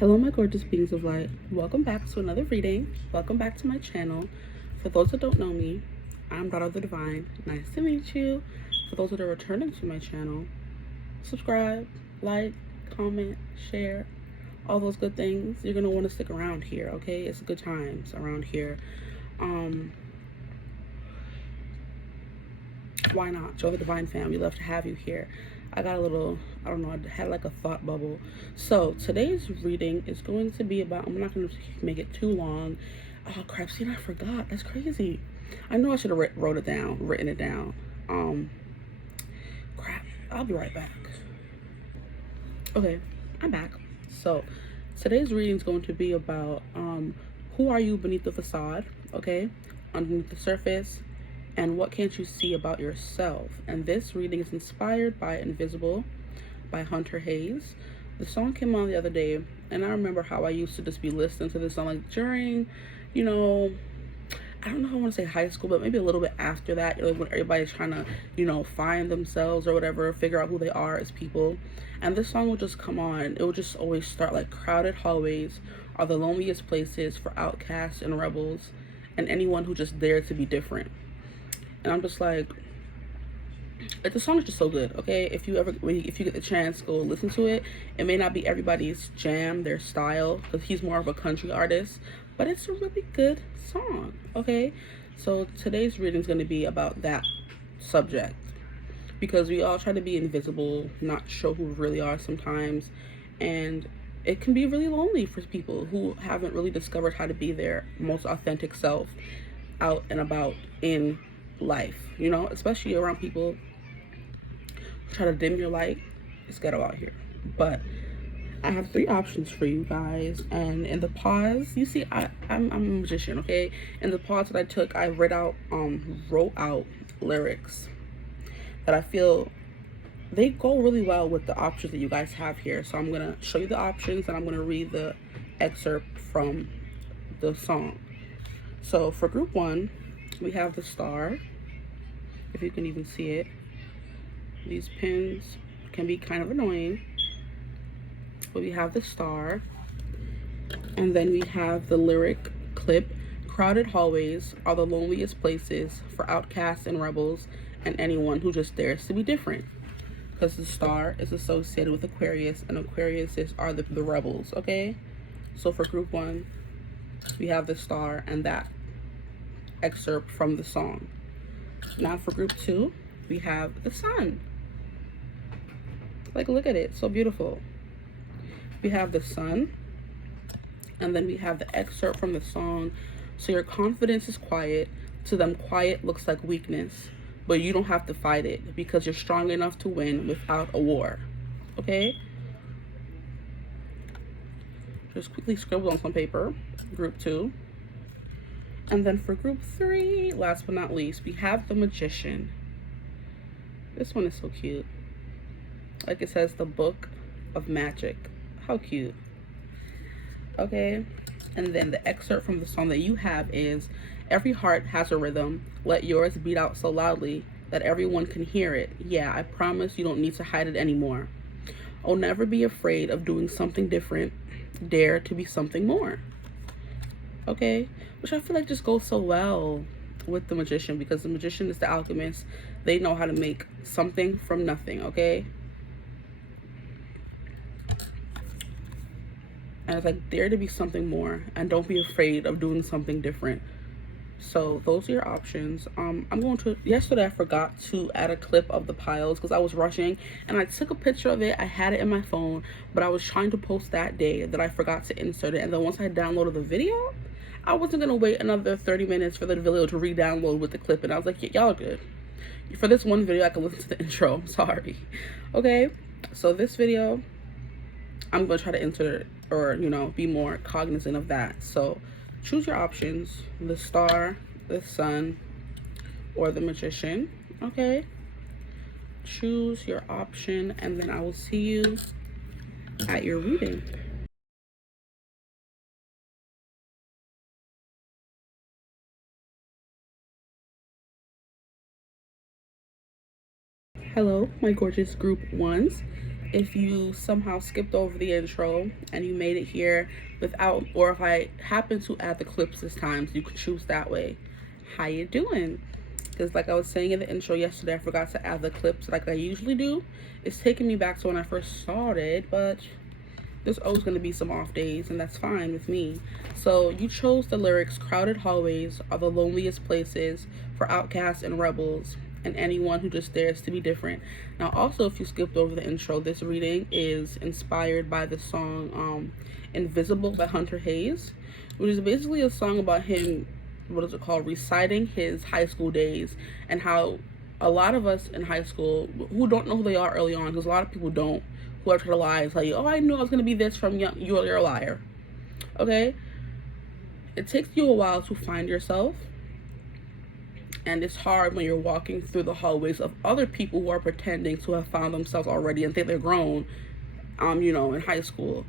Hello my gorgeous beings of light. Welcome back to another reading. Welcome back to my channel. For those that don't know me, I'm Daughter of the Divine. Nice to meet you. For those that are returning to my channel, subscribe, like, comment, share, all those good things. You're going to want to stick around here, okay? It's good times around here. Why not? Join the Divine fam. We love to have you here. I got a little, I don't know, I had like a thought bubble. So today's reading is going to be about, I'm not going to make it too long. Oh crap, see, I forgot. That's crazy. I know I should have written it down. Crap, I'll be right back. Okay, I'm back. So today's reading is going to be about who are you beneath the facade, okay, underneath the surface, and what can't you see about yourself. And this reading is inspired by Invisible by Hunter Hayes. The song came on the other day, and I remember how I used to just be listening to this song like during, you know, I don't know if I want to say high school, but maybe a little bit after that, you know, when everybody's trying to, you know, find themselves or whatever, figure out who they are as people. And this song would just come on. It would just always start like, crowded hallways are the loneliest places for outcasts and rebels and anyone who just dared to be different. And I'm just like, the song is just so good, okay? If you get the chance, go listen to it. It may not be everybody's jam, their style, because he's more of a country artist, but it's a really good song, okay? So today's reading is going to be about that subject, because we all try to be invisible, not show who we really are sometimes, and it can be really lonely for people who haven't really discovered how to be their most authentic self out and about in life, you know, especially around people who try to dim your light. It's ghetto out here. But I have 3 options for you guys, and in the pause, you see, I'm a magician, okay? In the pause that I took, I wrote out lyrics that I feel they go really well with the options that you guys have here. So I'm gonna show you the options, and I'm gonna read the excerpt from the song. So for group 1, we have the star, if you can even see it. These pins can be kind of annoying, but we have the star, and then we have the lyric clip, crowded hallways are the loneliest places for outcasts and rebels and anyone who just dares to be different, because the star is associated with Aquarius, and Aquariuses are the rebels, okay? So for group 1, we have the star and that excerpt from the song. Now for group 2, we have the sun. Like, look at it, so beautiful. We have the sun, and then we have the excerpt from the song. So your confidence is quiet. To them, quiet looks like weakness, but you don't have to fight it because you're strong enough to win without a war, okay? Just quickly scribble on some paper, group 2. And then for group 3, last but not least, we have the magician. This one is so cute. Like, it says the book of magic. How cute. Okay, and then the excerpt from the song that you have is, every heart has a rhythm, let yours beat out so loudly that everyone can hear it. Yeah, I promise you don't need to hide it anymore. Oh, never be afraid of doing something different, dare to be something more. Okay, which I feel like just goes so well with the magician, because the magician is the alchemist. They know how to make something from nothing, okay? And it's like, dare to be something more, and don't be afraid of doing something different. So those are your options. I'm going to, yesterday I forgot to add a clip of the piles because I was rushing, and I took a picture of it. I had it in my phone, but I was trying to post that day that I forgot to insert it. And then once I downloaded the video, I wasn't gonna wait another 30 minutes for the video to re-download with the clip, and I was like, yeah, y'all are good. For this one video, I can listen to the intro. I'm sorry. Okay, so this video, I'm gonna try to insert, or, you know, be more cognizant of that. So choose your options: the star, the sun, or the magician. Okay, choose your option, and then I will see you at your reading. Hello, my gorgeous group 1s. if you somehow skipped over the intro and you made it here without, or if I happen to add the clips this time, so you can choose that way. How you doing? Because like I was saying in the intro yesterday, I forgot to add the clips like I usually do. It's taking me back to when I first started, but there's always going to be some off days, and that's fine with me. So you chose the lyrics, crowded hallways are the loneliest places for outcasts and rebels and anyone who just dares to be different. Now also, if you skipped over the intro, this reading is inspired by the song Invisible by Hunter Hayes, which is basically a song about him, what is it called, reciting his high school days, and how a lot of us in high school who don't know who they are early on, because a lot of people don't, who are trying to lie and tell you, oh, I knew I was going to be this from young, you're a liar. Okay? It takes you a while to find yourself, and it's hard when you're walking through the hallways of other people who are pretending to have found themselves already and think they're grown, in high school.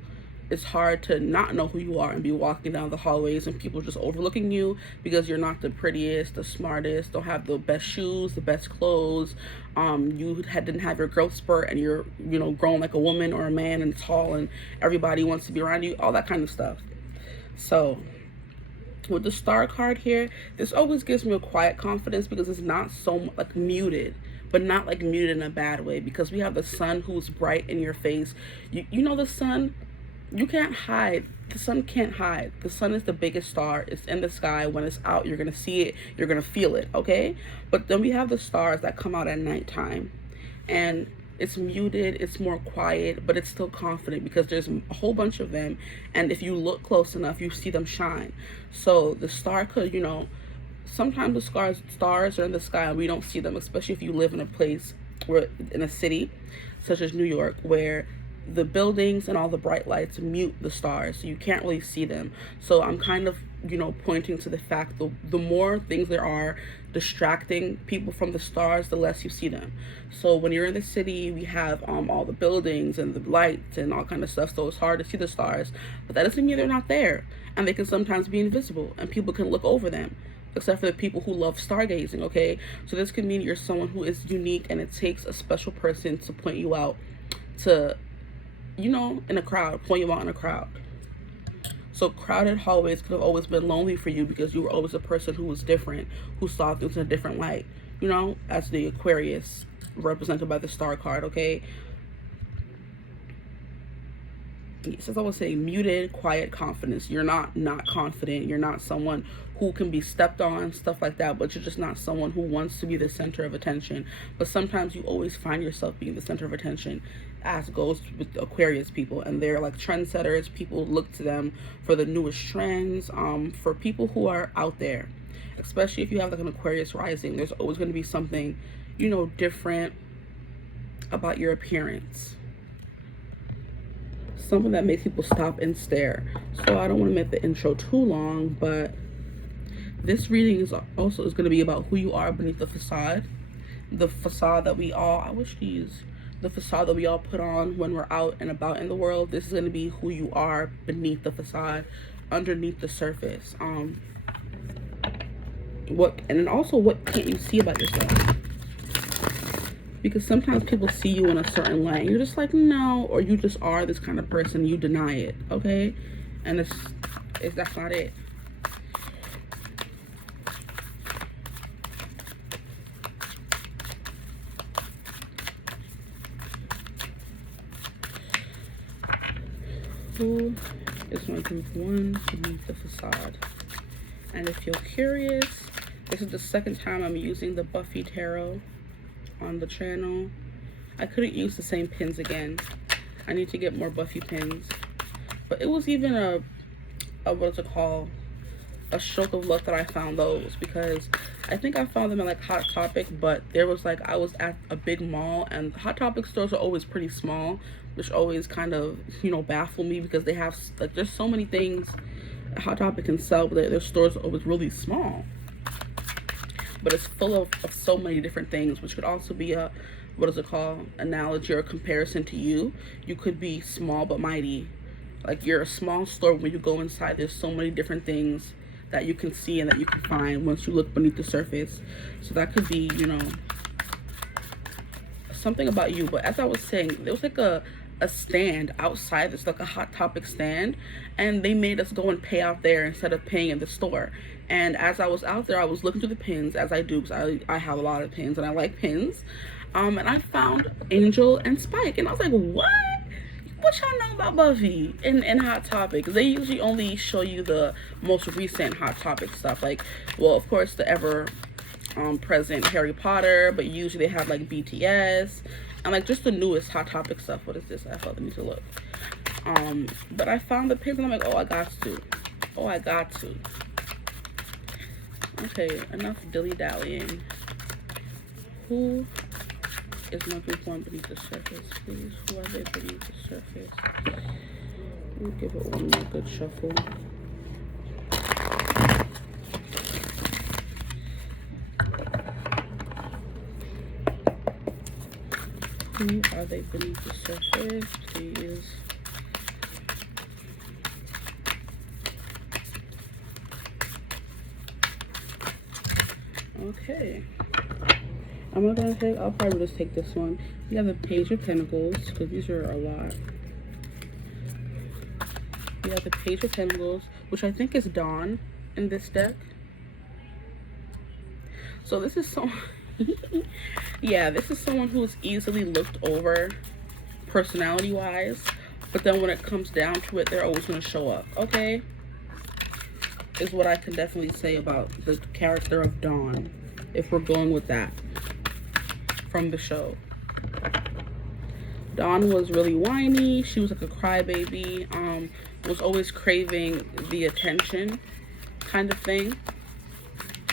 It's hard to not know who you are and be walking down the hallways and people just overlooking you because you're not the prettiest, the smartest, don't have the best shoes, the best clothes. You didn't have your growth spurt and you're, grown like a woman or a man and tall and everybody wants to be around you, all that kind of stuff. So with the star card here, this always gives me a quiet confidence because it's not so like muted, but not like muted in a bad way, because we have the sun who's bright in your face. You know the sun, you can't hide. The sun can't hide. The sun is the biggest star. It's in the sky. When it's out, you're going to see it. You're going to feel it, okay? But then we have the stars that come out at nighttime. And it's muted. It's more quiet, but it's still confident because there's a whole bunch of them. And if you look close enough, you see them shine. So the star could, sometimes the stars are in the sky and we don't see them, especially if you live in a place in a city such as New York, where the buildings and all the bright lights mute the stars, so you can't really see them. So I'm kind of pointing to the fact the more things there are distracting people from the stars, the less you see them. So when you're in the city, we have all the buildings and the lights and all kind of stuff, so it's hard to see the stars, but that doesn't mean they're not there, and they can sometimes be invisible and people can look over them, except for the people who love stargazing, okay? So this could mean you're someone who is unique, and it takes a special person to point you out, to in a crowd, point you out in a crowd. So crowded hallways could have always been lonely for you because you were always a person who was different, who saw things in a different light, as the Aquarius represented by the star card, okay? Since I was saying muted, quiet confidence, you're not confident, you're not someone who can be stepped on, stuff like that, but you're just not someone who wants to be the center of attention. But sometimes you always find yourself being the center of attention, as goes with Aquarius people, and they're like trendsetters. People look to them for the newest trends, for people who are out there, especially if you have like an Aquarius rising. There's always going to be something different about your appearance, something that makes people stop and stare. So I don't want to make the intro too long, but this reading is going to be about who you are beneath the facade. The facade that we all, the facade that we all put on when we're out and about in the world. This is going to be who you are beneath the facade, underneath the surface. What can't you see about yourself? Because sometimes people see you in a certain light, you're just like, no, or you just are this kind of person, you deny it, okay? And that's not it. Who is my group one beneath the facade? And if you're curious, this is the second time I'm using the Buffy Tarot on the channel. I couldn't use the same pins again. I need to get more Buffy pins. But it was even a stroke of luck that I found those, because I think I found them at like Hot Topic, but there was like, I was at a big mall and Hot Topic stores are always pretty small, which always kind of baffle me, because they have like, there's so many things Hot Topic can sell, but their stores are always really small. But it's full of so many different things, which could also be a analogy or comparison to you. You could be small but mighty. Like, you're a small store, when you go inside, there's so many different things that you can see and that you can find once you look beneath the surface. So that could be, something about you. But as I was saying, there was like a stand outside. It's like a Hot Topic stand, and they made us go and pay out there instead of paying in the store. And as I was out there, I was looking through the pins, as I do, because I have a lot of pins and I like pins. And I found Angel and Spike, and I was like, what y'all know about Buffy and Hot Topic? They usually only show you the most recent Hot Topic stuff, like, well, of course, the ever present Harry Potter, but usually they have like BTS and like just the newest Hot Topic stuff. What is this? I felt the need to look. But I found the pins and I'm like, oh, I got to. Okay, enough dilly-dallying. Who is looking for beneath the surface, please? Who are they beneath the surface? We'll give it one more good shuffle. Who are they beneath the surface, please? Okay. I'm not gonna take, I'll probably just take this one. We have the Page of Pentacles, because these are a lot. We have the Page of Pentacles, which I think is Dawn in this deck. So this is someone, yeah, this is someone who's easily looked over personality-wise, but then when it comes down to it, they're always gonna show up, okay? Is what I can definitely say about the character of Dawn, if we're going with that from the show. Dawn was really whiny. She was like a crybaby. Was always craving the attention kind of thing,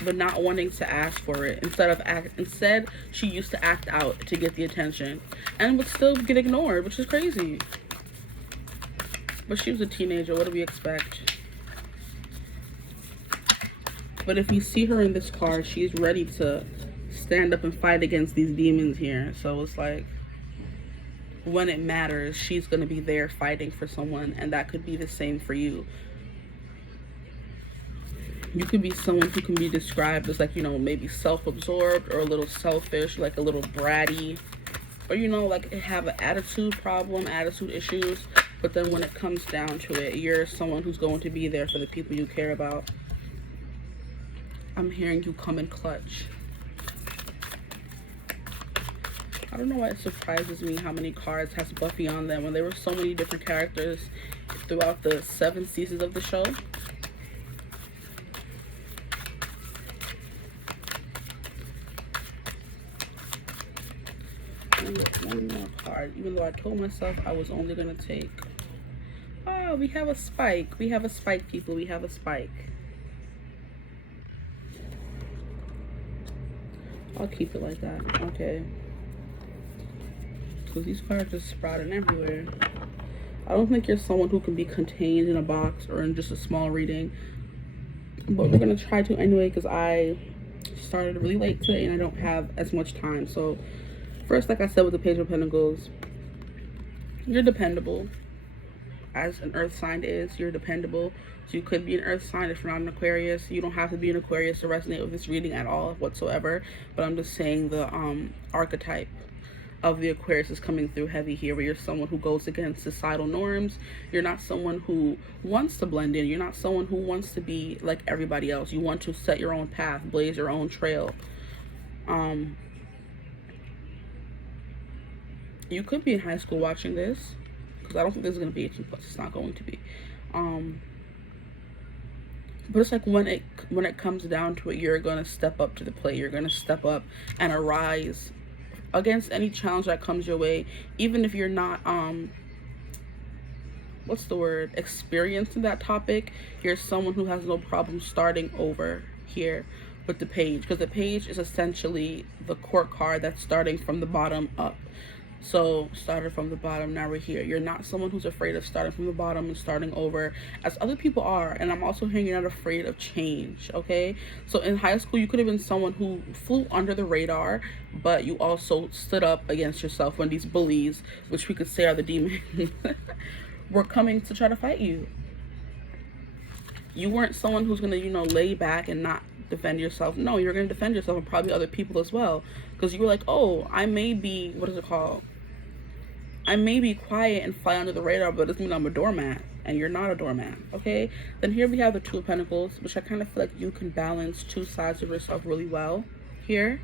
but not wanting to ask for it. Instead, she used to act out to get the attention and would still get ignored, which is crazy. But she was a teenager. What do we expect? But if you see her in this card, she's ready to stand up and fight against these demons here. So it's like, when it matters, she's going to be there fighting for someone, and that could be the same for you. You could be someone who can be described as like, you know, maybe self-absorbed or a little selfish, like a little bratty, or, you know, like have an attitude problem, attitude issues. But then when it comes down to it, you're someone who's going to be there for the people you care about. I'm hearing you come in clutch. I don't know why it surprises me how many cards has Buffy on them when there were so many different characters throughout the 7 seasons of the show. One more card, even though I told myself I was only gonna take. Oh, we have a Spike. We have a Spike, people. We have a Spike. I'll keep it like that. Okay. Because these cards are just sprouting everywhere. I don't think you're someone who can be contained in a box or in just a small reading. But we're going to try to anyway, because I started really late today and I don't have as much time. So first, like I said with the Page of Pentacles, you're dependable. As an earth sign is, you're dependable. So you could be an earth sign if you're not an Aquarius. You don't have to be an Aquarius to resonate with this reading at all whatsoever. But I'm just saying the archetype of the Aquarius is coming through heavy here, where you're someone who goes against societal norms. You're not someone who wants to blend in. You're not someone who wants to be like everybody else. You want to set your own path, blaze your own trail. You could be in high school watching this, because I don't think this is going to be 18+. It's not going to be. But it's like when it comes down to it, you're going to step up to the plate. You're going to step up and arise against any challenge that comes your way, even if you're not what's the word, experienced in that topic. You're someone who has no problem starting over here with the Page, because the Page is essentially the court card that's starting from the bottom up. So started from the bottom, now we're here. You're not someone who's afraid of starting from the bottom and starting over, as other people are. And I'm also hearing you're not afraid of change, okay? So in high school, you could have been someone who flew under the radar, but you also stood up against yourself when these bullies, which we could say are the demons, were coming to try to fight you. You weren't someone who's gonna, you know, lay back and not defend yourself. No, you're going to defend yourself and probably other people as well. Because you were like, oh, I may be, what is it called? I may be quiet and fly under the radar, but it doesn't mean I'm a doormat. And you're not a doormat, okay? Then here we have the Two of Pentacles, which I kind of feel like you can balance two sides of yourself really well here.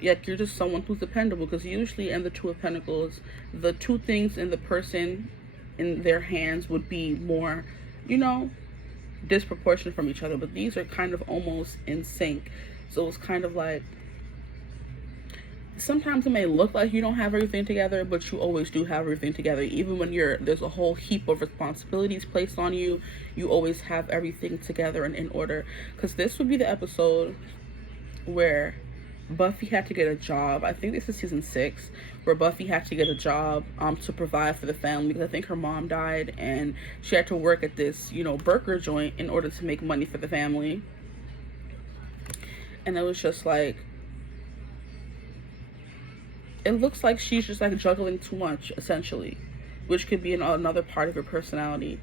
Yet you're just someone who's dependable, because usually in the Two of Pentacles, the two things in the person in their hands would be more, you know, disproportionate from each other. But these are kind of almost in sync. So it's kind of like, sometimes it may look like you don't have everything together, but you always do have everything together. Even when there's a whole heap of responsibilities placed on you, you always have everything together and in order. Because this would be the episode where Buffy had to get a job. I think this is season 6, where Buffy had to get a job to provide for the family, because I think her mom died and she had to work at this, you know, burger joint in order to make money for the family. And it was just like, it looks like she's just like juggling too much, essentially, which could be another part of your personality.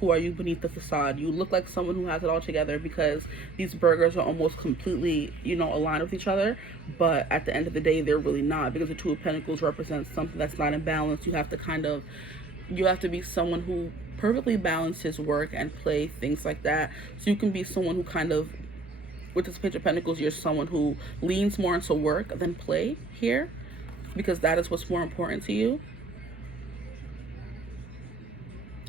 Who are you beneath the facade? You look like someone who has it all together, because these burgers are almost completely, you know, aligned with each other. But at the end of the day, they're really not, because the Two of Pentacles represents something that's not in balance. You have to be someone who perfectly balances work and play, things like that. So you can be someone who kind of, with this Page of Pentacles, you're someone who leans more into work than play here, because that is what's more important to you.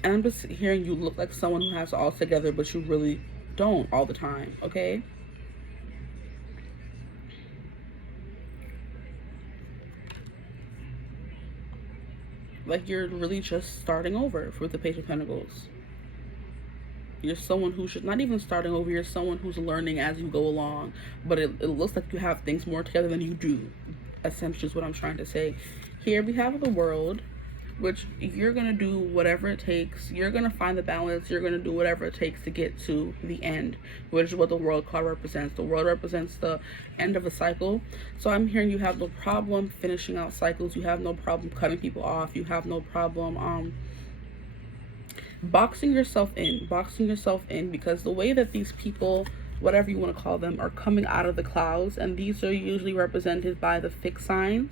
And I'm just hearing you look like someone who has it all together, but you really don't all the time, okay? Like you're really just starting over with the Page of Pentacles. You're someone who's not even starting over, you're someone who's learning as you go along, but it looks like you have things more together than you do. Essentially is what I'm trying to say. Here we have the World, which you're going to do whatever it takes. You're going to find the balance. You're going to do whatever it takes to get to the end, which is what the World card represents. The World represents the end of a cycle. So I'm hearing you have no problem finishing out cycles. You have no problem cutting people off. You have no problem boxing yourself in, because the way that these people, whatever you want to call them, are coming out of the clouds, and these are usually represented by the fixed signs.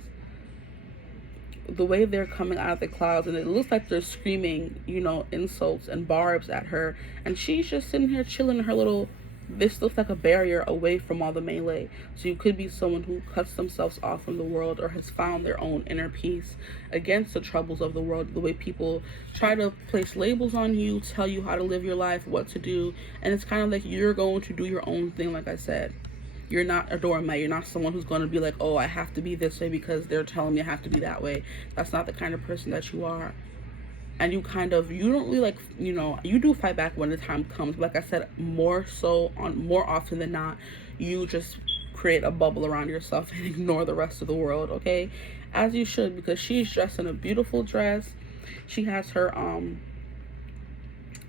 The way they're coming out of the clouds, and it looks like they're screaming, you know, insults and barbs at her, and she's just sitting here chilling in her little, this looks like a barrier away from all the melee. So you could be someone who cuts themselves off from the world, or has found their own inner peace against the troubles of the world. The way people try to place labels on you, tell you how to live your life, what to do, and it's kind of like you're going to do your own thing. Like I said, you're not a doormat. You're not someone who's going to be like, oh, I have to be this way because they're telling me I have to be that way. That's not the kind of person that you are. And you don't really, like, you know, you do fight back when the time comes. But like I said, more often than not, you just create a bubble around yourself and ignore the rest of the world, okay? As you should, because she's dressed in a beautiful dress. She has her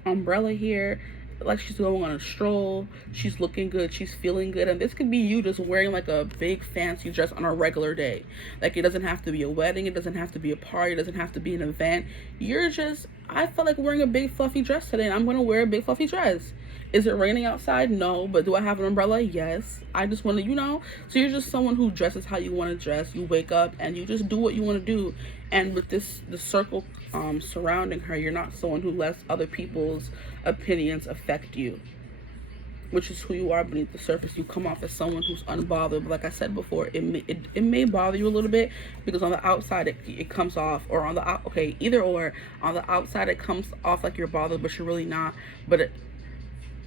umbrella here, like she's going on a stroll. She's looking good, she's feeling good. And this could be you just wearing like a big fancy dress on a regular day. Like, it doesn't have to be a wedding, it doesn't have to be a party, it doesn't have to be an event. You're just, I felt like wearing a big fluffy dress today, and I'm gonna wear a big fluffy dress. Is it raining outside? No. But do I have an umbrella? Yes. I just want to, you know, so you're just someone who dresses how you want to dress. You wake up and you just do what you want to do. And with the circle surrounding her, you're not someone who lets other people's opinions affect you, which is who you are beneath the surface. You come off as someone who's unbothered. But like I said before, it may bother you a little bit, because on the outside it comes off, or on the either or, on the outside it comes off like you're bothered, but you're really not. But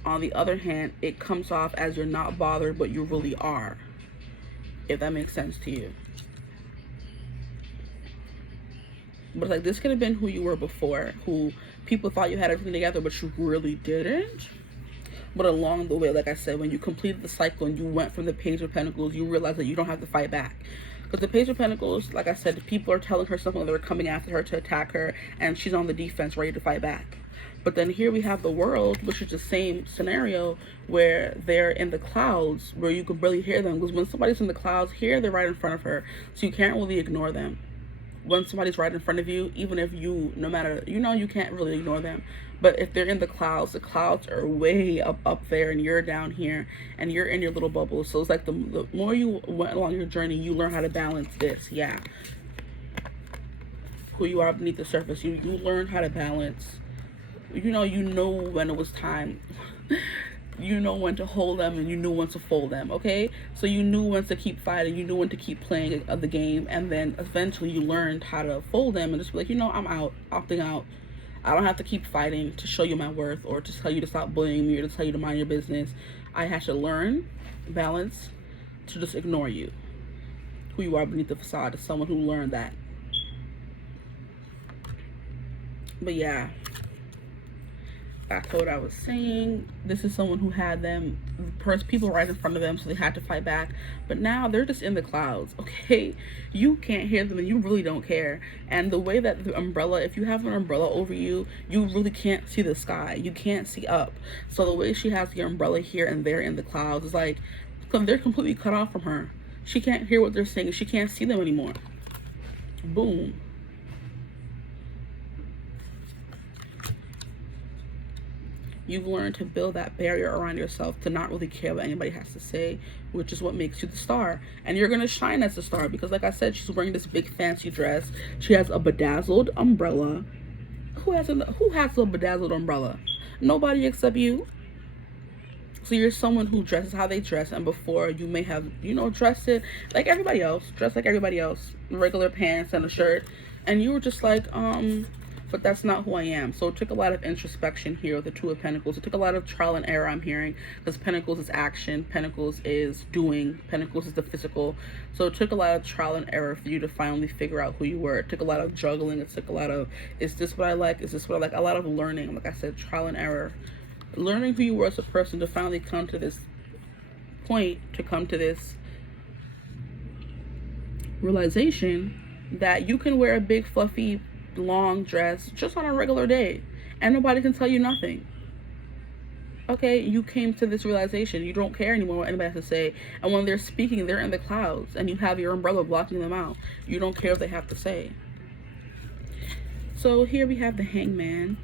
on the other hand, it comes off as you're not bothered, but you really are, if that makes sense to you. But like, this could have been who you were before, who people thought you had everything together, but you really didn't. But along the way, like I said, when you completed the cycle and you went from the Page of Pentacles, you realize that you don't have to fight back. Because the Page of Pentacles, like I said, people are telling her something, they're coming after her to attack her, and she's on the defense, ready to fight back. But then here we have the World, which is the same scenario, where they're in the clouds, where you can barely hear them. Because when somebody's in the clouds, here they're right in front of her, so you can't really ignore them. when somebody's right in front of you, even if you, no matter, you know, you can't really ignore them. But if they're in the clouds are way up there and you're down here and you're in your little bubble. So it's like the more you went along your journey, you learn how to balance this. Yeah. Who you are beneath the surface. You learn how to balance. You know when it was time. You know when to hold them and you knew when to fold them, okay? So you knew when to keep fighting, you knew when to keep playing the game, and then eventually you learned how to fold them and just be like, you know, I'm out, opting out. I don't have to keep fighting to show you my worth or to tell you to stop bullying me or to tell you to mind your business. I had to learn balance to just ignore you. Who you are beneath the facade is someone who learned that. But yeah, back to what I was saying. This is someone who had people right in front of them, so they had to fight back. But now they're just in the clouds, okay? You can't hear them and you really don't care. And the way that the umbrella, if you have an umbrella over you, you really can't see the sky. You can't see up. So the way she has the umbrella here and there in the clouds is like, they're completely cut off from her. She can't hear what they're saying. She can't see them anymore. Boom. You've learned to build that barrier around yourself to not really care what anybody has to say, which is what makes you the star. And you're going to shine as a star because, like I said, she's wearing this big fancy dress. She has a bedazzled umbrella. Who has a bedazzled umbrella? Nobody except you. So you're someone who dresses how they dress, and before you may have, dressed it like everybody else, regular pants and a shirt, and you were just like, but that's not who I am. So it took a lot of introspection here with the Two of Pentacles. It took a lot of trial and error, I'm hearing, because Pentacles is action, Pentacles is doing, Pentacles is the physical. So it took a lot of trial and error for you to finally figure out who you were. It took a lot of juggling. It took a lot of, is this what I like? Is this what I like? A lot of learning. Like I said, trial and error. Learning who you were as a person to finally come to this point, to come to this realization that you can wear a big, fluffy, long dress just on a regular day and nobody can tell you nothing. Okay, you came to this realization. You don't care anymore what anybody has to say, and when they're speaking, they're in the clouds and you have your umbrella blocking them out. You don't care what they have to say. So here we have the Hangman,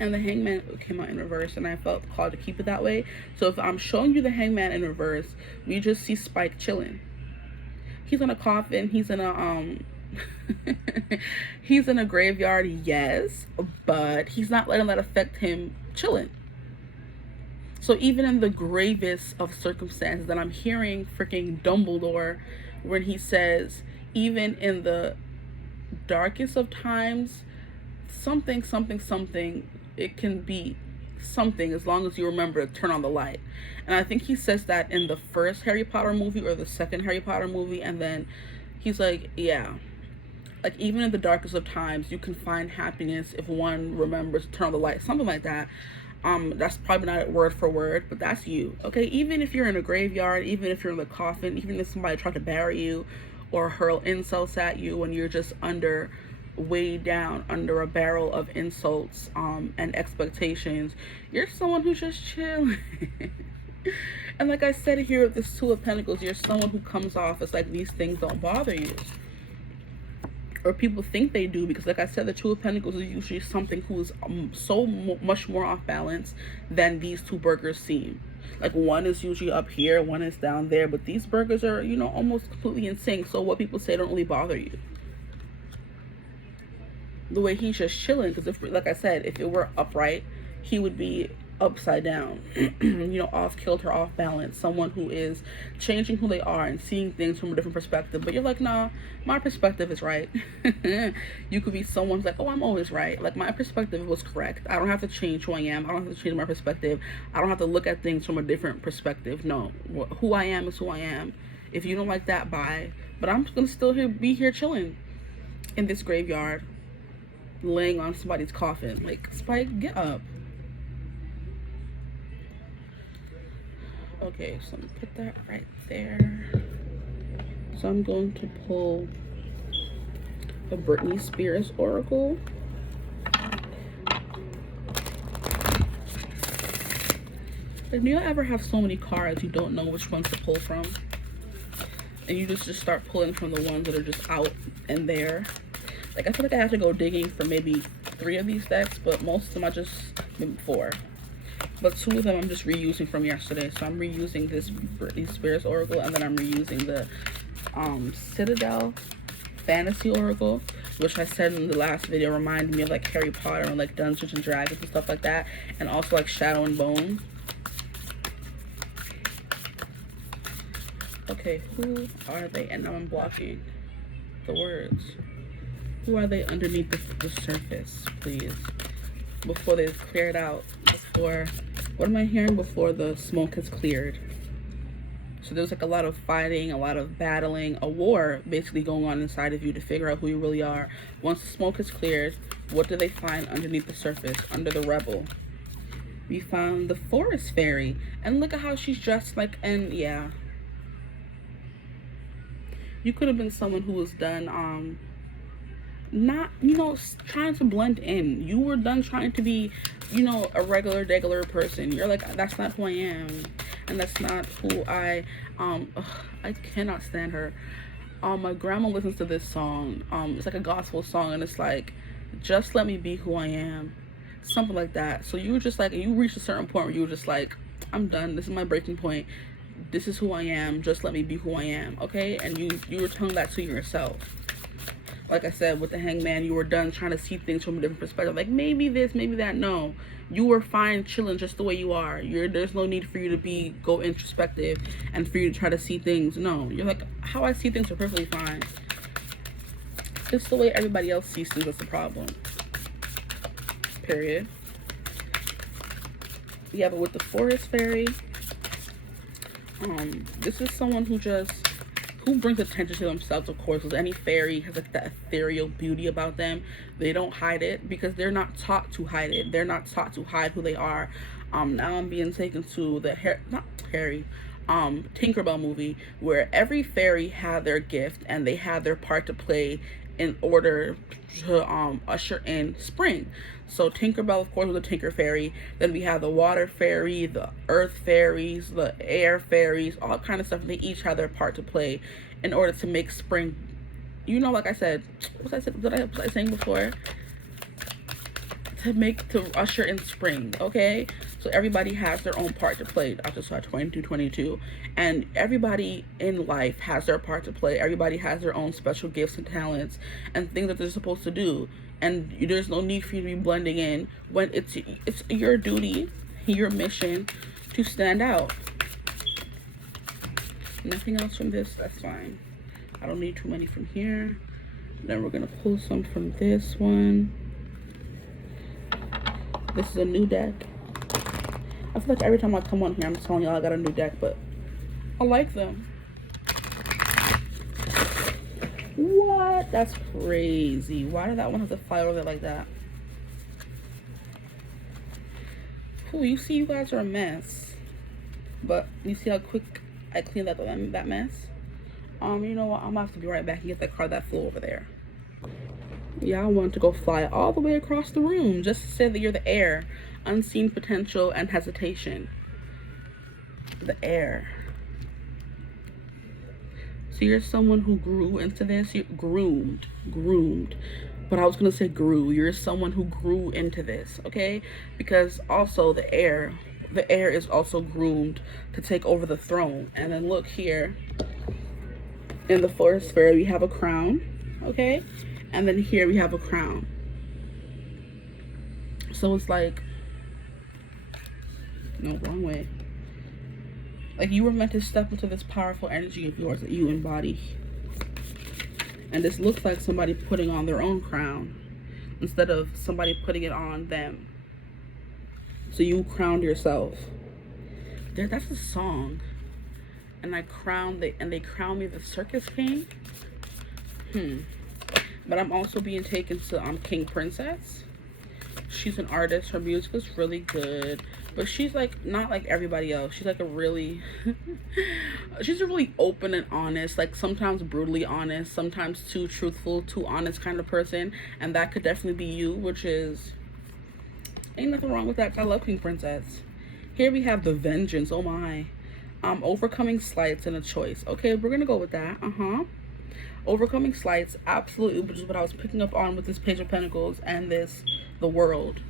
and the Hangman came out in reverse, and I felt called to keep it that way. So if I'm showing you the Hangman in reverse, we just see Spike chilling. He's in a coffin. He's in a he's in a graveyard, yes, but he's not letting that affect him chilling. So even in the gravest of circumstances, that I'm hearing freaking Dumbledore when he says, even in the darkest of times, something, it can be something as long as you remember to turn on the light. And I think he says that in the first Harry Potter movie or the second Harry Potter movie, and then he's like, yeah, like even in the darkest of times, you can find happiness if one remembers to turn on the light, something like that. That's probably not word for word, but that's you, okay? Even if you're in a graveyard, even if you're in the coffin, even if somebody tried to bury you or hurl insults at you when you're just weighed down under a barrel of insults and expectations, you're someone who's just chilling. And like I said here with this Two of Pentacles, you're someone who comes off as like these things don't bother you, or people think they do, because like I said, the Two of Pentacles is usually something who is much more off balance than these two burgers seem. Like one is usually up here, one is down there, but these burgers are, almost completely in sync. So what people say don't really bother you. The way he's just chilling, because if, like I said, if it were upright, he would be upside down, off kilter, off balance, someone who is changing who they are and seeing things from a different perspective. But you're like, nah, my perspective is right. You could be someone's like, oh, I'm always right. Like, my perspective was correct. I don't have to change who I am. I don't have to change my perspective. I don't have to look at things from a different perspective. No, who I am is who I am. If you don't like that, bye. But I'm gonna still be here chilling in this graveyard, laying on somebody's coffin. Like, Spike, get up. Okay, so I'm gonna put that right there. So I'm going to pull a Britney Spears oracle. Do you ever have so many cards you don't know which one to pull from? and you just start pulling from the ones that are just out and there. Like, I feel like I have to go digging for maybe 3 of these decks, but most of them I just, 4. But 2 of them I'm just reusing from yesterday. So I'm reusing this Spirits Oracle, and then I'm reusing the Citadel Fantasy Oracle, which I said in the last video reminded me of like Harry Potter and like Dungeons and Dragons and stuff like that, and also like Shadow and Bone. Okay, who are they? And now I'm blocking the words. Who are they underneath the surface, please? Before they've cleared out. Before, what am I hearing? Before the smoke has cleared. So there's like a lot of fighting, a lot of battling, a war basically going on inside of you to figure out who you really are. Once the smoke is cleared, what do they find underneath the surface, under the rebel? We found the forest fairy, and look at how she's dressed like, and yeah. You could have been someone who was done, not, you know, trying to blend in. You were done trying to be, you know, a regular person. You're like, that's not who I am, and that's not who I cannot stand her. My grandma listens to this song. It's like a gospel song, and it's like, just let me be who I am, something like that. So you were just like, you reached a certain point where you were just like, I'm done, this is my breaking point, this is who I am, just let me be who I am, okay? And you were telling that to yourself. Like I said, with the Hangman, you were done trying to see things from a different perspective. Like, maybe this, maybe that. No. You were fine chilling just the way you are. There's no need for you to go introspective and for you to try to see things. No. You're like, how I see things are perfectly fine. Just the way everybody else sees things, that's the problem. Period. Yeah, but with the Forest Fairy, this is someone who brings attention to themselves, of course, because any fairy has like that ethereal beauty about them. They don't hide it because they're not taught to hide it. They're not taught to hide who they are. Now I'm being taken to the Tinkerbell movie, where every fairy had their gift and they had their part to play in order to usher in spring. So Tinkerbell, of course, was a Tinker Fairy. Then we have the Water Fairy, the Earth Fairies, the Air Fairies, all kind of stuff. They each had their part to play in order to make spring. You know, like I said, what was I saying before? To usher in spring, okay? So everybody has their own part to play. I just saw 2222. And everybody in life has their part to play. Everybody has their own special gifts and talents and things that they're supposed to do. And there's no need for you to be blending in when it's your duty, your mission to stand out. Nothing else from this, that's fine. I don't need too many from here. Then we're gonna pull some from this one. This is a new deck. I feel like every time I come on here, I'm telling y'all I got a new deck, but I like them. What? That's crazy. Why did that one have to fly over there like that? Ooh, you see, you guys are a mess. But you see how quick I cleaned up that mess? You know what? I'm gonna have to be right back and get that card that flew over there. Yeah, I want to go fly all the way across the room just to say that you're the air. Unseen potential and hesitation. The air. So you're someone who grew into this. You groomed. But I was gonna say grew. You're someone who grew into this, okay? Because also the air is also groomed to take over the throne. And then look here. In the Forest Fairy, we have a crown, okay? And then here we have a crown. So it's like, no, wrong way. Like, you were meant to step into this powerful energy of yours that you embody. And this looks like somebody putting on their own crown instead of somebody putting it on them. So you crowned yourself. That's a song. And they crown me the Circus King. But I'm also being taken to King Princess. She's an artist. Her music is really good. But she's like not like everybody else. She's like a really she's a really open and honest, like sometimes brutally honest, sometimes too truthful, too honest kind of person. And that could definitely be you, which is ain't nothing wrong with that. I love King Princess. Here we have the Vengeance. Oh my. Overcoming slights and a choice. Okay, we're gonna go with that. Overcoming slights, absolutely, which is what I was picking up on with this Page of Pentacles and the World.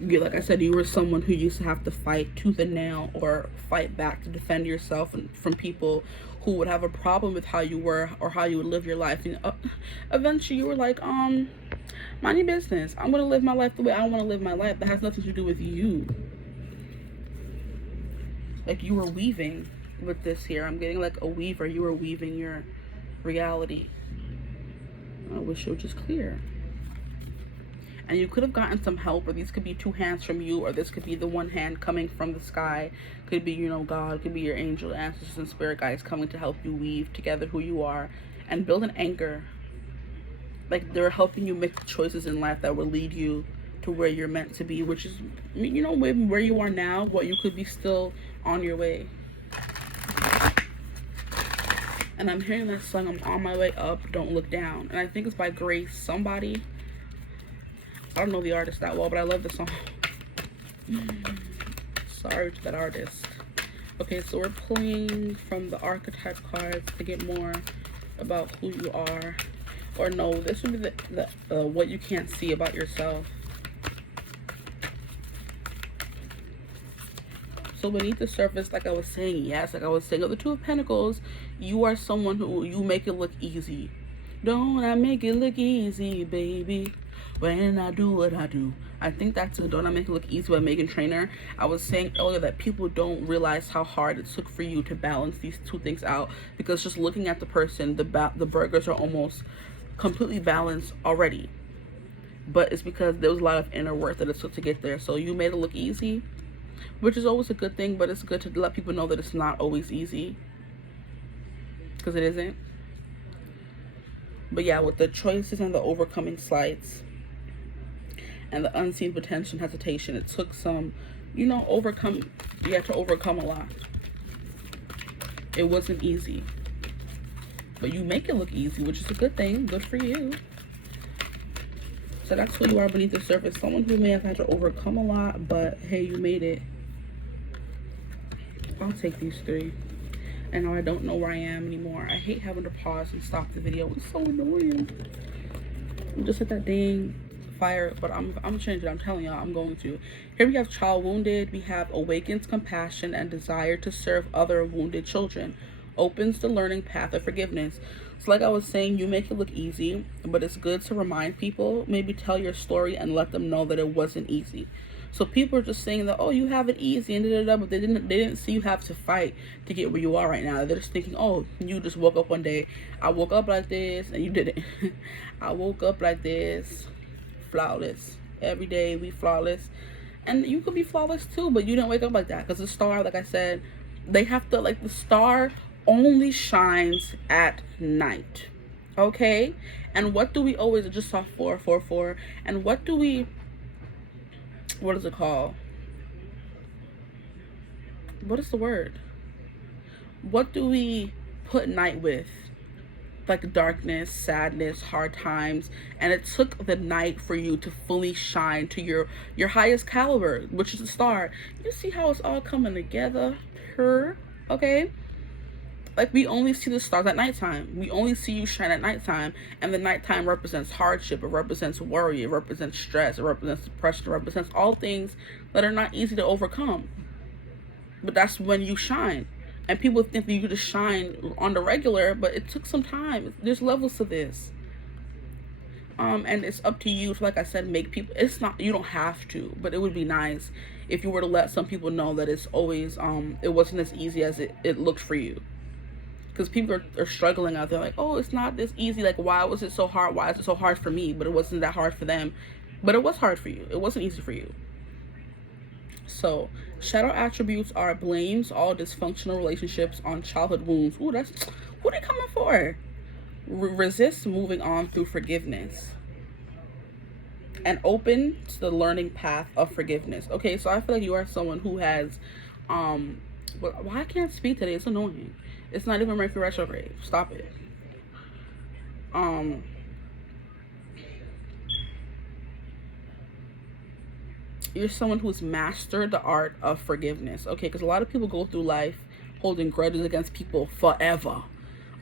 Like I said, you were someone who used to have to fight tooth and nail or fight back to defend yourself from people who would have a problem with how you were or how you would live your life. And eventually you were like, mind your business. I'm going to live my life the way I want to live my life. That has nothing to do with you. Like, you were weaving with this here. I'm getting like a weaver. You were weaving your reality. I wish it was just clear. And you could have gotten some help, or these could be two hands from you, or this could be the one hand coming from the sky. Could be, God, could be your angel, ancestors, and spirit guides coming to help you weave together who you are and build an anchor. Like, they're helping you make the choices in life that will lead you to where you're meant to be, which is, where you are now, what you could be still on your way. And I'm hearing that song, I'm on my way up, don't look down. And I think it's by Grace somebody. I don't know the artist that well, but I love the song. Sorry to that artist. Okay, so we're pulling from the archetype cards to get more about who you are. Or no, this would be the what you can't see about yourself. So beneath the surface, like I was saying, yes, like I was saying, of the Two of Pentacles, you are someone who you make it look easy. Don't I make it look easy, baby? When I do what I do. I think that's a Don't I Make It Look Easy by Megan Trainor. I was saying earlier that people don't realize how hard it took for you to balance these two things out, because just looking at the person, the burgers are almost completely balanced already. But it's because there was a lot of inner work that it took to get there. So you made it look easy, which is always a good thing, but it's good to let people know that it's not always easy, because it isn't. But yeah, with the choices and the overcoming slights and the unseen potential and hesitation, it took some, you had to overcome a lot. It wasn't easy. But you make it look easy, which is a good thing. Good for you. So that's who you are beneath the surface. Someone who may have had to overcome a lot, but hey, you made it. I'll take these three. And now I don't know where I am anymore. I hate having to pause and stop the video. It's so annoying. I'm just at that dang fire, but I'm changing it. I'm telling y'all, I'm going to. Here we have child wounded. We have awakens compassion and desire to serve other wounded children. Opens the learning path of forgiveness. So like I was saying, you make it look easy, but it's good to remind people, maybe tell your story and let them know that it wasn't easy. So people are just saying that, oh, you have it easy and da-da-da, but they didn't see you have to fight to get where you are right now. They're just thinking, oh, you just woke up one day. I woke up like this, and you didn't. I woke up like this, flawless. Every day we flawless. And you could be flawless too, but you didn't wake up like that. Because the star, like I said, they have to, like, the star only shines at night. Okay? And what do we always, just saw 444, and what do we, what is it called? What is the word? What do we put night with? Like darkness, sadness, hard times. And it took the night for you to fully shine to your highest caliber, which is the star. You see how it's all coming together? Okay? Like, we only see the stars at nighttime. We only see you shine at nighttime. And the nighttime represents hardship. It represents worry. It represents stress. It represents depression. It represents all things that are not easy to overcome. But that's when you shine. And people think that you just shine on the regular, but it took some time. There's levels to this. And it's up to you to, like I said, make people, it's not, you don't have to, but it would be nice if you were to let some people know that it's always, it wasn't as easy as it looked for you. Because people are struggling out there, like, oh, it's not this easy. Like, why was it so hard? Why is it so hard for me? But it wasn't that hard for them. But it was hard for you. It wasn't easy for you. So, shadow attributes are blames all dysfunctional relationships on childhood wounds. Ooh, that's, who they coming for? Resist moving on through forgiveness. And open to the learning path of forgiveness. Okay, so I feel like you are someone who has, well, why I can't speak today? It's annoying. It's not even Mercury retrograde. Stop it. you're someone who's mastered the art of forgiveness, okay? Because a lot of people go through life holding grudges against people forever,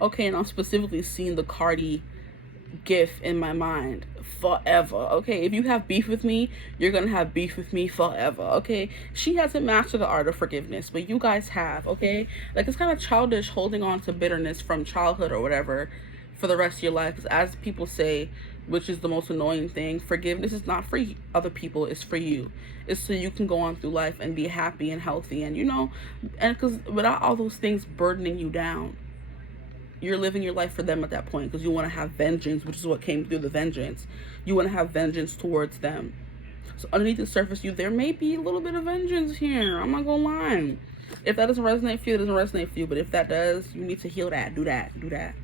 okay? And I'm specifically seeing the Cardi gif in my mind, forever, okay? If you have beef with me, you're gonna have beef with me forever, okay? She hasn't mastered the art of forgiveness, but you guys have, okay? Like, it's kind of childish holding on to bitterness from childhood or whatever for the rest of your life, because as people say, which is the most annoying thing, forgiveness is not for other people, it's for you. It's so you can go on through life and be happy and healthy, and you know, and because without all those things burdening you down, you're living your life for them at that point, because you want to have vengeance, which is what came through the vengeance. You want to have vengeance towards them. So underneath the surface, there may be a little bit of vengeance here. I'm not gonna lie. If that doesn't resonate for you, it doesn't resonate for you. But if that does, you need to heal that. Do that. Do that.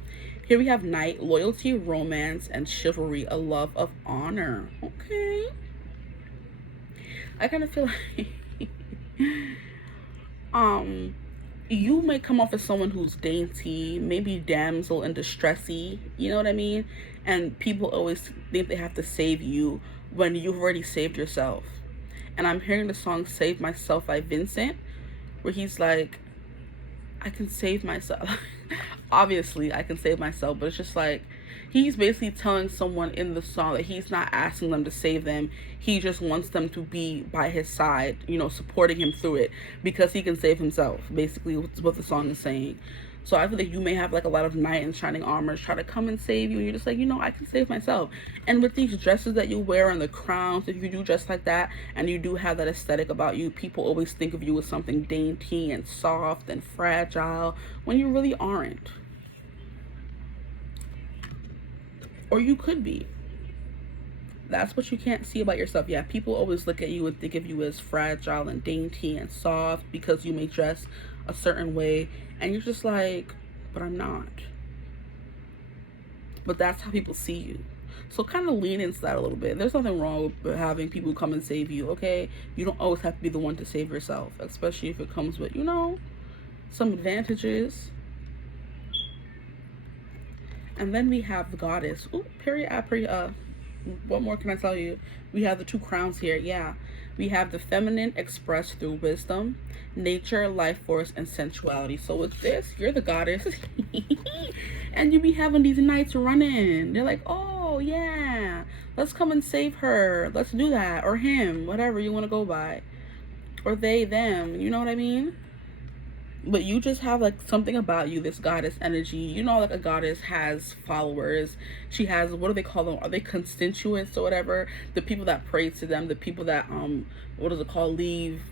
Here we have Knight, loyalty, romance, and chivalry, a love of honor. Okay. I kind of feel like you may come off as someone who's dainty, maybe damsel in distressy, you know what I mean? And people always think they have to save you when you've already saved yourself. And I'm hearing the song Save Myself by Vincent, where he's like, I can save myself. Obviously, I can save myself, but it's just like, he's basically telling someone in the song that he's not asking them to save them. He just wants them to be by his side, you know, supporting him through it, because he can save himself. Basically, what the song is saying. So I feel like you may have like a lot of knight in shining armors try to come and save you, and you're just like, you know, I can save myself. And with these dresses that you wear and the crowns, if you do dress like that and you do have that aesthetic about you, people always think of you as something dainty and soft and fragile when you really aren't. Or you could be. That's what you can't see about yourself. Yeah, people always look at you and think of you as fragile and dainty and soft because you may dress a certain way, and you're just like, but I'm not. But that's how people see you. So kind of lean into that a little bit. There's nothing wrong with having people come and save you, okay? You don't always have to be the one to save yourself, especially if it comes with, you know, some advantages. And then we have the goddess. Ooh, what more can I tell you? We have the two crowns here. Yeah. We have the feminine expressed through wisdom, nature, life force, and sensuality. So with this, you're the goddess. And you be having these knights running. They're like, oh, yeah, let's come and save her. Let's do that. Or him, whatever you want to go by. Or they, them. You know what I mean? But you just have like something about you, this goddess energy. You know, like a goddess has followers. She has, what do they call them? Are they constituents or whatever? The people that pray to them, the people that what is it called? Leave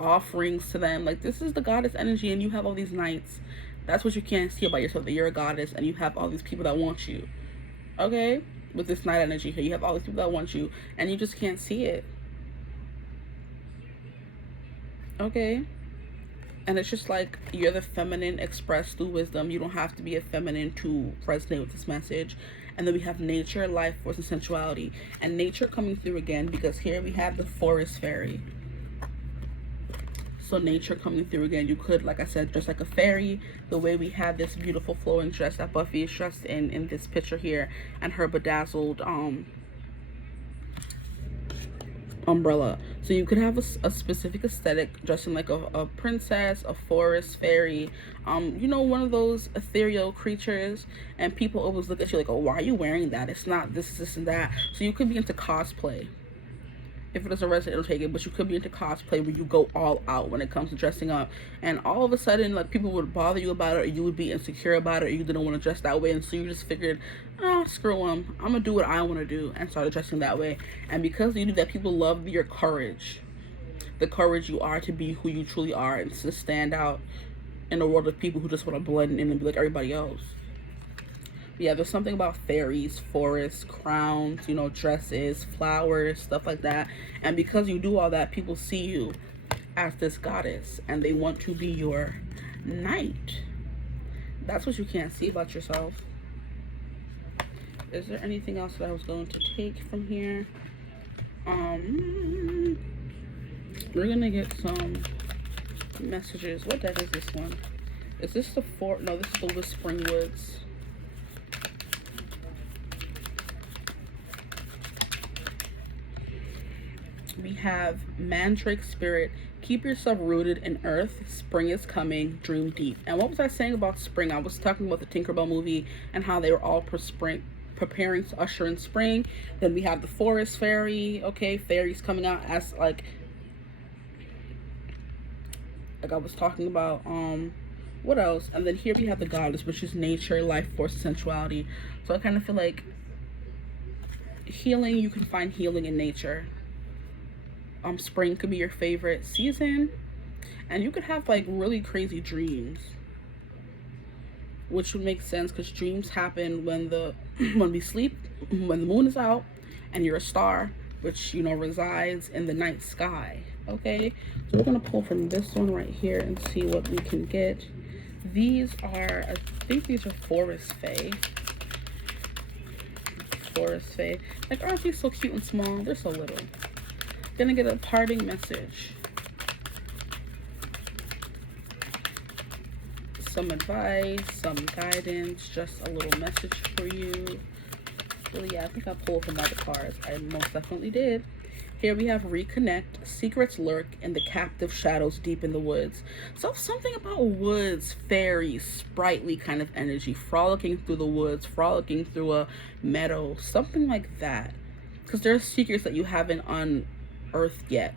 offerings to them. Like, this is the goddess energy, and you have all these knights. That's what you can't see about yourself, that you're a goddess and you have all these people that want you. Okay? With this knight energy here, you have all these people that want you, and you just can't see it. Okay? And it's just like, you're the feminine expressed through wisdom. You don't have to be a feminine to resonate with this message. And then we have nature, life force, and sensuality. And nature coming through again, because here we have the forest fairy. So nature coming through again. You could, like I said, dress like a fairy, the way we have this beautiful flowing dress that Buffy is dressed in this picture here, and her bedazzled umbrella. So you could have a specific aesthetic, dressing like a princess, a forest fairy, you know, one of those ethereal creatures, and people always look at you like, oh, why are you wearing that? It's not this and that. So you could be into cosplay. If it doesn't resonate, it'll take it. But you could be into cosplay where you go all out when it comes to dressing up, and all of a sudden, like, people would bother you about it, or you would be insecure about it, or you didn't want to dress that way, and so you just figured, oh, screw them, I'm gonna do what I want to do, and started dressing that way. And because you do that, people love your courage, the courage you are to be who you truly are, and to stand out in a world of people who just want to blend in and be like everybody else. Yeah, there's something about fairies, forests, crowns, you know, dresses, flowers, stuff like that. And because you do all that, people see you as this goddess, and they want to be your knight. That's what you can't see about yourself. Is there anything else that I was going to take from here? We're gonna get some messages. What deck is this one? Is this the no, this is the Whispering Woods. We have Mandrake Spirit. Keep yourself rooted in earth. Spring is coming. Dream deep. And what was I saying about spring? I was talking about the Tinkerbell movie and how they were all preparing to usher in spring. Then we have the forest fairy. Okay, fairies coming out as like I was talking about. What else? And then here we have the goddess, which is nature, life force, sensuality. So I kind of feel like healing, you can find healing in nature. Spring could be your favorite season, and you could have like really crazy dreams, which would make sense because dreams happen when when we sleep, when the moon is out and you're a star, which, you know, resides in the night sky. Okay, so we're gonna pull from this one right here and see what we can get. These are, I think these are forest fae. Like, aren't these so cute and small? They're so little. Gonna get a parting message, some advice, some guidance, just a little message for you. Really, yeah, I think I pulled from all the cards. I most definitely did. Here we have reconnect. Secrets lurk in the captive shadows deep in the woods. So something about woods, fairy, sprightly kind of energy, frolicking through the woods, frolicking through a meadow, something like that. Because there are secrets that you haven't unearthed yet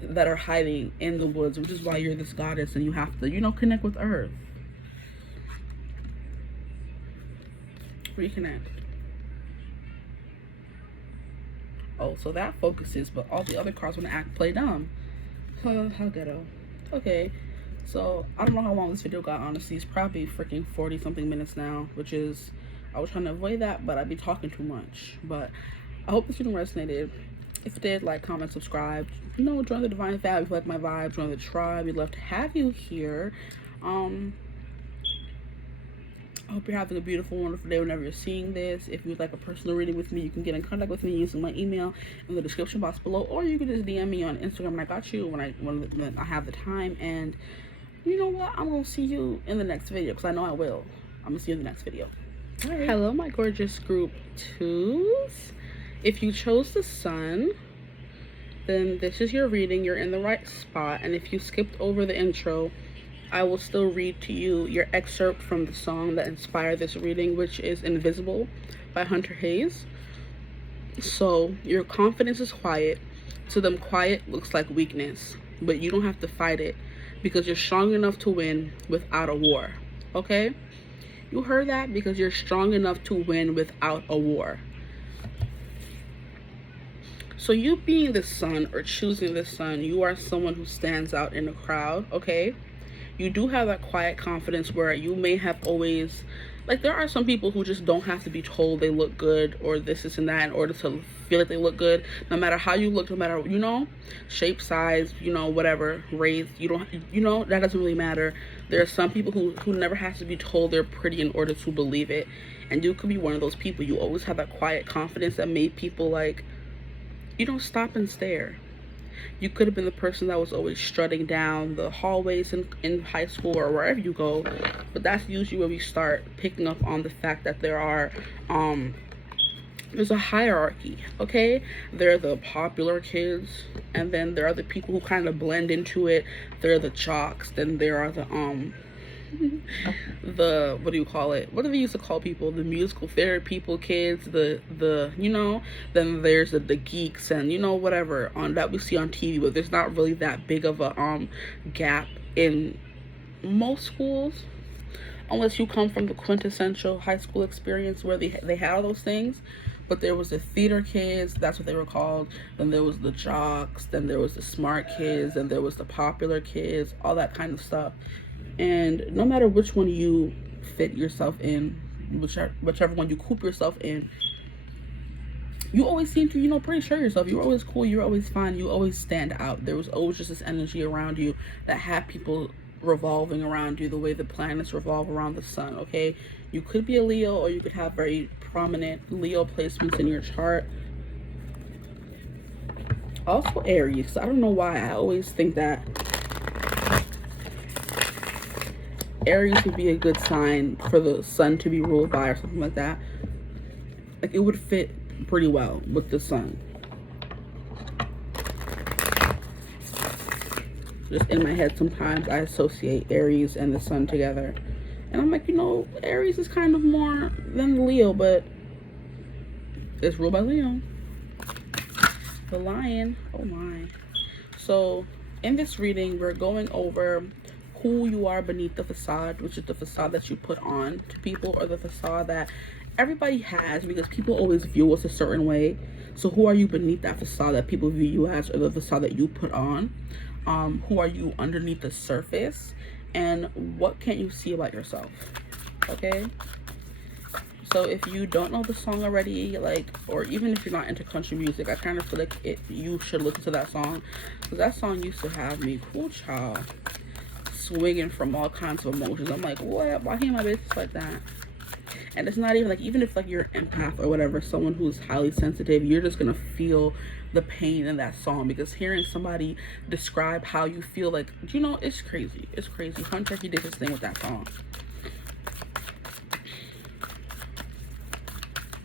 that are hiding in the woods, which is why you're this goddess and you have to, you know, connect with earth. Reconnect. Oh, so that focuses, but all the other cards want to play dumb. How ghetto. Okay, so I don't know how long this video got, honestly. It's probably freaking 40 something minutes now, which is, I was trying to avoid that, but I'd be talking too much. But I hope this video resonated. If it did, like, comment, subscribe. You know, join the Divine Fab if you like my vibe. Join the tribe. We'd love to have you here. I hope you're having a beautiful, wonderful day whenever you're seeing this. If you'd like a personal reading with me, you can get in contact with me using my email in the description box below, or you can just DM me on Instagram and I got you when I have the time. And you know what? I'm gonna see you in the next video, because I know I will. I'm gonna see you in the next video. All right. Hello, my gorgeous group twos. If you chose the sun, then this is your reading. You're in the right spot. And if you skipped over the intro, I will still read to you your excerpt from the song that inspired this reading, which is Invisible by Hunter Hayes. So your confidence is quiet. To them, quiet looks like weakness, but you don't have to fight it because you're strong enough to win without a war. Okay? You heard that? Because you're strong enough to win without a war. So you being the sun or choosing the sun, you are someone who stands out in a crowd, okay? You do have that quiet confidence where you may have always, like, there are some people who just don't have to be told they look good or this and that in order to feel like they look good. No matter how you look, no matter, you know, shape, size, you know, whatever, race, you don't, you know, that doesn't really matter. There are some people who never have to be told they're pretty in order to believe it. And you could be one of those people. You always have that quiet confidence that made people, like, you don't stop and stare. You could have been the person that was always strutting down the hallways in high school or wherever you go, but that's usually where we start picking up on the fact that there's a hierarchy, okay? There are the popular kids, and then there are the people who kind of blend into it. There are the jocks, then there are the what do you call it? What do they used to call people? The musical theater people, kids, the you know, then there's the geeks and, you know, whatever on that we see on TV, but there's not really that big of a gap in most schools, unless you come from the quintessential high school experience where they had all those things. But there was the theater kids, that's what they were called. Then there was the jocks, then there was the smart kids, and there was the popular kids, all that kind of stuff. And no matter which one you fit yourself in, whichever one you coop yourself in, you always seem to, you know, pretty sure yourself. You're always cool, you're always fine, you always stand out. There was always just this energy around you that had people revolving around you the way the planets revolve around the sun, okay? You could be a Leo, or you could have very prominent Leo placements in your chart. Also Aries. I don't know why I always think that Aries would be a good sign for the sun to be ruled by, or something like that. Like, it would fit pretty well with the sun. just in my head, sometimes I associate Aries and the sun together. And I'm like, you know, Aries is kind of more than Leo, but it's ruled by Leo. The lion, oh my. So in this reading, we're going over who you are beneath the facade, which is the facade that you put on to people, or the facade that everybody has, because people always view us a certain way. So who are you beneath that facade that people view you as, or the facade that you put on? Who are you underneath the surface, and what can't you see about yourself? Okay, so if you don't know the song already, like, or even if you're not into country music, I kind of feel like you should listen to that song, because that song used to have me, cool child, swinging from all kinds of emotions. I'm like, what? Why can't my business like that? And it's not even like, even if like you're an empath or whatever, someone who's highly sensitive, you're just gonna feel the pain in that song, because hearing somebody describe how you feel, like, you know, it's crazy. It's crazy. Hunter, he did his thing with that song.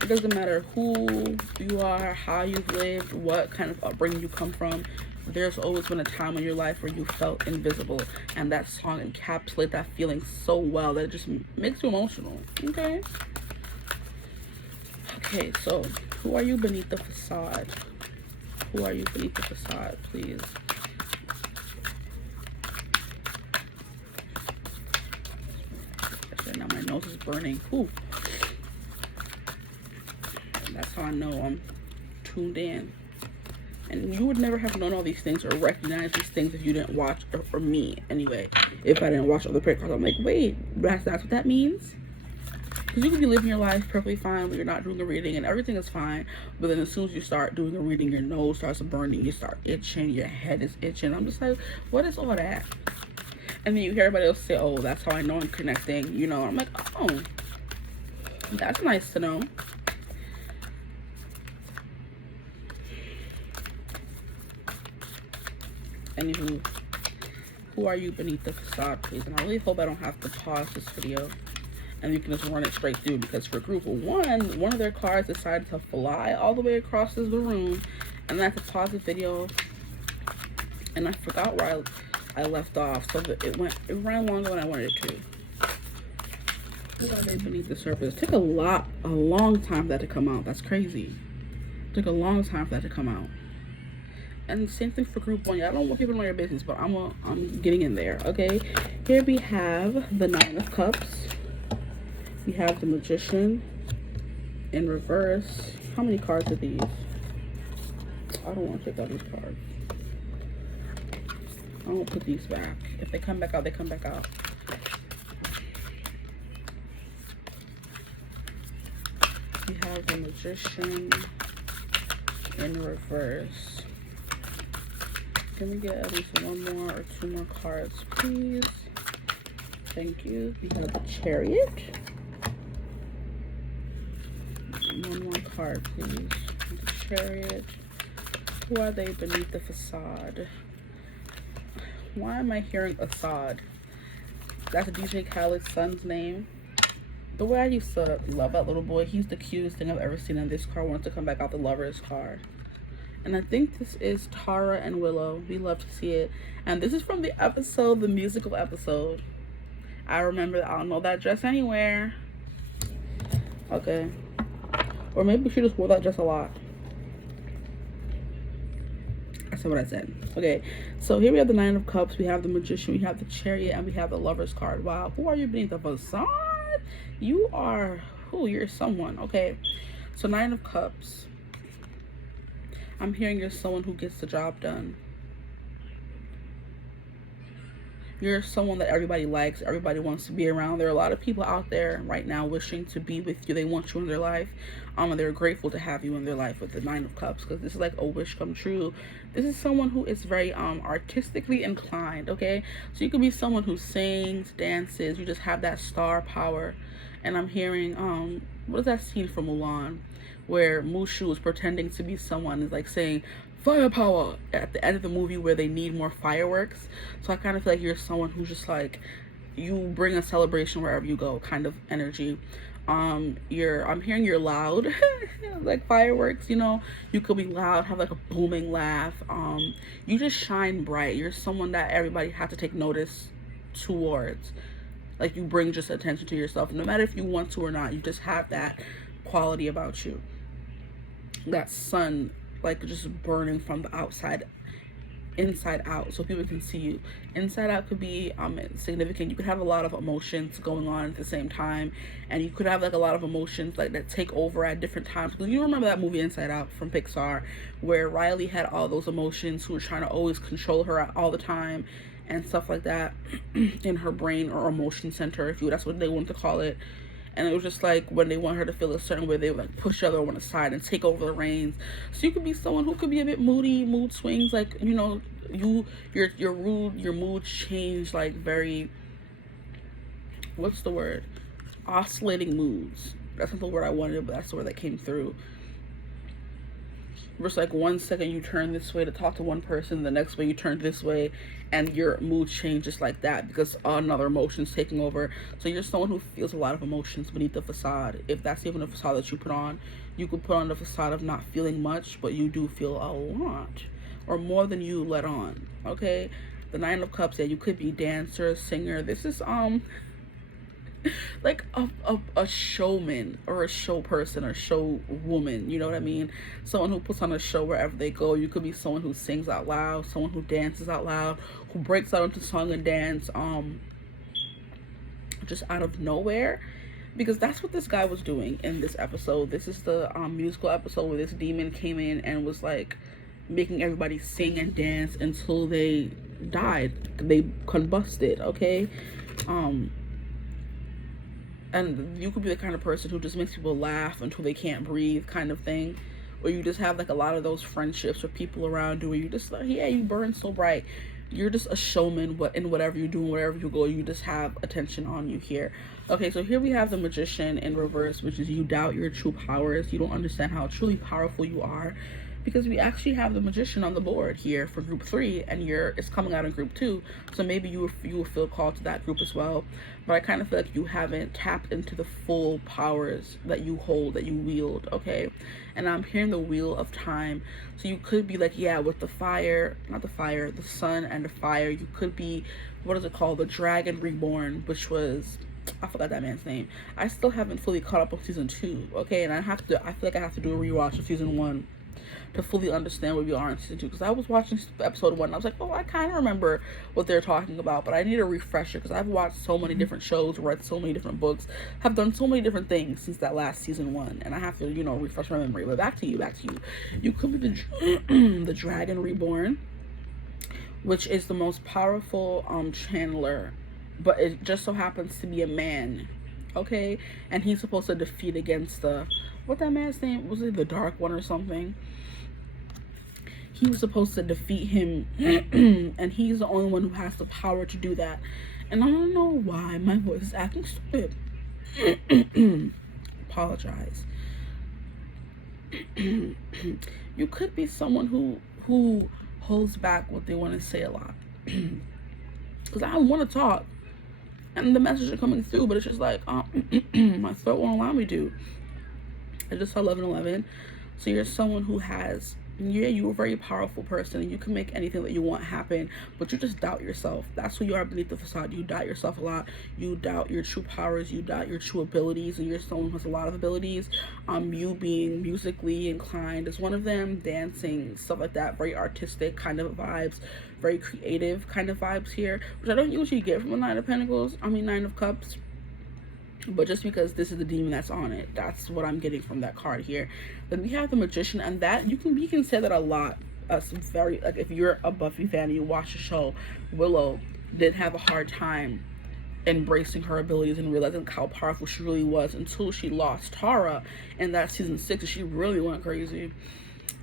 It doesn't matter who you are, how you've lived, what kind of upbringing you come from. There's always been a time in your life where you felt invisible, and that song encapsulates that feeling so well that it just makes you emotional. Okay, so who are you beneath the facade? Who are you beneath the facade, please? Now my nose is burning. Ooh. That's how I know I'm tuned in. And you would never have known all these things or recognized these things if you didn't watch, or me anyway, if I didn't watch other prayer cards. I'm like, wait, that's what that means? Because you could be living your life perfectly fine when you're not doing a reading and everything is fine, but then as soon as you start doing a reading, your nose starts burning, you start itching, your head is itching. I'm just like, what is all that? And then you hear everybody else say, oh, that's how I know I'm connecting, you know. I'm like, oh, that's nice to know. Anywho, who are you beneath the facade, please? And I really hope I don't have to pause this video and you can just run it straight through, because for group one of their cards decided to fly all the way across the room, and I have to pause the video, and I forgot where I left off, so it ran longer than I wanted it to. Who are they beneath the surface? It took a long time for that to come out. That's crazy. It took a long time for that to come out. And same thing for group one. Yeah, I don't want people to know your business, but I'm getting in there. Okay, here we have the Nine of Cups. We have the Magician in reverse. How many cards are these? I don't want to take out these cards. I won't put these back. If they come back out, they come back out. We have the Magician in reverse. Can we get at least one more or two more cards, please? Thank you. We have the Chariot. One more card, please. The Chariot. Who are they beneath the facade? Why am I hearing Assad? That's DJ Khaled's son's name. The way I used to love that little boy, he's the cutest thing I've ever seen, and this card wants to come back out, the Lover's card. And I think this is Tara and Willow. We love to see it. And this is from the episode, the musical episode. I remember, I don't know that dress anywhere. Okay. Or maybe she just wore that dress a lot. I said what I said. Okay. So here we have the Nine of Cups. We have the Magician. We have the Chariot. And we have the Lover's card. Wow. Who are you beneath the facade? You are who? You're someone. Okay. So Nine of Cups. I'm hearing you're someone who gets the job done. You're someone that everybody likes, everybody wants to be around. There are a lot of people out there right now wishing to be with you. They want you in their life. And they're grateful to have you in their life with the Nine of Cups, because this is like a wish come true. This is someone who is very artistically inclined, okay? So you could be someone who sings, dances, you just have that star power. And I'm hearing, what is that scene from Mulan? Where Mushu is pretending to be someone, is like saying firepower at the end of the movie where they need more fireworks. So I kind of feel like you're someone who's just like, you bring a celebration wherever you go kind of energy. I'm hearing you're loud, like fireworks, you know. You could be loud, have like a booming laugh. You just shine bright. You're someone that everybody has to take notice towards. Like, you bring just attention to yourself, no matter if you want to or not. You just have that quality about you, that sun, like, just burning from the outside inside out, so people can see you. Inside out could be significant. You could have a lot of emotions going on at the same time, and you could have like a lot of emotions like that take over at different times. Because you remember that movie Inside Out from Pixar, where Riley had all those emotions who were trying to always control her all the time and stuff like that in her brain, or emotion center, if you, that's what they wanted to call it. And it was just like, when they want her to feel a certain way, they would like push the other one aside and take over the reins. So you could be someone who could be a bit moody, mood swings, like, you know, your mood change, like, very, what's the word, oscillating moods. That's not the word I wanted, but that's the word that came through. Just like 1 second you turn this way to talk to one person, the next way you turn this way, and your mood changes like that because another emotion's taking over. So you're someone who feels a lot of emotions beneath the facade. If that's even a facade that you put on, you could put on the facade of not feeling much, but you do feel a lot, or more than you let on. Okay, the Nine of Cups. Yeah, you could be dancer, singer. This is like a showman, or a show person, or show woman, you know what I mean? Someone who puts on a show wherever they go. You could be someone who sings out loud, someone who dances out loud, who breaks out into song and dance just out of nowhere, because that's what this guy was doing in this episode. This is the musical episode where this demon came in and was like making everybody sing and dance until they died, they combusted. Okay, and you could be the kind of person who just makes people laugh until they can't breathe, kind of thing. Or you just have like a lot of those friendships or people around you where you just like, yeah, you burn so bright. You're just a showman in whatever you do, wherever you go. You just have attention on you here. Okay, so here we have the Magician in reverse, which is you doubt your true powers. You don't understand how truly powerful you are, because we actually have the Magician on the board here for group 3, and it's coming out in group 2. So maybe you will feel called to that group as well. But I kind of feel like you haven't tapped into the full powers that you hold, that you wield. Okay, and I'm hearing the Wheel of Time. So you could be like, yeah, with the fire, not the fire, the sun and the fire. You could be, what is it called, the Dragon Reborn, which was, I forgot that man's name. I still haven't fully caught up on season 2. Okay, and I feel like I have to do a rewatch of season 1 to fully understand where we are in season 2, because I was watching episode 1 and I was like, oh, I kind of remember what they're talking about, but I need a refresher because I've watched so many different shows, read so many different books, have done so many different things since that last season 1, and I have to, you know, refresh my memory. But back to you. You could be the Dragon Reborn, which is the most powerful channeler, but it just so happens to be a man. Okay, and he's supposed to defeat against what that man's name was, it the Dark One or something. He was supposed to defeat him, and he's the only one who has the power to do that. And I don't know why my voice is acting stupid. Apologize. You could be someone who holds back what they want to say a lot, because I want to talk and the messages are coming through, but it's just like my throat won't allow me to. I just saw 1111. So you're someone who has, yeah, you're a very powerful person, and you can make anything that you want happen, but you just doubt yourself. That's who you are beneath the facade. You doubt yourself a lot. You doubt your true powers. You doubt your true abilities, and you're someone who has a lot of abilities. You being musically inclined is one of them. Dancing, stuff like that. Very artistic kind of vibes. Very creative kind of vibes here, which I don't usually get from the Nine of Cups. But just because this is the demon that's on it, that's what I'm getting from that card here. Then we have the Magician, and that you can say that a lot. Very, like, if you're a Buffy fan and you watch the show, Willow did have a hard time embracing her abilities and realizing how powerful she really was until she lost Tara in that season 6, and she really went crazy.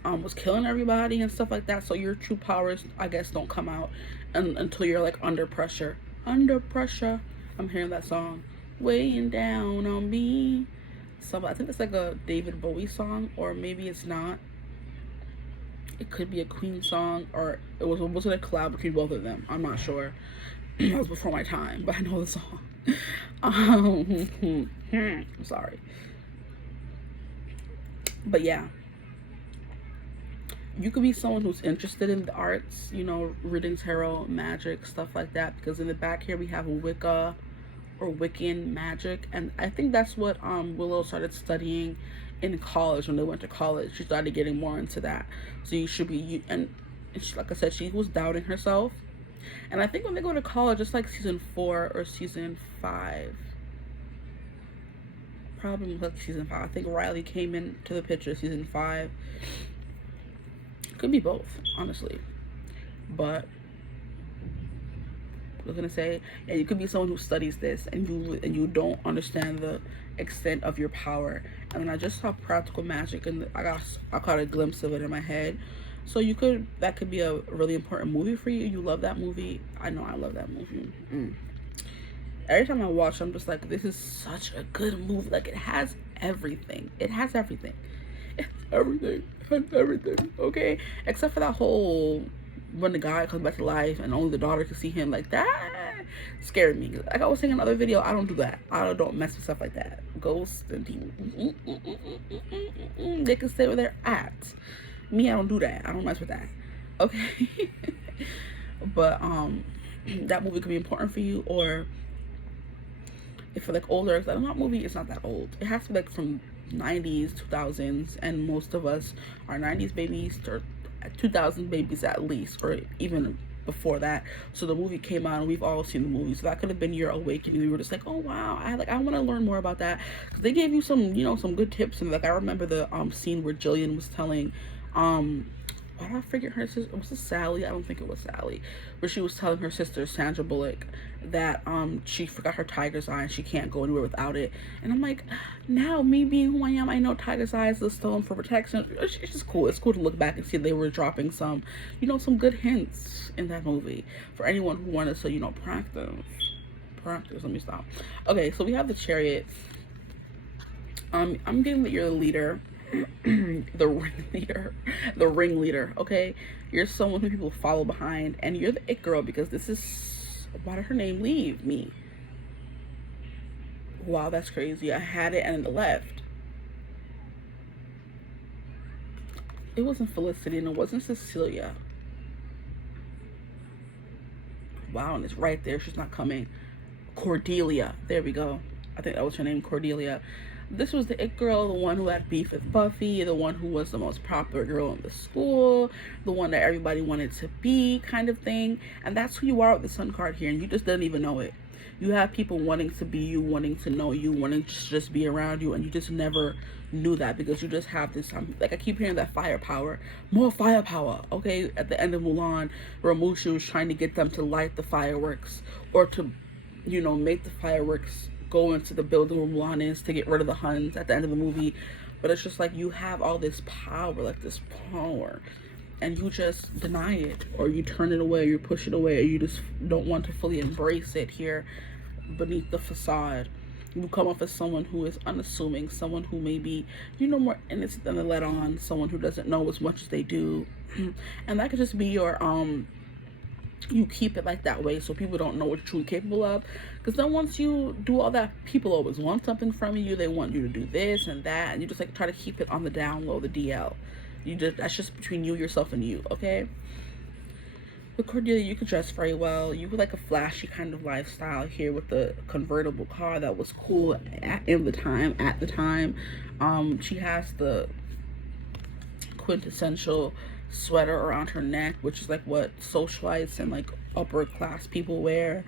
Was killing everybody and stuff like that. So your true powers, I guess, don't come out until you're like under pressure. Under pressure. I'm hearing that song. Weighing down on me. So I think it's like a David Bowie song, or maybe it's not. It could be a Queen song, or was it a collab between both of them? I'm not sure. That was before my time, but I know the song. I'm sorry. But yeah, you could be someone who's interested in the arts, you know, reading tarot, magic, stuff like that. Because in the back here we have Wicca or Wiccan magic, and I think that's what Willow started studying in college. When they went to college, she started getting more into that. So you should be, and she, like I said, she was doubting herself. And I think when they go to college, it's like season 4 or season 5. Probably like season 5. I think Riley came into the picture season 5. Could be both, honestly. But I was gonna say, and you could be someone who studies this and you don't understand the extent of your power. And then I just saw practical magic, and I caught a glimpse of it in my head. So that could be a really important movie for you. You love that movie. I know I love that movie. Every time I watch, I'm just like, this is such a good movie. Like, it has everything. It has everything. It's everything. It has everything. Okay? Except for that whole, when the guy comes back to life and only the daughter can see him, like, that scared me. Like I was saying in another video, I don't do that. I don't mess with stuff like that. Ghosts and people, they can stay where they're at. Me, I don't do that. I don't mess with that. Okay? But that movie could be important for you. Or if you're like older, because that movie is not that old. It has to be like from 90s, 2000s, and most of us are 90s babies or 2000 babies at least, or even before that. So the movie came out and we've all seen the movie. So that could have been your awakening. We were just like, oh wow, I want to learn more about that. Because they gave you some, you know, some good tips. And like I remember the scene where Jillian was telling why did I forget her sister? Was it Sally? I don't think it was Sally. Where she was telling her sister, Sandra Bullock, that she forgot her tiger's eye and she can't go anywhere without it. And I'm like, now me being who I am, I know tiger's eye is the stone for protection. It's just cool. It's cool to look back and see they were dropping some, you know, some good hints in that movie for anyone who wanted to, you know, practice. Let me stop. Okay, so we have the Chariot. I'm getting that you're the leader. the ringleader, okay? You're someone who people follow behind, and you're the it girl, because this is, why did her name leave me? Wow, that's crazy. I had it and it left. It wasn't Felicity and it wasn't Cecilia. Wow, and it's right there. She's not coming. Cordelia. There we go. I think that was her name, Cordelia. This was the it girl, the one who had beef with Buffy, the one who was the most popular girl in the school, the one that everybody wanted to be, kind of thing. And that's who you are with the Sun card here, and you just didn't even know it. You have people wanting to be you, wanting to know you, wanting to just be around you, and you just never knew that because you just have this, like I keep hearing that firepower, more firepower, okay? At the end of Mulan, where Mushu was trying to get them to light the fireworks, or to, you know, make the fireworks go into the building where Mulan is to get rid of the Huns at the end of the movie. But it's just like you have all this power, like this power, and you just deny it, or you turn it away, you push it away, or you just don't want to fully embrace it here beneath the facade. You come off as someone who is unassuming, someone who may be, you know, more innocent than they let on, someone who doesn't know as much as they do. And that could just be your you keep it like that way so people don't know what you're truly capable of. Because then once you do all that, people always want something from you. They want you to do this and that, and you just like try to keep it on the down low, the DL. That's just between you, yourself, and you, okay? With Cordelia, you could dress very well. You would like a flashy kind of lifestyle here with the convertible car that was cool at the time. She has the quintessential sweater around her neck, which is like what socialites and like upper class people wear.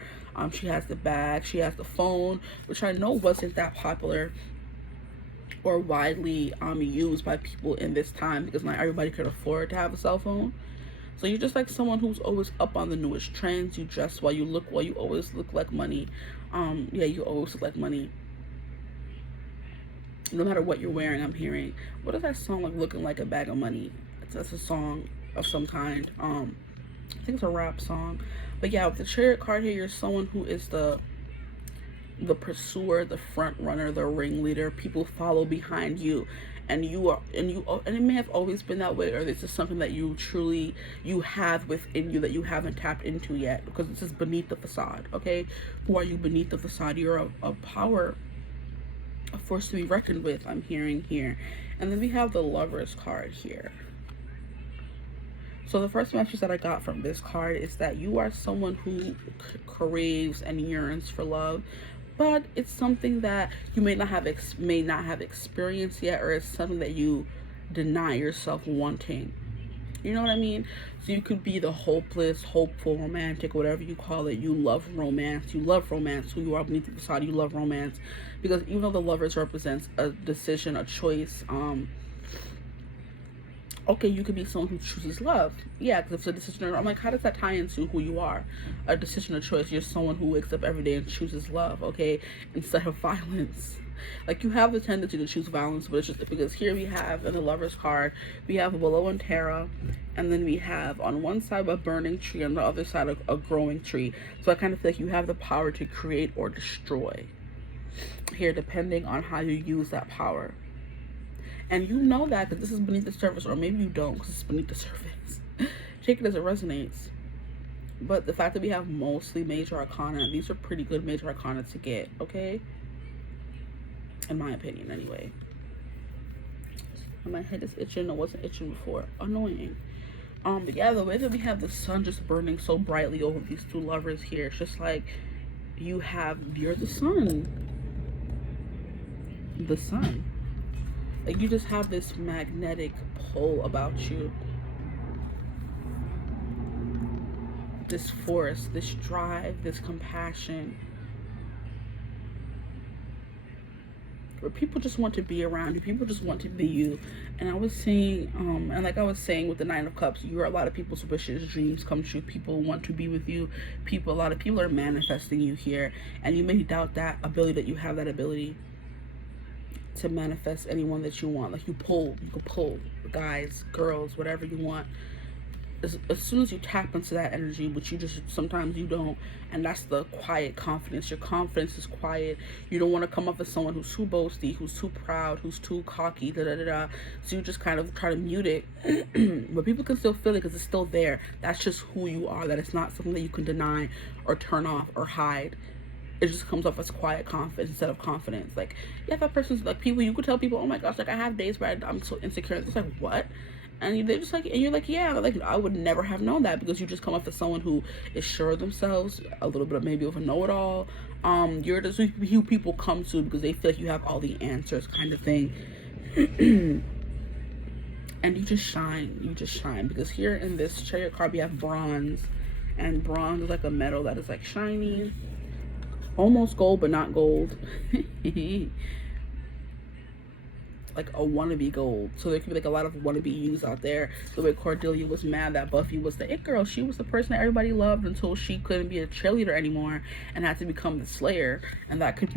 She has the bag, she has the phone, which I know wasn't that popular or widely used by people in this time because not everybody could afford to have a cell phone. So you're just like someone who's always up on the newest trends. You dress well, you look well, you always look like money. Yeah, you always look like money. No matter what you're wearing, I'm hearing. What is that song like, looking like a bag of money? That's a song of some kind. I think it's a rap song. But yeah, with the Chariot card here, you're someone who is the pursuer, the front runner, the ringleader. People follow behind you, and it may have always been that way, or this is something that you have within you that you haven't tapped into yet, because this is beneath the facade. Okay, who are you beneath the facade? You're a power a force to be reckoned with, I'm hearing here. And then we have the Lovers card here. So the first message that I got from this card is that you are someone who craves and yearns for love, but it's something that you may not have experienced yet, or it's something that you deny yourself wanting. You know what I mean? So you could be the hopeless, hopeful, romantic, whatever you call it. You love romance. You love romance. Who you are beneath the facade, you love romance. Because even though the Lovers represents a decision, a choice, okay, you could be someone who chooses love. Yeah, because it's a decision. I'm like, how does that tie into who you are? A decision, a choice. You're someone who wakes up every day and chooses love, okay? Instead of violence. Like, you have the tendency to choose violence, but it's just because here we have, in the Lovers card, we have a Willow and Tara, and then we have on one side a burning tree, on the other side a growing tree. So I kind of feel like you have the power to create or destroy here, depending on how you use that power. And you know that because this is beneath the surface, or maybe you don't because it's beneath the surface. Take it as it resonates. But the fact that we have mostly major arcana, these are pretty good major arcana to get, okay? In my opinion, anyway. And my head is itching. It wasn't itching before. Annoying. But yeah, the way that we have the sun just burning so brightly over these two lovers here, it's just like you're the sun. The sun. Like, you just have this magnetic pull about you. This force, this drive, this compassion. Where people just want to be around you. People just want to be you. And I was saying, and like I was saying with the Nine of Cups, you're a lot of people's wishes, dreams come true. People want to be with you. A lot of people are manifesting you here. And you may doubt that ability, that you have that ability to manifest anyone that you want. Like, you can pull guys, girls, whatever you want. As soon as you tap into that energy, which you just sometimes you don't, and that's the quiet confidence. Your confidence is quiet. You don't want to come up as someone who's too boasty, who's too proud, who's too cocky, so you just kind of try to mute it. But people can still feel it because it's still there. That's just who you are. That it's not something that you can deny or turn off or hide. It just comes off as quiet confidence instead of confidence. Like, yeah, that person's like, people, you could tell people, oh my gosh, like, I have days where I'm so insecure. It's like, what? And they're just like, and you're like, yeah, like, I would never have known that, because you just come off as someone who is sure of themselves, a little bit of maybe of a know-it-all. You're just who people come to because they feel like you have all the answers, kind of thing. And you just shine, because here in this Chariot card we have bronze, and bronze is like a metal that is like shiny, almost gold but not gold. Like a wannabe gold. So there could be like a lot of wannabe yous out there. The way Cordelia was mad that Buffy was the it girl. She was the person that everybody loved until she couldn't be a cheerleader anymore and had to become the Slayer. And that could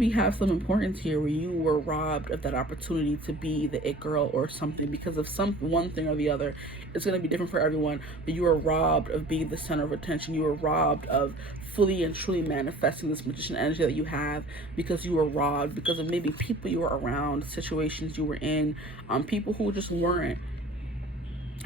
be have some importance here, where you were robbed of that opportunity to be the it girl or something because of one thing or the other. It's going to be different for everyone, but you were robbed of being the center of attention. You were robbed of fully and truly manifesting this magician energy that you have, because you were robbed because of maybe people you were around, situations you were in, people who just weren't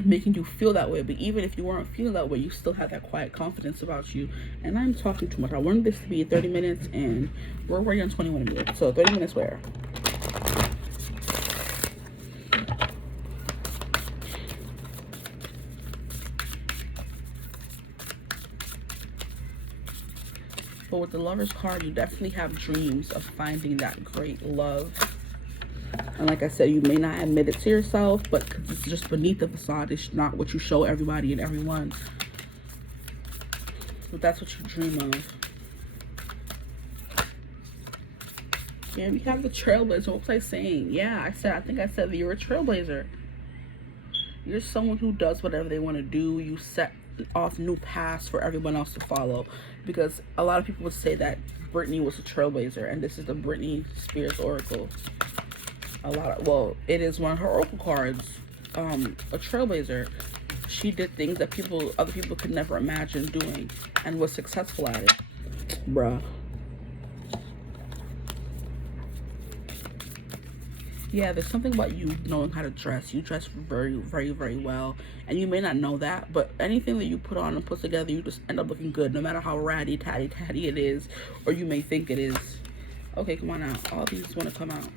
making you feel that way. But even if you weren't feeling that way, you still had that quiet confidence about you. And I'm talking too much. I wanted this to be 30 minutes and we're already on 21 minutes, so 30 minutes where? But with the Lovers card, you definitely have dreams of finding that great love. And like I said, you may not admit it to yourself, but because it's just beneath the facade, it's not what you show everybody and everyone. But that's what you dream of. Yeah, we have the trailblazer. What was I saying? Yeah, I think I said that you're a trailblazer. You're someone who does whatever they want to do. You set off new paths for everyone else to follow, because a lot of people would say that Britney was a trailblazer, and this is the Britney Spears oracle. It is one of her oracle cards. A trailblazer. She did things that other people could never imagine doing, and was successful at it. Bruh. Yeah, there's something about you knowing how to dress. You dress very, very, very well. And you may not know that, but anything that you put on and put together, you just end up looking good, no matter how ratty, tatty it is, or you may think it is. Okay, come on out. All these want to come out.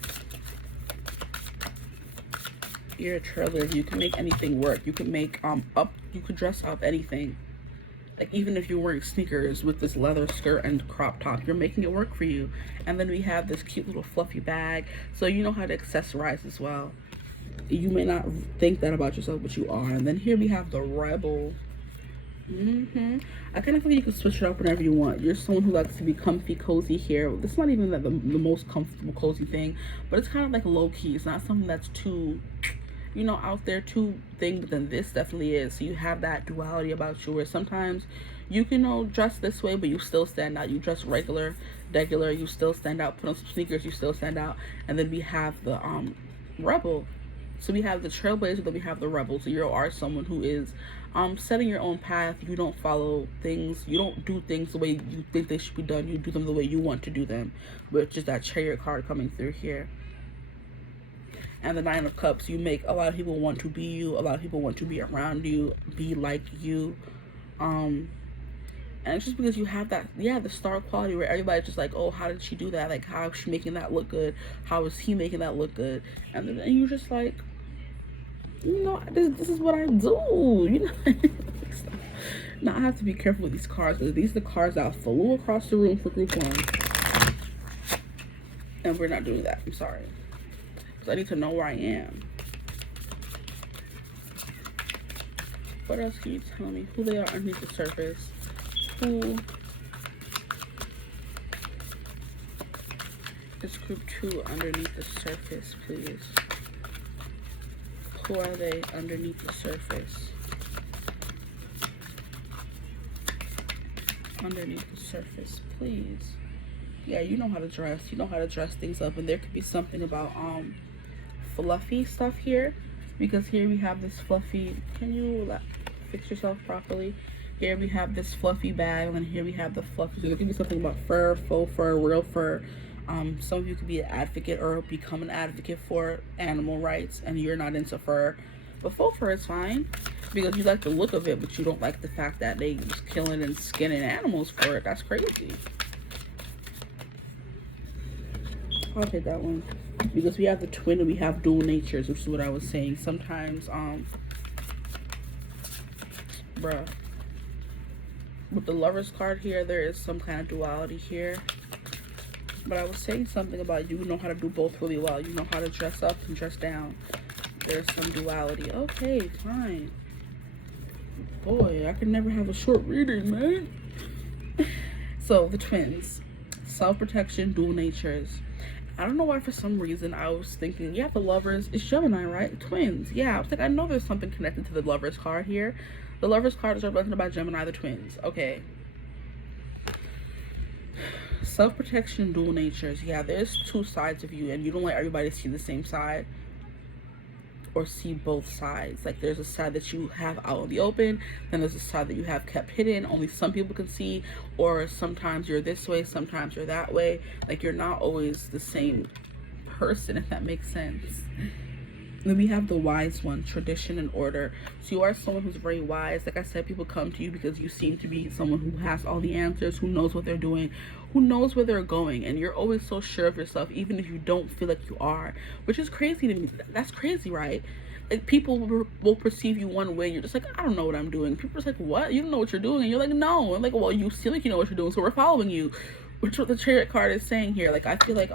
You're a trailblazer. You can make anything work. You can make you could dress up anything. Like, even if you're wearing sneakers with this leather skirt and crop top, you're making it work for you. And then we have this cute little fluffy bag, so you know how to accessorize as well. You may not think that about yourself, but you are. And then here we have the rebel. I kind of feel like you can switch it up whenever you want. You're someone who likes to be comfy, cozy here. It's not even that the most comfortable, cozy thing, but it's kind of like low-key. It's not something that's too, you know, out there, too thing, but then this definitely is. So you have that duality about you, where sometimes you can, you know, dress this way, but you still stand out. You dress regular, you still stand out. Put on some sneakers, you still stand out. And then we have the rebel. So we have the trailblazer, then we have the rebel. So you are someone who is setting your own path. You don't follow things. You don't do things the way you think they should be done. You do them the way you want to do them, which is that Chariot card coming through here. And the Nine of Cups, you make a lot of people want to be you. A lot of people want to be around you, be like you. And it's just because you have that, yeah, the star quality where everybody's just like, oh, how did she do that? Like, how is she making that look good? How is he making that look good? And then you're just like, you know, this is what I do, you know. Now I have to be careful with these cards, because these are the cards that flew across the room for group 1. And we're not doing that. I'm sorry. Because I need to know where I am. What else can you tell me? Who they are underneath the surface? Who is group 2 underneath the surface, please? Who are they underneath the surface? Underneath the surface, please. Yeah, you know how to dress. You know how to dress things up. And there could be something about fluffy stuff here. Because here we have this fluffy... Can you fix yourself properly? Here we have this fluffy bag. And then here we have the fluffy... So there could be something about fur, faux fur, real fur. Some of you could be an advocate or become an advocate for animal rights, and you're not into fur. But faux fur is fine, because you like the look of it, but you don't like the fact that they just killing and skinning animals for it. That's crazy. I'll take that one. Because we have the twin and we have dual natures, which is what I was saying. Sometimes, with the Lovers card here, there is some kind of duality here. But I was saying something about you know how to do both really well. You know how to dress up and dress down. There's some duality. Okay, fine. Boy, I can never have a short reading, man. So, the twins. Self-protection, dual natures. I don't know why for some reason I was thinking, yeah, the Lovers, it's Gemini, right? Twins. Yeah, I was like, I know there's something connected to the Lovers card here. The Lovers card is represented by Gemini, the twins. Okay. Self-protection, dual natures. Yeah, there's two sides of you, and you don't let everybody see the same side or see both sides. Like, there's a side that you have out in the open, then there's a side that you have kept hidden, only some people can see, or sometimes you're this way, sometimes you're that way. Like, you're not always the same person, if that makes sense. Then we have the wise one, tradition and order. So you are someone who's very wise. Like I said, people come to you because you seem to be someone who has all the answers, who knows what they're doing, who knows where they're going. And you're always so sure of yourself, even if you don't feel like you are, which is crazy to me. That's crazy, right? Like, people will perceive you one way. You're just like, I don't know what I'm doing. People are just like, what? You don't know what you're doing? And you're like, no. And like, well, you seem like you know what you're doing, so we're following you. Which is what the Chariot card is saying here. Like, I feel like,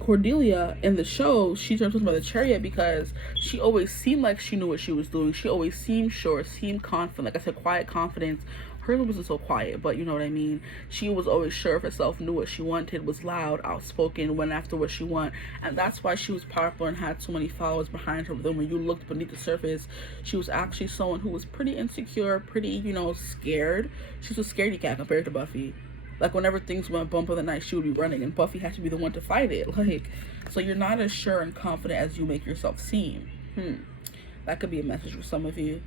Cordelia in the show, she turns about the Chariot because she always seemed like she knew what she was doing. She always seemed sure, seemed confident. Like I said, quiet confidence. Hers wasn't so quiet, but you know what I mean. She was always sure of herself, knew what she wanted, was loud, outspoken, went after what she wanted, and that's why she was powerful and had so many followers behind her. But then when you looked beneath the surface, she was actually someone who was pretty insecure, pretty, you know, scared. She was a scaredy cat compared to Buffy. Like, whenever things went bump in the night, she would be running, and Buffy had to be the one to fight it. Like, so you're not as sure and confident as you make yourself seem. That could be a message for some of you,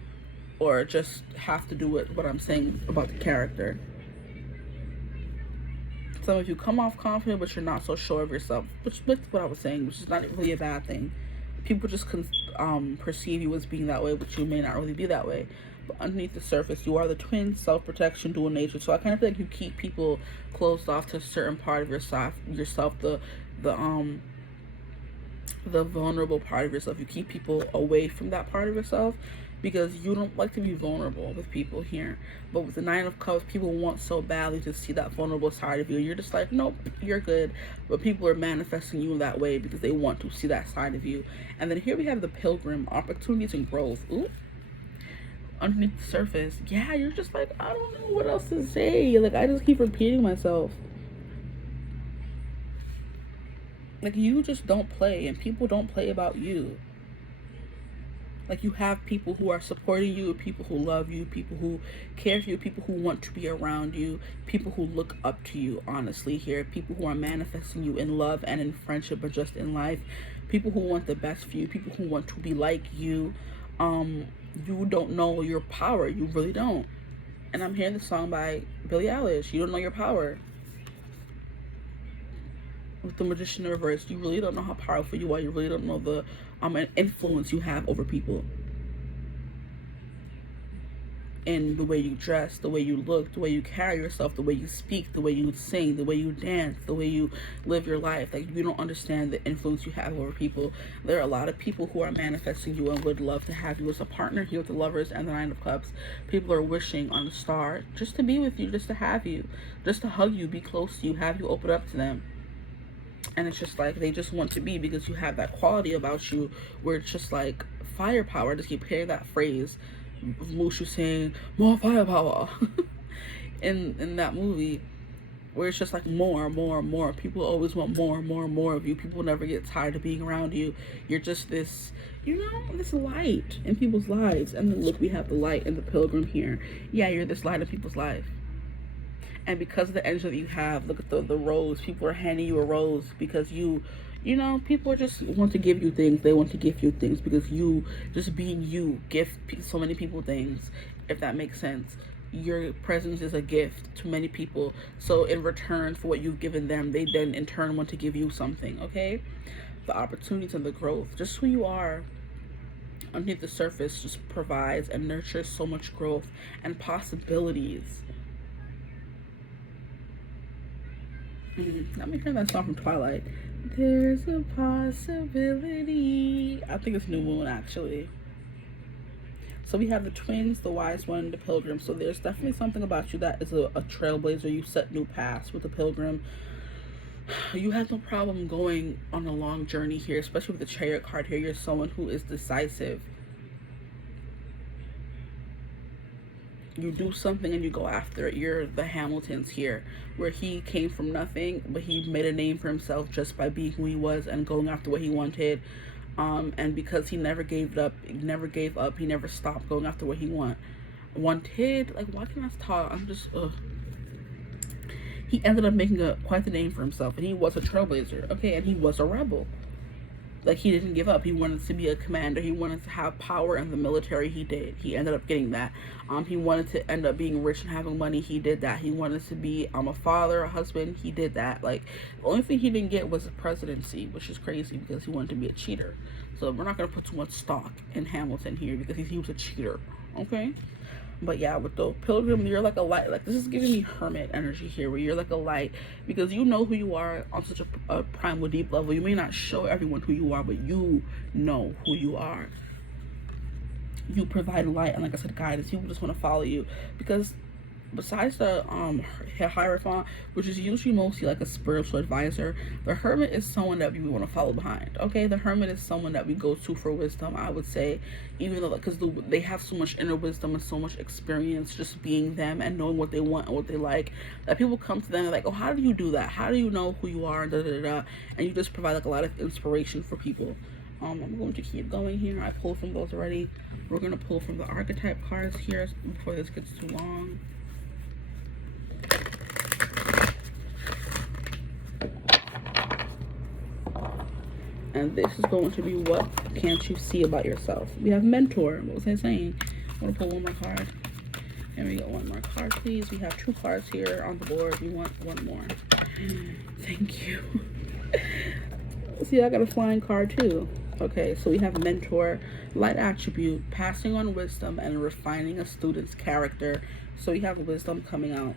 or just have to do with what I'm saying about the character. Some of you come off confident, but you're not so sure of yourself, which is what I was saying, which is not really a bad thing. People just perceive you as being that way, but you may not really be that way. But underneath the surface, you are the twin, self-protection, dual nature. So I kind of feel like you keep people closed off to a certain part of yourself, the vulnerable part of yourself. You keep people away from that part of yourself because you don't like to be vulnerable with people here. But with the Nine of Cups, people want so badly to see that vulnerable side of you. You're just like, nope, you're good. But people are manifesting you in that way because they want to see that side of you. And then here we have the Pilgrim, opportunities and growth. Ooh. Underneath the surface, yeah, you're just like, I don't know what else to say. Like, I just keep repeating myself. Like, you just don't play, and people don't play about you. Like, you have people who are supporting you, people who love you, people who care for you, people who want to be around you, people who look up to you, honestly, here. People who are manifesting you in love and in friendship, but just in life. People who want the best for you, people who want to be like you. You don't know your power. You really don't. And I'm hearing the song by Billie Eilish. You don't know your power. With the Magician in reverse, you really don't know how powerful you are. You really don't know the influence you have over people. In the way you dress, the way you look, the way you carry yourself, the way you speak, the way you sing, the way you dance, the way you live your life. Like, you don't understand the influence you have over people. There are a lot of people who are manifesting you and would love to have you as a partner here with the Lovers and the Nine of Cups. People are wishing on the star just to be with you, just to have you, just to hug you, be close to you, have you open up to them. And it's just like, they just want to be, because you have that quality about you where it's just like firepower. I just keep hearing that phrase, Mushu saying more firepower in that movie, where it's just like more. People always want more of you. People never get tired of being around you. You're just this, this light in people's lives. And then look, we have the light in the Pilgrim here. Yeah, you're this light in people's life. And because of the energy that you have, look at the rose. People are handing you a rose because people are just want to give you things. They want to give you things because you, just being you, gift so many people things, if that makes sense. Your presence is a gift to many people. So in return for what you've given them, they then in turn want to give you something, okay? The opportunities and the growth, just who you are underneath the surface, just provides and nurtures so much growth and possibilities. Let me hear that song from Twilight. There's a possibility. I think it's New Moon, actually. So we have the twins, the wise one, the Pilgrim. So there's definitely something about you that is a trailblazer. You set new paths with the Pilgrim. You have no problem going on a long journey here, especially with the Chariot card here. You're someone who is decisive. You do something and you go after it. You're the Hamiltons here, where he came from nothing, but he made a name for himself just by being who he was and going after what he wanted. And because he never gave up, he never stopped going after what he wanted. Like, why can't I talk? I'm just, He ended up making quite the name for himself, and he was a trailblazer, okay, and he was a rebel. Like, he didn't give up. He wanted to be a commander. He wanted to have power in the military. He did. He ended up getting that. He wanted to end up being rich and having money. He did that. He wanted to be a father, a husband. He did that. Like, the only thing he didn't get was the presidency, which is crazy because he wanted to be a cheater. So we're not going to put too much stock in Hamilton here because he was a cheater, okay? But yeah, with the Pilgrim, you're like a light. Like, this is giving me hermit energy here, where you're like a light, because you know who you are on such a primal, deep level. You may not show everyone who you are, but you know who you are. You provide light, and like I said, guidance. People just want to follow you, because besides the Hierophant, which is usually mostly like a spiritual advisor, the Hermit is someone that we want to follow behind, okay? The Hermit is someone that we go to for wisdom, I would say, even though, because they have so much inner wisdom and so much experience just being them and knowing what they want and what they like, that people come to them and like, oh, how do you do that? How do you know who you are? And and you just provide like a lot of inspiration for people. I'm going to keep going here. I pulled from those already. We're going to pull from the archetype cards here before this gets too long. And this is going to be what can't you see about yourself. We have mentor. What was I saying? I'm going to pull one more card. And we got one more card, please. We have 2 cards here on the board. We want one more. Thank you. See, I got a flying card too. Okay, so we have mentor, light attribute, passing on wisdom and refining a student's character. So we have wisdom coming out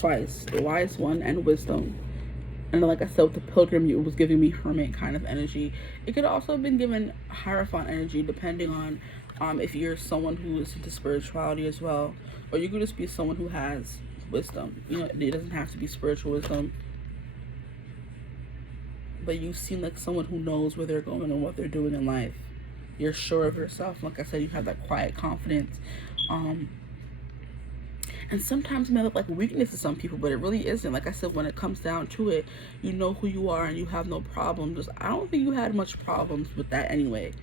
twice, the wise one and wisdom. And like I said, with the pilgrim, it was giving me hermit kind of energy. It could also have been given hierophant energy, depending on if you're someone who is into spirituality as well, or you could just be someone who has wisdom. You know, it doesn't have to be spiritual wisdom, but you seem like someone who knows where they're going and what they're doing in life. You're sure of yourself. Like I said, you have that quiet confidence. And sometimes it may look like weakness to some people, but it really isn't. Like I said, when it comes down to it, you know who you are and you have no problems. I don't think you had much problems with that anyway.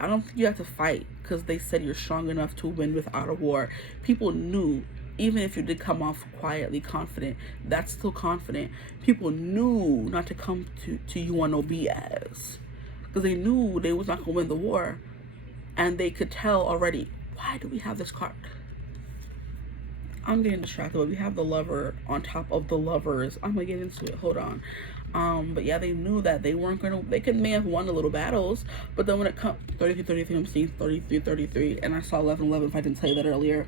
I don't think you have to fight because they said you're strong enough to win without a war. People knew, even if you did come off quietly confident, that's still confident. People knew not to come to you on no BS because they knew they was not going to win the war. And they could tell already, why do we have this card? I'm getting distracted, but we have the lover on top of the lovers. I'm gonna get into it, hold on. But yeah, they knew that they weren't gonna, may have won the little battles, but then when it comes 33, I'm seeing 33, and I saw 11, if I didn't tell you that earlier.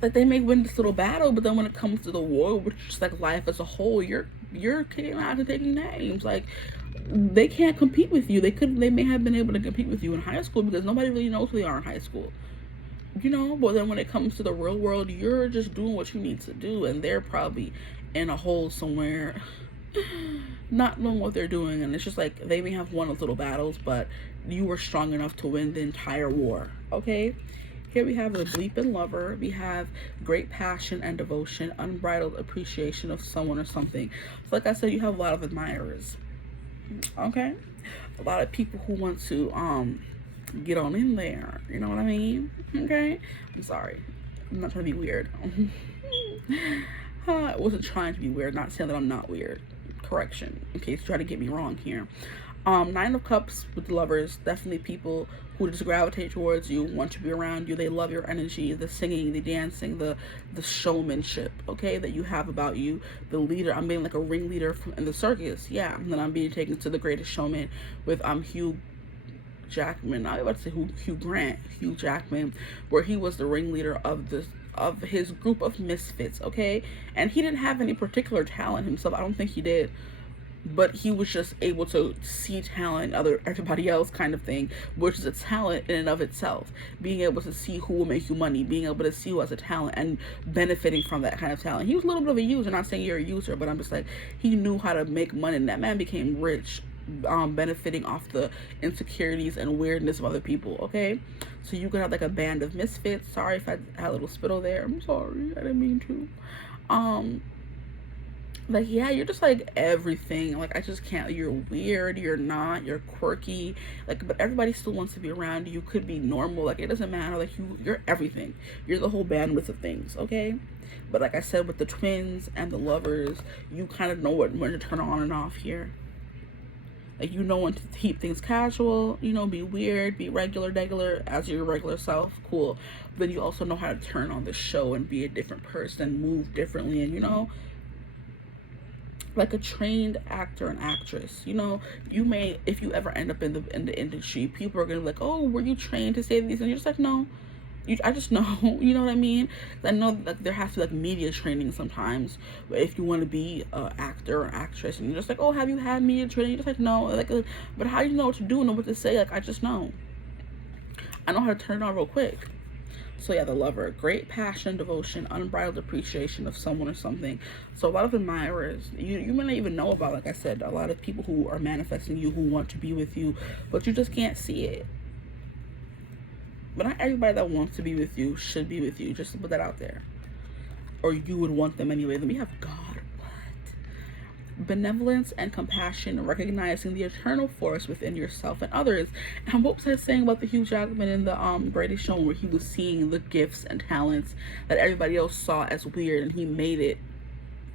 Like they may win this little battle, but then when it comes to the war, which is like life as a whole, you're kicking out and taking names. Like they can't compete with you. They may have been able to compete with you in high school because nobody really knows who they are in high school. You know, but then when it comes to the real world, you're just doing what you need to do, and they're probably in a hole somewhere not knowing what they're doing. And it's just like they may have won those little battles, but you were strong enough to win the entire war. Okay, here we have the bleeping lover. We have great passion and devotion, unbridled appreciation of someone or something. So like I said, you have a lot of admirers. Okay, a lot of people who want to get on in there, you know what I mean? Okay, I'm sorry, I'm not trying to be weird. I wasn't trying to be weird, not saying that I'm not weird. Correction, in case you try to get me wrong here. 9 of Cups with the lovers, definitely people who just gravitate towards you, want to be around you. They love your energy, the singing, the dancing, the showmanship, okay, that you have about you. The leader, I'm being like a ringleader in the circus, yeah. And then I'm being taken to the Greatest Showman with Hugh Jackman. I was about to say Hugh Jackman, where he was the ringleader of his group of misfits, okay? And he didn't have any particular talent himself. I don't think he did, but he was just able to see talent everybody else kind of thing, which is a talent in and of itself. Being able to see who will make you money, being able to see who has a talent and benefiting from that kind of talent. He was a little bit of a user, not saying you're a user, but I'm just like, he knew how to make money, and that man became rich benefiting off the insecurities and weirdness of other people. Okay, so you could have like a band of misfits. Sorry if I had a little spittle there, I'm sorry, I didn't mean to. Like, yeah, you're just like everything. Like, I just can't, you're weird, you're not, you're quirky, like, but everybody still wants to be around you. You could be normal, like, it doesn't matter. Like, you're everything, you're the whole bandwidth of things. Okay, but like I said, with the twins and the lovers, you kind of know when to turn on and off here. Like, you know when to keep things casual, you know, be weird, be regular as your regular self, cool. But then you also know how to turn on the show and be a different person, move differently, and, you know, like a trained actor and actress. You know, you may, if you ever end up in the industry, people are gonna be like, oh, were you trained to say these? And you're just like, no. I just know, you know what I mean? I know that there has to be like media training sometimes, but if you want to be an actor or actress, and you're just like, oh, have you had media training? You're just like, no. Like, but how do you know what to do and know what to say? Like, I just know. I know how to turn it on real quick. So yeah, the lover, great passion, devotion, unbridled appreciation of someone or something. So a lot of admirers, you may not even know about, like I said, a lot of people who are manifesting you, who want to be with you, but you just can't see it. But not everybody that wants to be with you should be with you, just to put that out there. Or you would want them anyway. Then we have God. What? Benevolence and compassion, recognizing the eternal force within yourself and others. And what was I saying about the Hugh Jackman in the Brady show, where he was seeing the gifts and talents that everybody else saw as weird, and he made it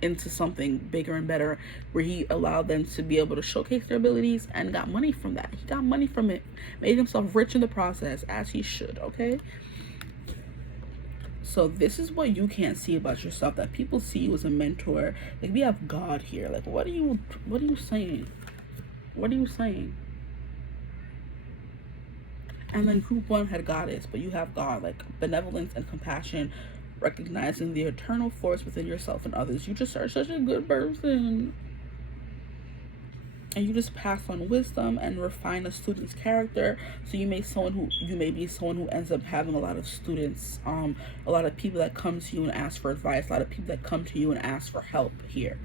into something bigger and better, where he allowed them to be able to showcase their abilities and got money from that. He got money from it, made himself rich in the process, as he should. Okay, So this is what you can't see about yourself, that people see you as a mentor. Like, we have God here. Like, what are you saying? What are you saying? And then group 1 had goddess, but you have God, like benevolence and compassion, recognizing the eternal force within yourself and others. You just are such a good person. And you just pass on wisdom and refine a student's character. So you may be someone who ends up having a lot of students, a lot of people that come to you and ask for advice, a lot of people that come to you and ask for help here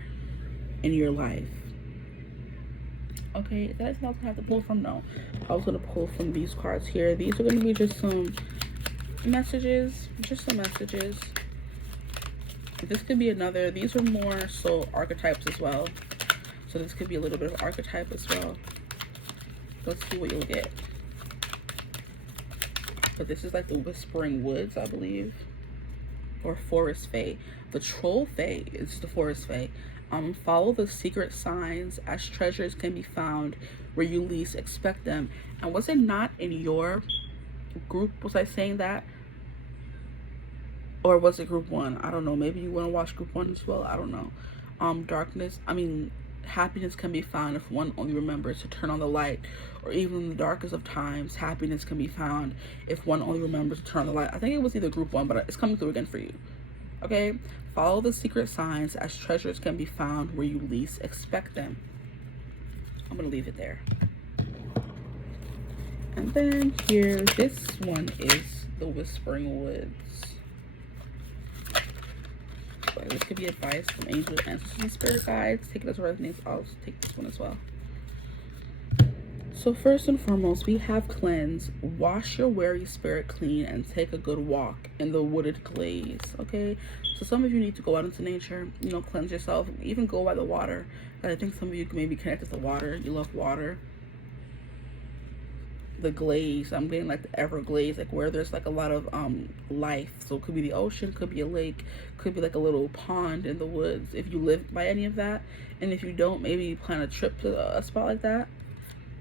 in your life. Okay, is that anything else I have to pull from? No. I was going to pull from these cards here. These are going to be just some messages. Just some messages. This could be another. These are more so archetypes as well. So this could be a little bit of archetype as well. Let's see what you'll get. But this is like the Whispering Woods, I believe. Or Forest Fae. The Troll Fae is the Forest Fae. Follow the secret signs, as treasures can be found where you least expect them. And was it not in your group, was I saying that? Or was it group 1? I don't know. Maybe you want to watch group 1 as well. I don't know. Happiness can be found if one only remembers to turn on the light. Or even in the darkest of times, happiness can be found if one only remembers to turn on the light. I think it was either group 1, but it's coming through again for you. Okay? Follow the secret signs, as treasures can be found where you least expect them. I'm going to leave it there. And then here, this one is the Whispering Woods. So this could be advice from angels, ancestors, and spirit guides. Take it as resonates. I'll take this one as well. So first and foremost, we have cleanse. Wash your weary spirit clean and take a good walk in the wooded glades. Okay, so some of you need to go out into nature, you know, cleanse yourself, even go by the water. I think some of you may be connected to water. You love water. The glades, I'm getting like the Everglades, like where there's like a lot of life. So it could be the ocean, could be a lake, could be like a little pond in the woods, if you live by any of that. And if you don't, maybe you plan a trip to a spot like that.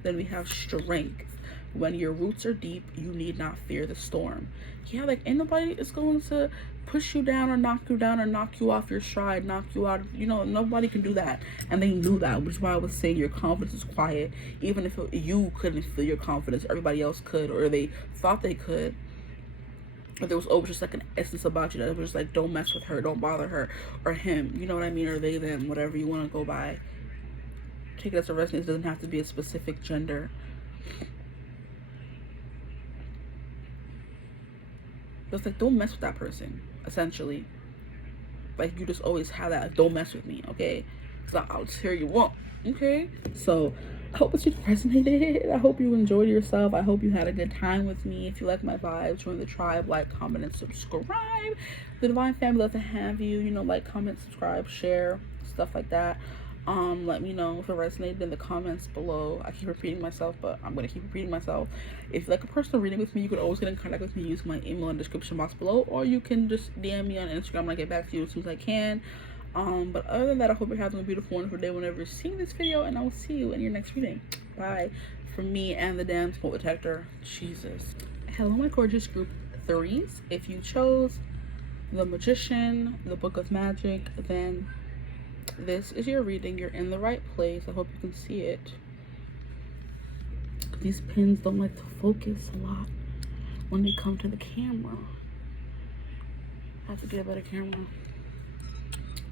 Then we have strength. When your roots are deep, you need not fear the storm. Yeah, like ain't nobody is going to push you down or knock you off your stride, knock you out. You know, nobody can do that. And they knew that, which is why I was saying your confidence is quiet. Even if you couldn't feel your confidence, everybody else could, or they thought they could. Or there was always just like an essence about you that was just like, don't mess with her, don't bother her, or him. You know what I mean? Or they, them, whatever you want to go by. Take it as a resonance. It doesn't have to be a specific gender. It's like, don't mess with that person, essentially. Like, you just always have that, like, don't mess with me, okay? So I'll tear you up, okay? So I hope that you resonated. I hope you enjoyed yourself. I hope you had a good time with me. If you like my vibes, join the tribe, like, comment, and subscribe. The Divine family love to have you, you know, like, comment, subscribe, share, stuff like that. Let me know if it resonated in the comments below. I keep repeating myself, but I'm going to keep repeating myself. If you like a personal reading with me, you could always get in contact with me using my email in the description box below, or you can just DM me on Instagram and I get back to you as soon as I can. But other than that, I hope you're having a beautiful, wonderful day whenever you're seeing this video, and I will see you in your next reading. Bye. From me and the damn smoke detector. Jesus. Hello, my gorgeous group 3s. If you chose the Magician, the Book of Magic, then this is your reading. You're in the right place. I hope you can see it. These pins don't like to focus a lot when they come to the camera. I have to get a better camera.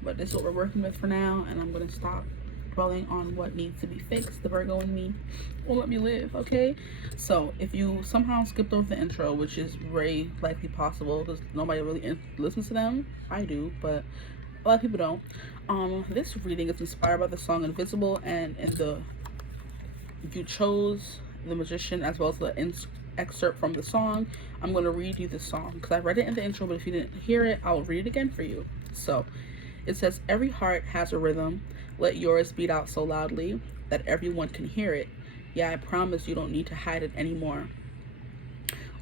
But this is what we're working with for now, and I'm going to stop dwelling on what needs to be fixed. The Virgo in me won't let me live, okay? So if you somehow skipped over the intro, which is very likely possible because nobody really listens to them, I do, but a lot of people don't. This reading is inspired by the song Invisible, and if you chose the Magician as well as the excerpt from the song, I'm going to read you the song because I read it in the intro, but if you didn't hear it, I'll read it again for you. So it says, every heart has a rhythm. Let yours beat out so loudly that everyone can hear it. Yeah, I promise you don't need to hide it anymore.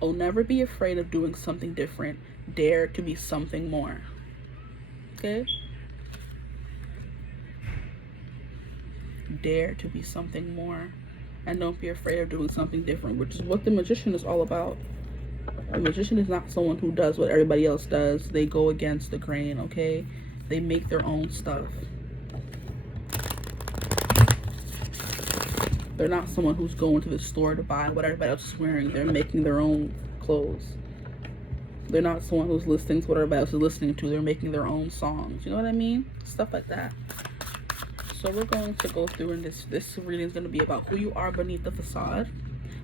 Oh, never be afraid of doing something different. Dare to be something more. Okay? Dare to be something more. And don't be afraid of doing something different, which is what the Magician is all about. A magician is not someone who does what everybody else does. They go against the grain, okay? They make their own stuff. They're not someone who's going to the store to buy what everybody else is wearing. They're making their own clothes. They're not someone who's listening to what everybody else is listening to. They're making their own songs. You know what I mean? Stuff like that. So we're going to go through, and this reading is going to be about who you are beneath the facade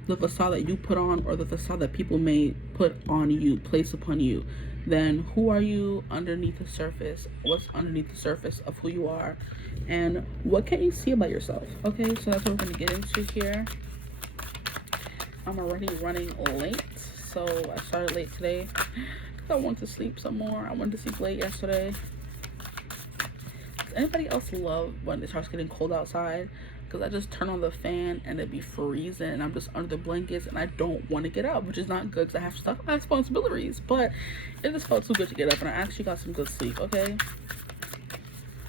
that you put on, or the facade that people may put on you, place upon you. Then who are you underneath the surface? What's underneath the surface of who you are, and what can you see about yourself? Okay, so that's what we're going to get into here. I'm already running late, so I started late today because I wanted to sleep some more. I wanted to sleep late yesterday. Does anybody else love when it starts getting cold outside? Because I just turn on the fan and it be freezing and I'm just under the blankets and I don't want to get up, which is not good because I have stuff, I have responsibilities. But it just felt too good to get up, and I actually got some good sleep, okay?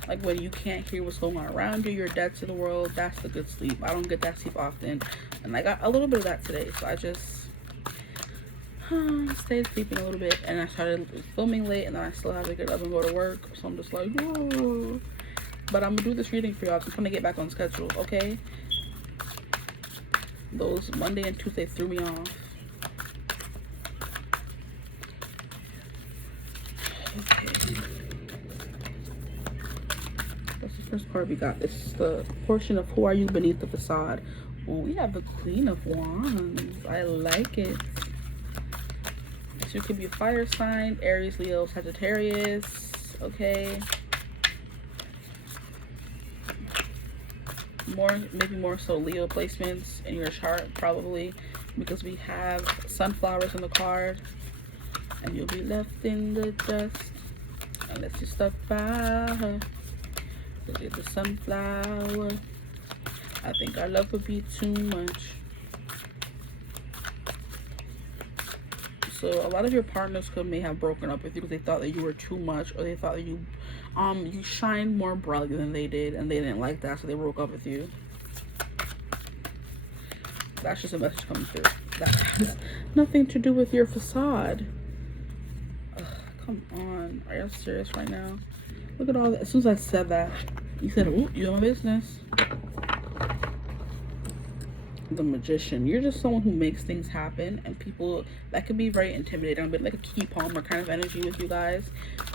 Like when you can't hear what's going on around you, you're dead to the world, that's the good sleep. I don't get that sleep often, and I got a little bit of that today, so I just stayed sleeping a little bit, and I started filming late, and then I still have to get up and go to work, so I'm just like, whoa. But I'm gonna do this reading for y'all. I'm gonna get back on schedule, okay? Those Monday and Tuesday threw me off. Okay. That's the first part we got. This is the portion of who are you beneath the facade. Well, we have the Queen of Wands. I like it. So you could be a fire sign, Aries, Leo, Sagittarius, okay? Maybe more so Leo placements in your chart, probably, because we have sunflowers in the card, and you'll be left in the dust unless you stuck by her. Look at the sunflower. I think our love would be too much. So a lot of your partners may have broken up with you because they thought that you were too much, or they thought that you shined more brightly than they did, and they didn't like that, so they broke up with you. That's just a message coming through. That has nothing to do with your facade. Ugh, come on, are you serious right now? Look at all that. As soon as I said that, you said, "Ooh, you're my business." The Magician. You're just someone who makes things happen, and people, that could be very intimidating. A bit like a Key Palmer kind of energy with you guys,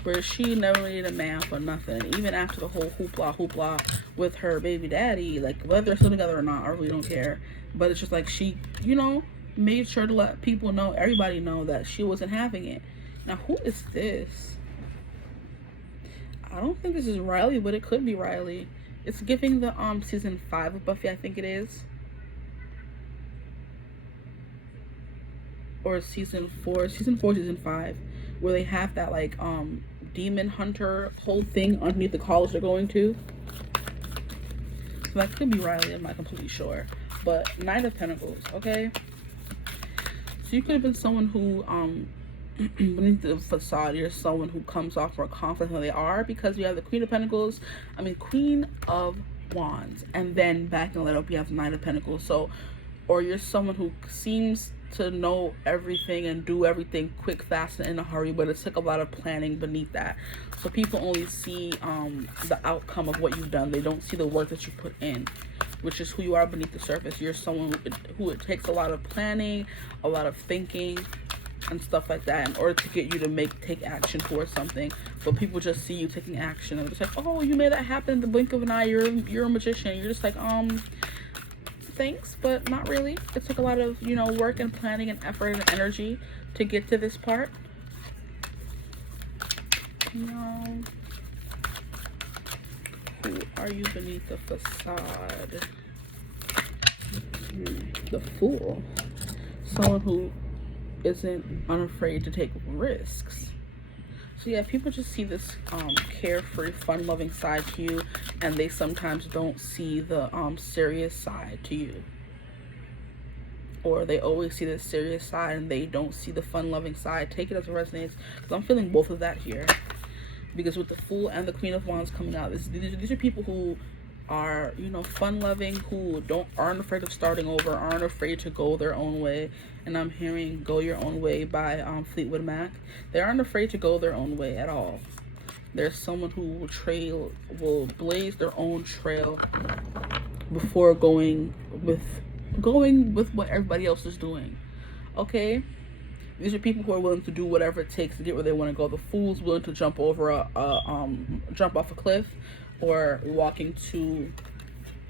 where she never needed a man for nothing. Even after the whole hoopla with her baby daddy, like whether they're still together or not, I really don't care. But it's just like she, you know, made sure to let people know, everybody know, that she wasn't having it. Now, who is this? I don't think this is Riley, but it could be Riley. It's giving the season 5 of Buffy, I think it is. Or season 4, season 5, where they have that like demon hunter whole thing underneath the college they're going to. So that could be Riley, I'm not completely sure. But Knight of Pentacles, okay? So you could have been someone who beneath the facade, you're someone who comes off more confident than they are, because we have the Queen of Pentacles, Queen of Wands, and then backing that up you have Knight of Pentacles. So, or you're someone who seems to know everything and do everything quick, fast, and in a hurry, but it took a lot of planning beneath that. So people only see the outcome of what you've done. They don't see the work that you put in, which is who you are beneath the surface. You're someone who it takes a lot of planning, a lot of thinking, and stuff like that in order to get you to take action towards something. But people just see you taking action, and they're just like, oh, you made that happen in the blink of an eye. You're a magician. You're just like, thanks, but not really. It took a lot of, you know, work and planning and effort and energy to get to this part. No. Who are you beneath the facade? The Fool. Someone who isn't unafraid to take risks. So yeah, people just see this carefree, fun-loving side to you, and they sometimes don't see the serious side to you. Or they always see the serious side and they don't see the fun-loving side. Take it as it resonates, because I'm feeling both of that here. Because with the Fool and the Queen of Wands coming out, these are people who are, you know, fun-loving, who aren't afraid of starting over, aren't afraid to go their own way. And I'm hearing "Go Your Own Way" by Fleetwood Mac. They aren't afraid to go their own way at all. There's someone who will blaze their own trail before going with what everybody else is doing. Okay? These are people who are willing to do whatever it takes to get where they want to go. The fool's willing to jump over jump off a cliff, or walking to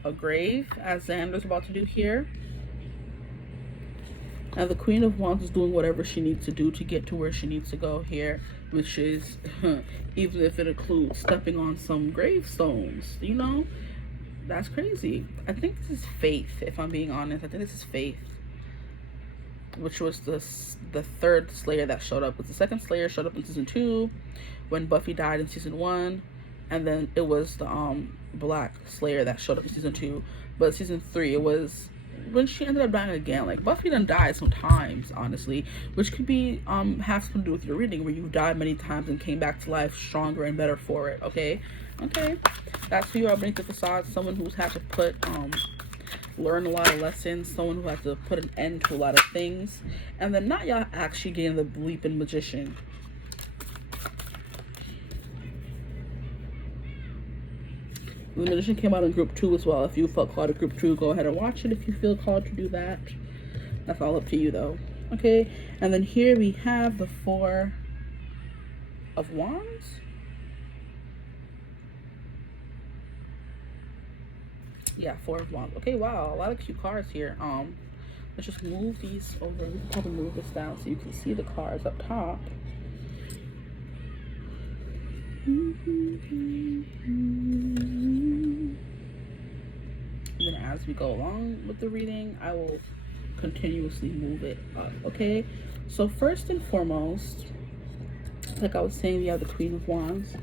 a grave, as Xander's about to do here. And the Queen of Wands is doing whatever she needs to do to get to where she needs to go here, which is, even if it includes stepping on some gravestones, you know, that's crazy. I think this is Faith, if I'm being honest. I think this is Faith, which was the third Slayer that showed up. But the second Slayer showed up in season 2 when Buffy died in season 1, and then it was the Black Slayer that showed up in season 2. But season 3, it was when she ended up dying again. Like, Buffy done died sometimes, honestly, which could be have something to do with your reading, where you've died many times and came back to life stronger and better for it. Okay, that's who you are beneath the facade. Someone who's had to learn a lot of lessons, someone who had to put an end to a lot of things, and then not y'all actually getting the bleeping Magician. The Magician came out in group 2 as well. If you felt called to group 2, go ahead and watch it if you feel called to do that. That's all up to you though. Okay, and then here we have the Four of Wands. Yeah, Four of Wands. Okay, wow, a lot of cute cards here. Let's just move these over. We can probably move this down so you can see the cards up top. And then as we go along with the reading, I will continuously move it up. Okay, so first and foremost, like I was saying, we have the Queen of Wands,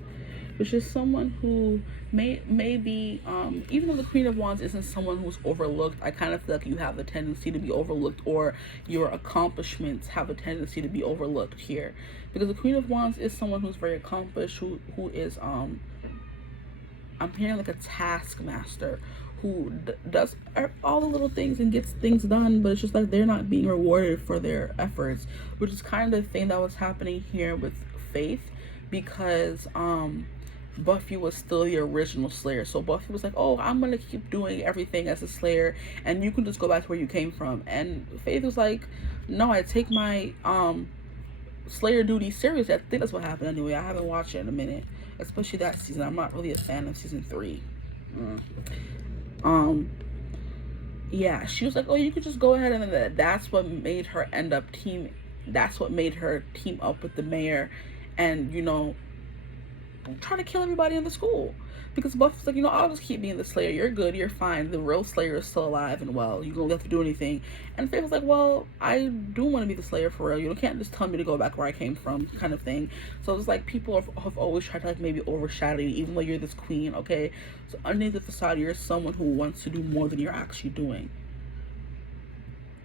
which is someone who may be, even though the Queen of Wands isn't someone who's overlooked, I kind of feel like you have the tendency to be overlooked, or your accomplishments have a tendency to be overlooked here. Because the Queen of Wands is someone who's very accomplished, who is, I'm hearing like a taskmaster, who does all the little things and gets things done, but it's just like they're not being rewarded for their efforts, which is kind of the thing that was happening here with Faith, because Buffy was still the original Slayer. So Buffy was like, oh, I'm gonna keep doing everything as a Slayer, and you can just go back to where you came from. And Faith was like, no, I take my Slayer duty seriously. I think that's what happened anyway. I haven't watched it in a minute, especially that season. I'm not really a fan of season 3. Yeah, she was like, oh, you could just go ahead, and then that's what made her end up that's what made her team up with the mayor and, you know, try to kill everybody in the school. Because Buffy's like, you know, I'll just keep being the Slayer. You're good, you're fine. The real Slayer is still alive and well. You don't have to do anything. And Faith was like, well, I do want to be the Slayer for real. You can't just tell me to go back where I came from, kind of thing. So it's like people have always tried to like maybe overshadow you, even though you're this queen, okay? So underneath the facade, you're someone who wants to do more than you're actually doing.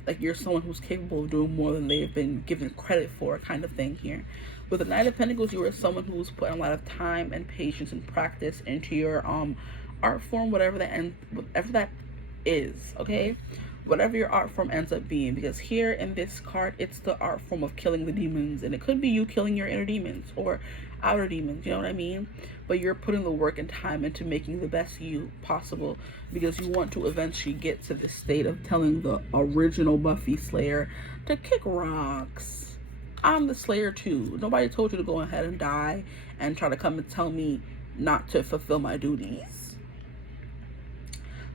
Like, you're someone who's capable of doing more than they've been given credit for, kind of thing here. With the Knight of Pentacles, you are someone who's putting a lot of time and patience and practice into your art form, whatever that is, okay? Whatever your art form ends up being, because here in this card, it's the art form of killing the demons, and it could be you killing your inner demons or outer demons, you know what I mean? But you're putting the work and time into making the best you possible, because you want to eventually get to the state of telling the original Buffy Slayer to kick rocks. I'm the Slayer too. Nobody told you to go ahead and die and try to come and tell me not to fulfill my duties.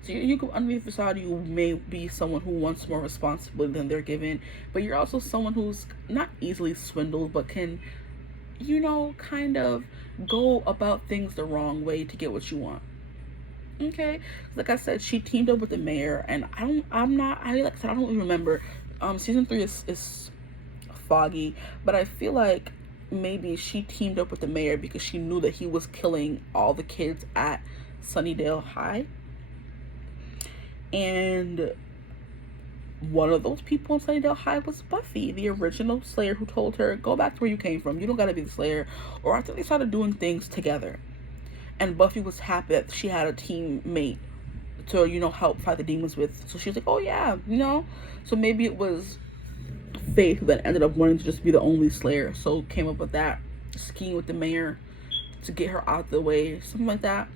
So you can, underneath the facade, you may be someone who wants more responsibility than they're given, but you're also someone who's not easily swindled, but can, you know, kind of go about things the wrong way to get what you want. Okay, like I said, she teamed up with the mayor, and I don't even remember. Season 3 is foggy, but I feel like maybe she teamed up with the mayor because she knew that he was killing all the kids at Sunnydale High, and one of those people in Sunnydale High was Buffy, the original Slayer, who told her, go back to where you came from. You don't gotta be the Slayer. Or I think they started doing things together. And Buffy was happy that she had a teammate to, you know, help fight the demons with. So she was like, oh yeah, you know. So maybe it was Faith that ended up wanting to just be the only Slayer, so came up with that scheme with the mayor to get her out the way, something like that.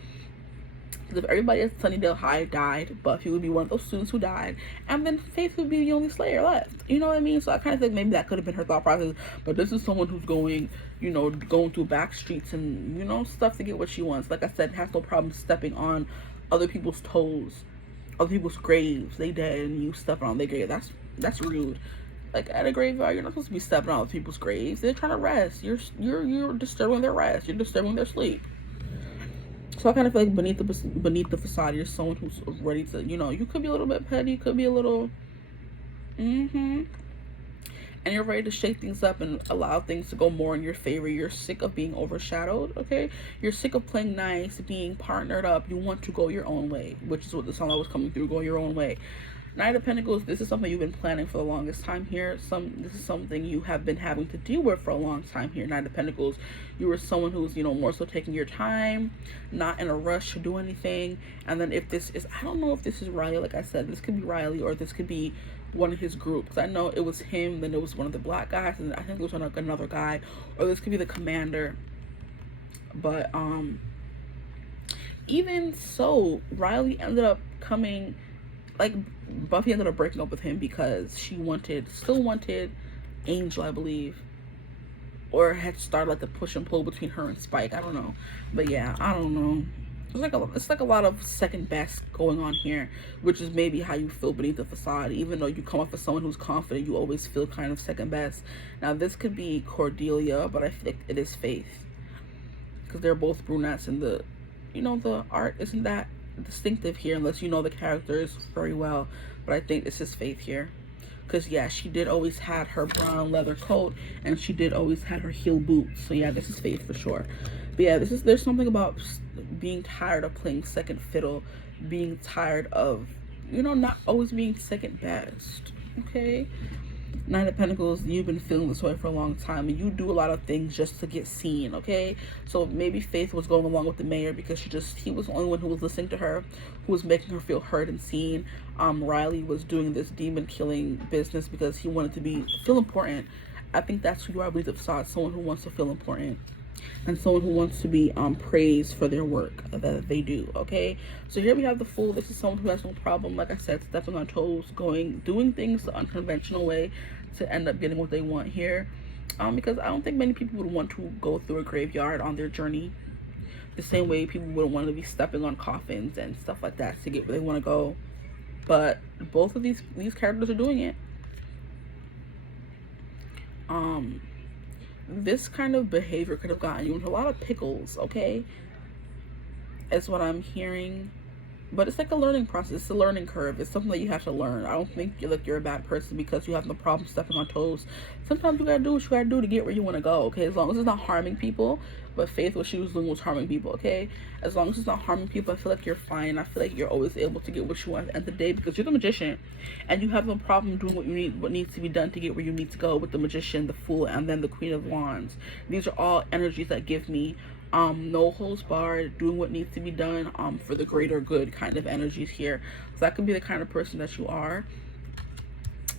Because if everybody at Sunnydale High died, Buffy would be one of those students who died, and then Faith would be the only Slayer left. You know what I mean? So I kind of think maybe that could have been her thought process. But this is someone who's going, you know, going through back streets and, you know, stuff to get what she wants. Like I said, has no problem stepping on other people's toes, other people's graves. They dead and you stepping on their grave. That's rude. Like at a graveyard, you're not supposed to be stepping on other people's graves. They're trying to rest. You're disturbing their rest. You're disturbing their sleep. So I kind of feel like beneath the facade, you're someone who's ready to, you know, you could be a little bit petty, you could be a little, and you're ready to shake things up and allow things to go more in your favor. You're sick of being overshadowed, okay? You're sick of playing nice, being partnered up. You want to go your own way, which is what the song that was coming through, go your own way. Knight of Pentacles, this is something you've been planning for the longest time here. This is something you have been having to deal with for a long time here. Knight of Pentacles, you were someone who's, you know, more so taking your time, not in a rush to do anything. And then if this is, I don't know if this is Riley, like I said, this could be Riley, or this could be one of his groups. I know it was him, then it was one of the black guys, and I think it was another guy, or this could be the commander. But even so, Riley ended up coming, like, Buffy ended up breaking up with him because she still wanted Angel, I believe, or had started like the push and pull between her and Spike. I don't know, but yeah, I don't know. It's like a lot of second best going on here, which is maybe how you feel beneath the facade. Even though you come off as someone who's confident, you always feel kind of second best. Now this could be Cordelia, but I think it is Faith, because they're both brunettes, and the, you know, the art isn't that distinctive here unless you know the characters very well. But I think this is Faith here, because yeah, she did always had her brown leather coat, and she did always had her heel boots. So yeah, this is Faith for sure. But yeah, there's something about being tired of playing second fiddle, being tired of, you know, not always being second best. Okay, Nine of Pentacles, you've been feeling this way for a long time, and you do a lot of things just to get seen, okay? So maybe Faith was going along with the mayor because he was the only one who was listening to her, who was making her feel heard and seen. Riley was doing this demon killing business because he wanted to feel important. I think that's who you are, beneath the facade, someone who wants to feel important, and someone who wants to be praised for their work that they do, okay? So here we have the Fool. This is someone who has no problem, like I said, stepping on toes, doing things the unconventional way to end up getting what they want here. Because I don't think many people would want to go through a graveyard on their journey the same way people wouldn't want to be stepping on coffins and stuff like that to get where they want to go. But both of these characters are doing it. This kind of behavior could have gotten you into a lot of pickles, okay? That's what I'm hearing. But it's like a learning process. It's a learning curve. It's something that you have to learn. I don't think you're a bad person because you have no problem stepping on toes. Sometimes you gotta do what you gotta do to get where you want to go, okay? As long as it's not harming people. But Faith, what she was doing was harming people, okay? As long as it's not harming people, I feel like you're fine. I feel like you're always able to get what you want at the end of the day, because you're the Magician, and you have no problem doing what needs to be done to get where you need to go with the Magician, the Fool, and then the Queen of Wands. These are all energies that give me no holds barred, doing what needs to be done for the greater good kind of energies here. So that could be the kind of person that you are.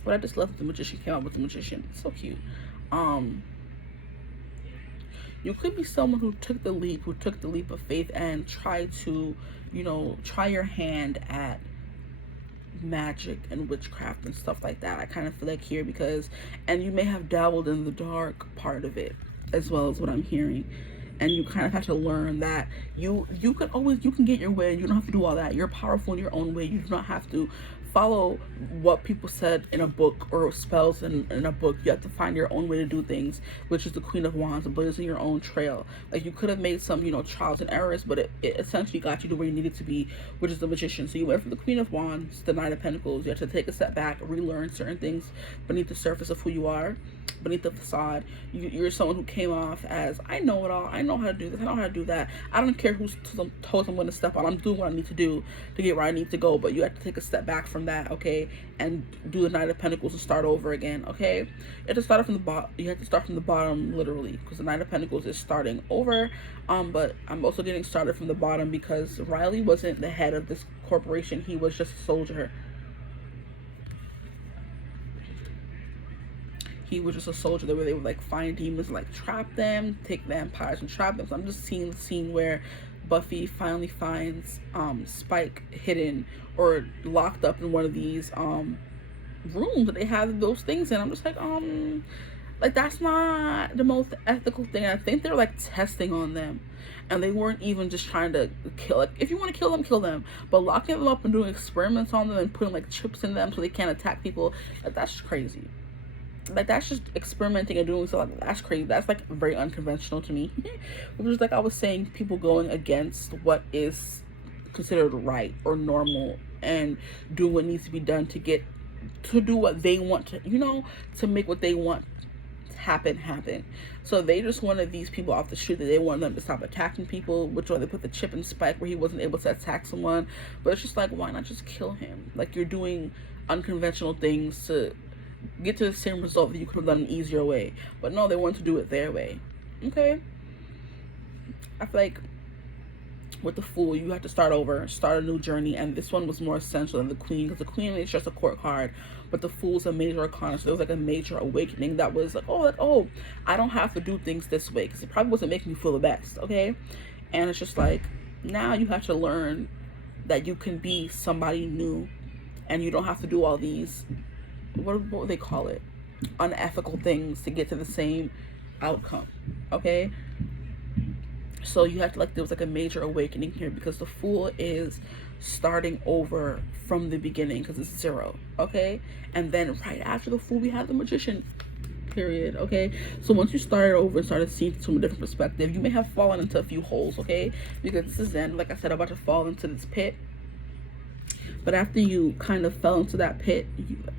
But I just love that the Magician came out with the Magician. It's so cute. You could be someone who took the leap of faith and tried to, you know, try your hand at magic and witchcraft and stuff like that. I kind of feel like here, because, and you may have dabbled in the dark part of it as well, as what I'm hearing. And you kind of have to learn that you can get your way. You don't have to do all that. You're powerful in your own way. You do not have to follow what people said in a book or spells in a book. You have to find your own way to do things, which is the Queen of Wands, blazing your own trail. Like, you could have made some, you know, trials and errors, but it essentially got you to where you needed to be, which is the Magician. So you went from the Queen of Wands to the Knight of Pentacles. You have to take a step back, relearn certain things beneath the surface of who you are. beneath the facade. You're someone who came off as, I know it all, I know how to do this, I know how to do that, I don't care who's told I'm going to step on, I'm doing what I need to do to get where I need to go. But you have to take a step back from that, okay, and do the Knight of Pentacles and start over again, okay? You have to start from the bottom. You have to start from the bottom, literally, because the Knight of Pentacles is starting over. But I'm also getting started from the bottom because Riley wasn't the head of this corporation. He was just a soldier. He was just a soldier. They would like find demons, like trap them, take vampires and trap them. So I'm just seeing the scene where Buffy finally finds Spike hidden or locked up in one of these rooms that they have those things in. I'm just like that's not the most ethical thing. I think they're like testing on them, and they weren't even just trying to kill. Like, if you want to kill them, kill them. But locking them up and doing experiments on them and putting like chips in them so they can't attack people, like, that's crazy. Like, that's just experimenting and doing so. Like, that's crazy. That's like very unconventional to me. Which is, like I was saying, people going against what is considered right or normal and doing what needs to be done to do what they want to, you know, to make what they want happen. So they just wanted these people off the street. That they wanted them to stop attacking people, which why they put the chip in Spike where he wasn't able to attack someone. But it's just like, why not just kill him? Like, you're doing unconventional things to get to the same result that you could have done an easier way. But no, they wanted to do it their way. Okay, I feel like with the Fool, you have to start over, start a new journey, and this one was more essential than the Queen, because the Queen is just a court card, but the Fool's a major arcana. So it was like a major awakening that was like, oh, I don't have to do things this way, because it probably wasn't making me feel the best, okay? And it's just like, now you have to learn that you can be somebody new, and you don't have to do all these, what would they call it, unethical things to get to the same outcome, okay? So you have to, like, there was like a major awakening here, because the Fool is starting over from the beginning, because it's 0, okay? And then right after the Fool, we have the Magician, period, okay? So once you started over and started seeing from a different perspective, you may have fallen into a few holes, okay? Because this is then, like I said, about to fall into this pit. But after you kind of fell into that pit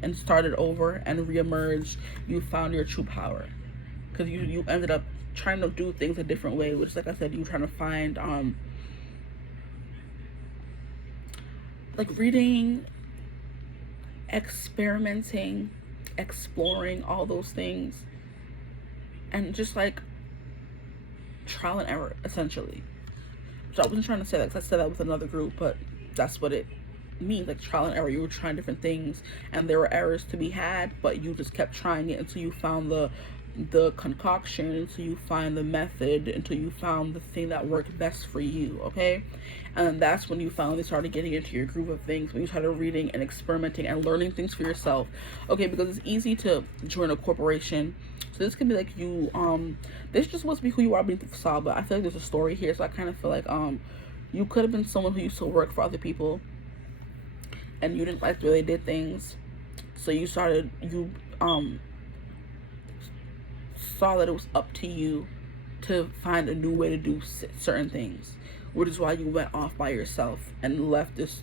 and started over and reemerged, you found your true power, because you ended up trying to do things a different way, which, like I said, you were trying to find like reading, experimenting, exploring, all those things, and just like trial and error, essentially. So I wasn't trying to say that, because I said that with another group, but that's what it means, like trial and error. You were trying different things, and there were errors to be had, but you just kept trying it until you found the concoction, until you find the method, until you found the thing that worked best for you, okay? And that's when you finally started getting into your groove of things, when you started reading and experimenting and learning things for yourself, okay? Because it's easy to join a corporation. So this could be like you, this just must be who you are beneath the facade, but I feel like there's a story here. So I kind of feel like you could have been someone who used to work for other people, and you didn't like the way they did things, so you saw that it was up to you to find a new way to do certain things, which is why you went off by yourself and left this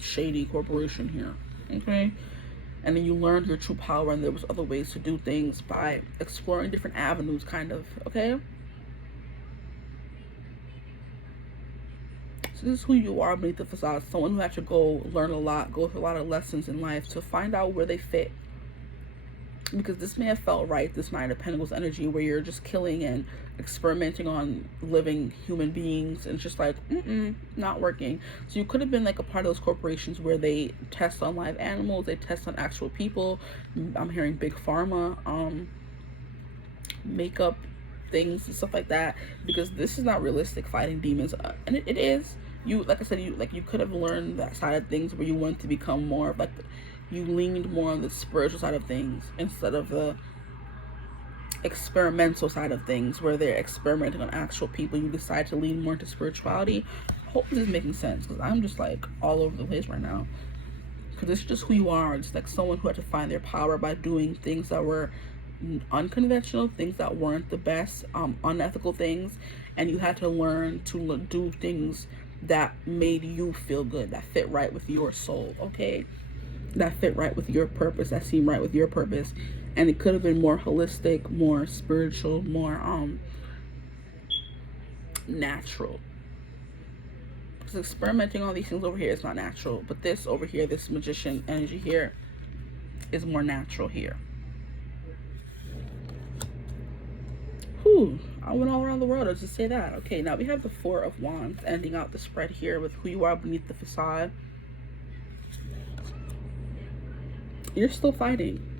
shady corporation here, okay? And then you learned your true power, and there was other ways to do things by exploring different avenues, kind of, okay? So this is who you are beneath the facade, someone who had to go learn a lot, go through a lot of lessons in life to find out where they fit. Because this may have felt right, this Knight of Pentacles energy, where you're just killing and experimenting on living human beings, and it's just like, not working. So you could have been like a part of those corporations where they test on live animals, they test on actual people. I'm hearing big pharma, makeup things and stuff like that, because this is not realistic, fighting demons. And it is, you, like I said, you could have learned that side of things where you wanted to become more of like you leaned more on the spiritual side of things instead of the experimental side of things, where they're experimenting on actual people. You decide to lean more into spirituality. I hope this is making sense, because I'm just like all over the place right now, because it's just who you are. It's like someone who had to find their power by doing things that were unconventional, things that weren't the best, unethical things, and you had to learn to do things that made you feel good, that fit right with your soul, okay? That fit right with your purpose, that seemed right with your purpose. And it could have been more holistic, more spiritual, more natural. Because experimenting on these things over here is not natural. But this over here, this magician energy here, is more natural here. Whew, I went all around the world to just say that. Okay, now we have the Four of Wands ending out the spread here with who you are beneath the facade. You're still fighting.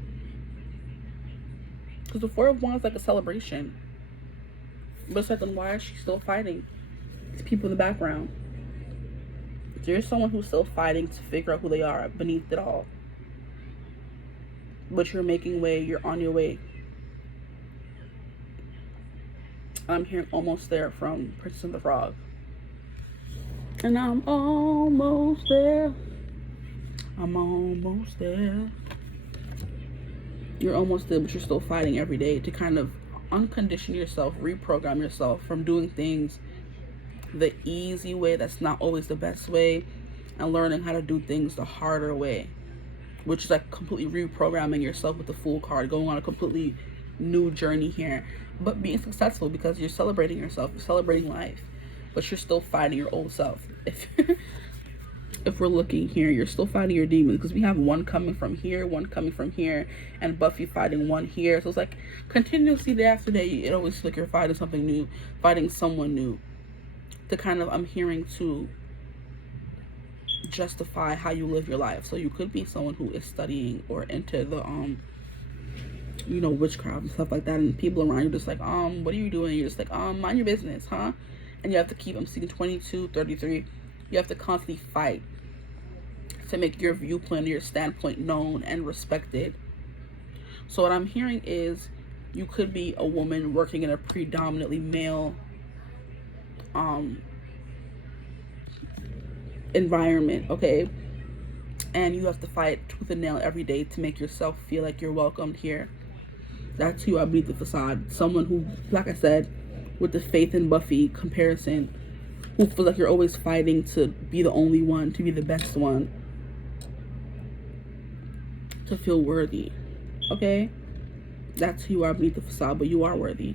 Because the Four of Wands is like a celebration. But it's like, then why is she still fighting? These people in the background. There's someone who's still fighting to figure out who they are beneath it all. But you're making way. You're on your way. I'm hearing almost there from Princess and the Frog. And I'm almost there. I'm almost there. You're almost there, but you're still fighting every day to kind of uncondition yourself, reprogram yourself from doing things the easy way that's not always the best way, and learning how to do things the harder way, which is like completely reprogramming yourself with the Fool card, going on a completely new journey here, but being successful because you're celebrating yourself, you're celebrating life, but you're still fighting your old self. If we're looking here, you're still fighting your demons, because we have one coming from here, one coming from here, and Buffy fighting one here. So it's like continuously day after day, it always feels like you're fighting something new, fighting someone new, to kind of, I'm hearing, to justify how you live your life. So you could be someone who is studying or into the you know, witchcraft and stuff like that, and people around you just like, what are you doing? You're just like, mind your business, huh? And you have to keep, I'm seeing 22, 33, you have to constantly fight to make your viewpoint, your standpoint known and respected. So what I'm hearing is you could be a woman working in a predominantly male environment, okay? And you have to fight tooth and nail every day to make yourself feel like you're welcomed here. That's who you are beneath the facade. Someone who, like I said, with the Faith and Buffy comparison, who feels like you're always fighting to be the only one, to be the best one, to feel worthy, okay? That's who you are beneath the facade, but you are worthy.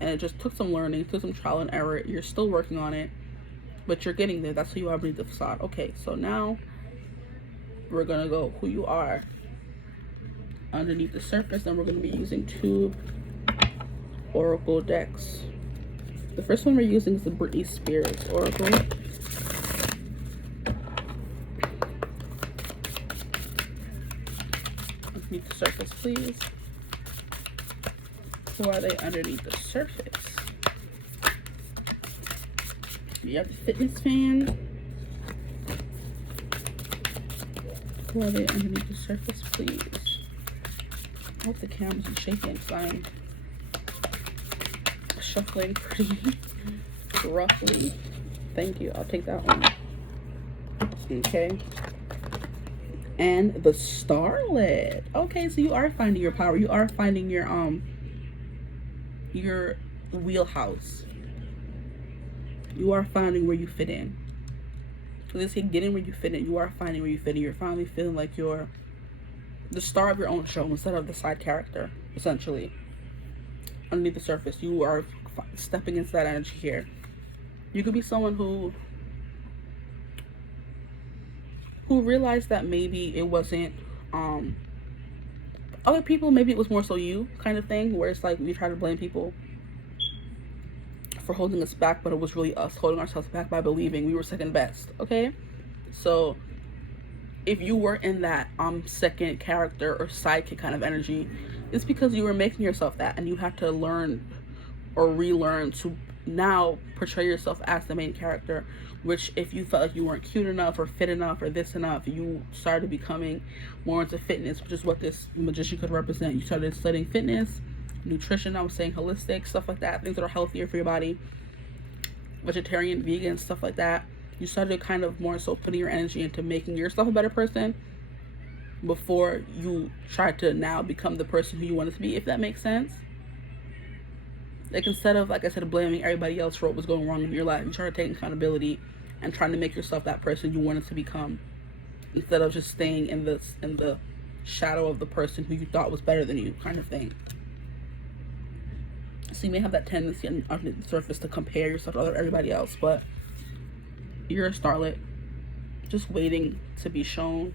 And it just took some learning, took some trial and error. You're still working on it, but you're getting there. That's who you are beneath the facade. Okay, so now we're gonna go who you are underneath the surface, and we're gonna be using 2 oracle decks. The first one we're using is the Britney Spears Oracle. Underneath the surface, please. Who are they underneath the surface? You have the Fitness Fan. Who are they underneath the surface, please? I hope the camera's shaking because I'm shuffling pretty roughly. Thank you. I'll take that one. Okay. And the Starlet. Okay, so you are finding your power. You are finding your wheelhouse. You are finding where you fit in. So they say get in where you fit in. You are finding where you fit in. You're finally feeling like you're the star of your own show instead of the side character, essentially. Underneath the surface, you are stepping into that energy here. You could be someone who realized that maybe it wasn't other people, maybe it was more so you kind of thing, where it's like we try to blame people for holding us back, but it was really us holding ourselves back by believing we were second best, okay? So if you were in that second character or sidekick kind of energy, it's because you were making yourself that, and you have to learn or relearn to now portray yourself as the main character, which if you felt like you weren't cute enough or fit enough or this enough, you started becoming more into fitness, which is what this magician could represent. You started studying fitness, nutrition, I was saying holistic, stuff like that, things that are healthier for your body, vegetarian, vegan, stuff like that. You started kind of more so putting your energy into making yourself a better person before you try to now become the person who you wanted to be, if that makes sense. Like, instead of, like I said, blaming everybody else for what was going wrong in your life, you started taking accountability and trying to make yourself that person you wanted to become, instead of just staying in the shadow of the person who you thought was better than you, kind of thing. So you may have that tendency underneath the surface to compare yourself to everybody else, but you're a starlet, just waiting to be shown.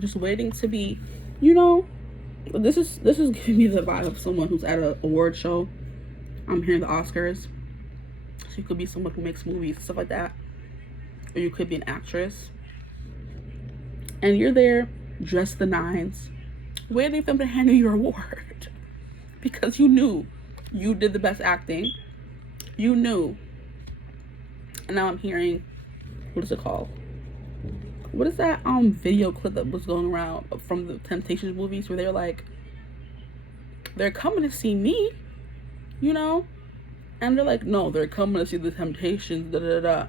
Just waiting to be, you know, this is giving me the vibe of someone who's at an award show. I'm hearing the Oscars. So you could be someone who makes movies, stuff like that. Or you could be an actress. And you're there, dressed to the nines, waiting for them to hand you your award. Because you knew you did the best acting. You knew. And now I'm hearing, what is it called? What is that video clip that was going around from the Temptations movies where they're like, they're coming to see me, you know? And they're like, no, they're coming to see the Temptations, da da da.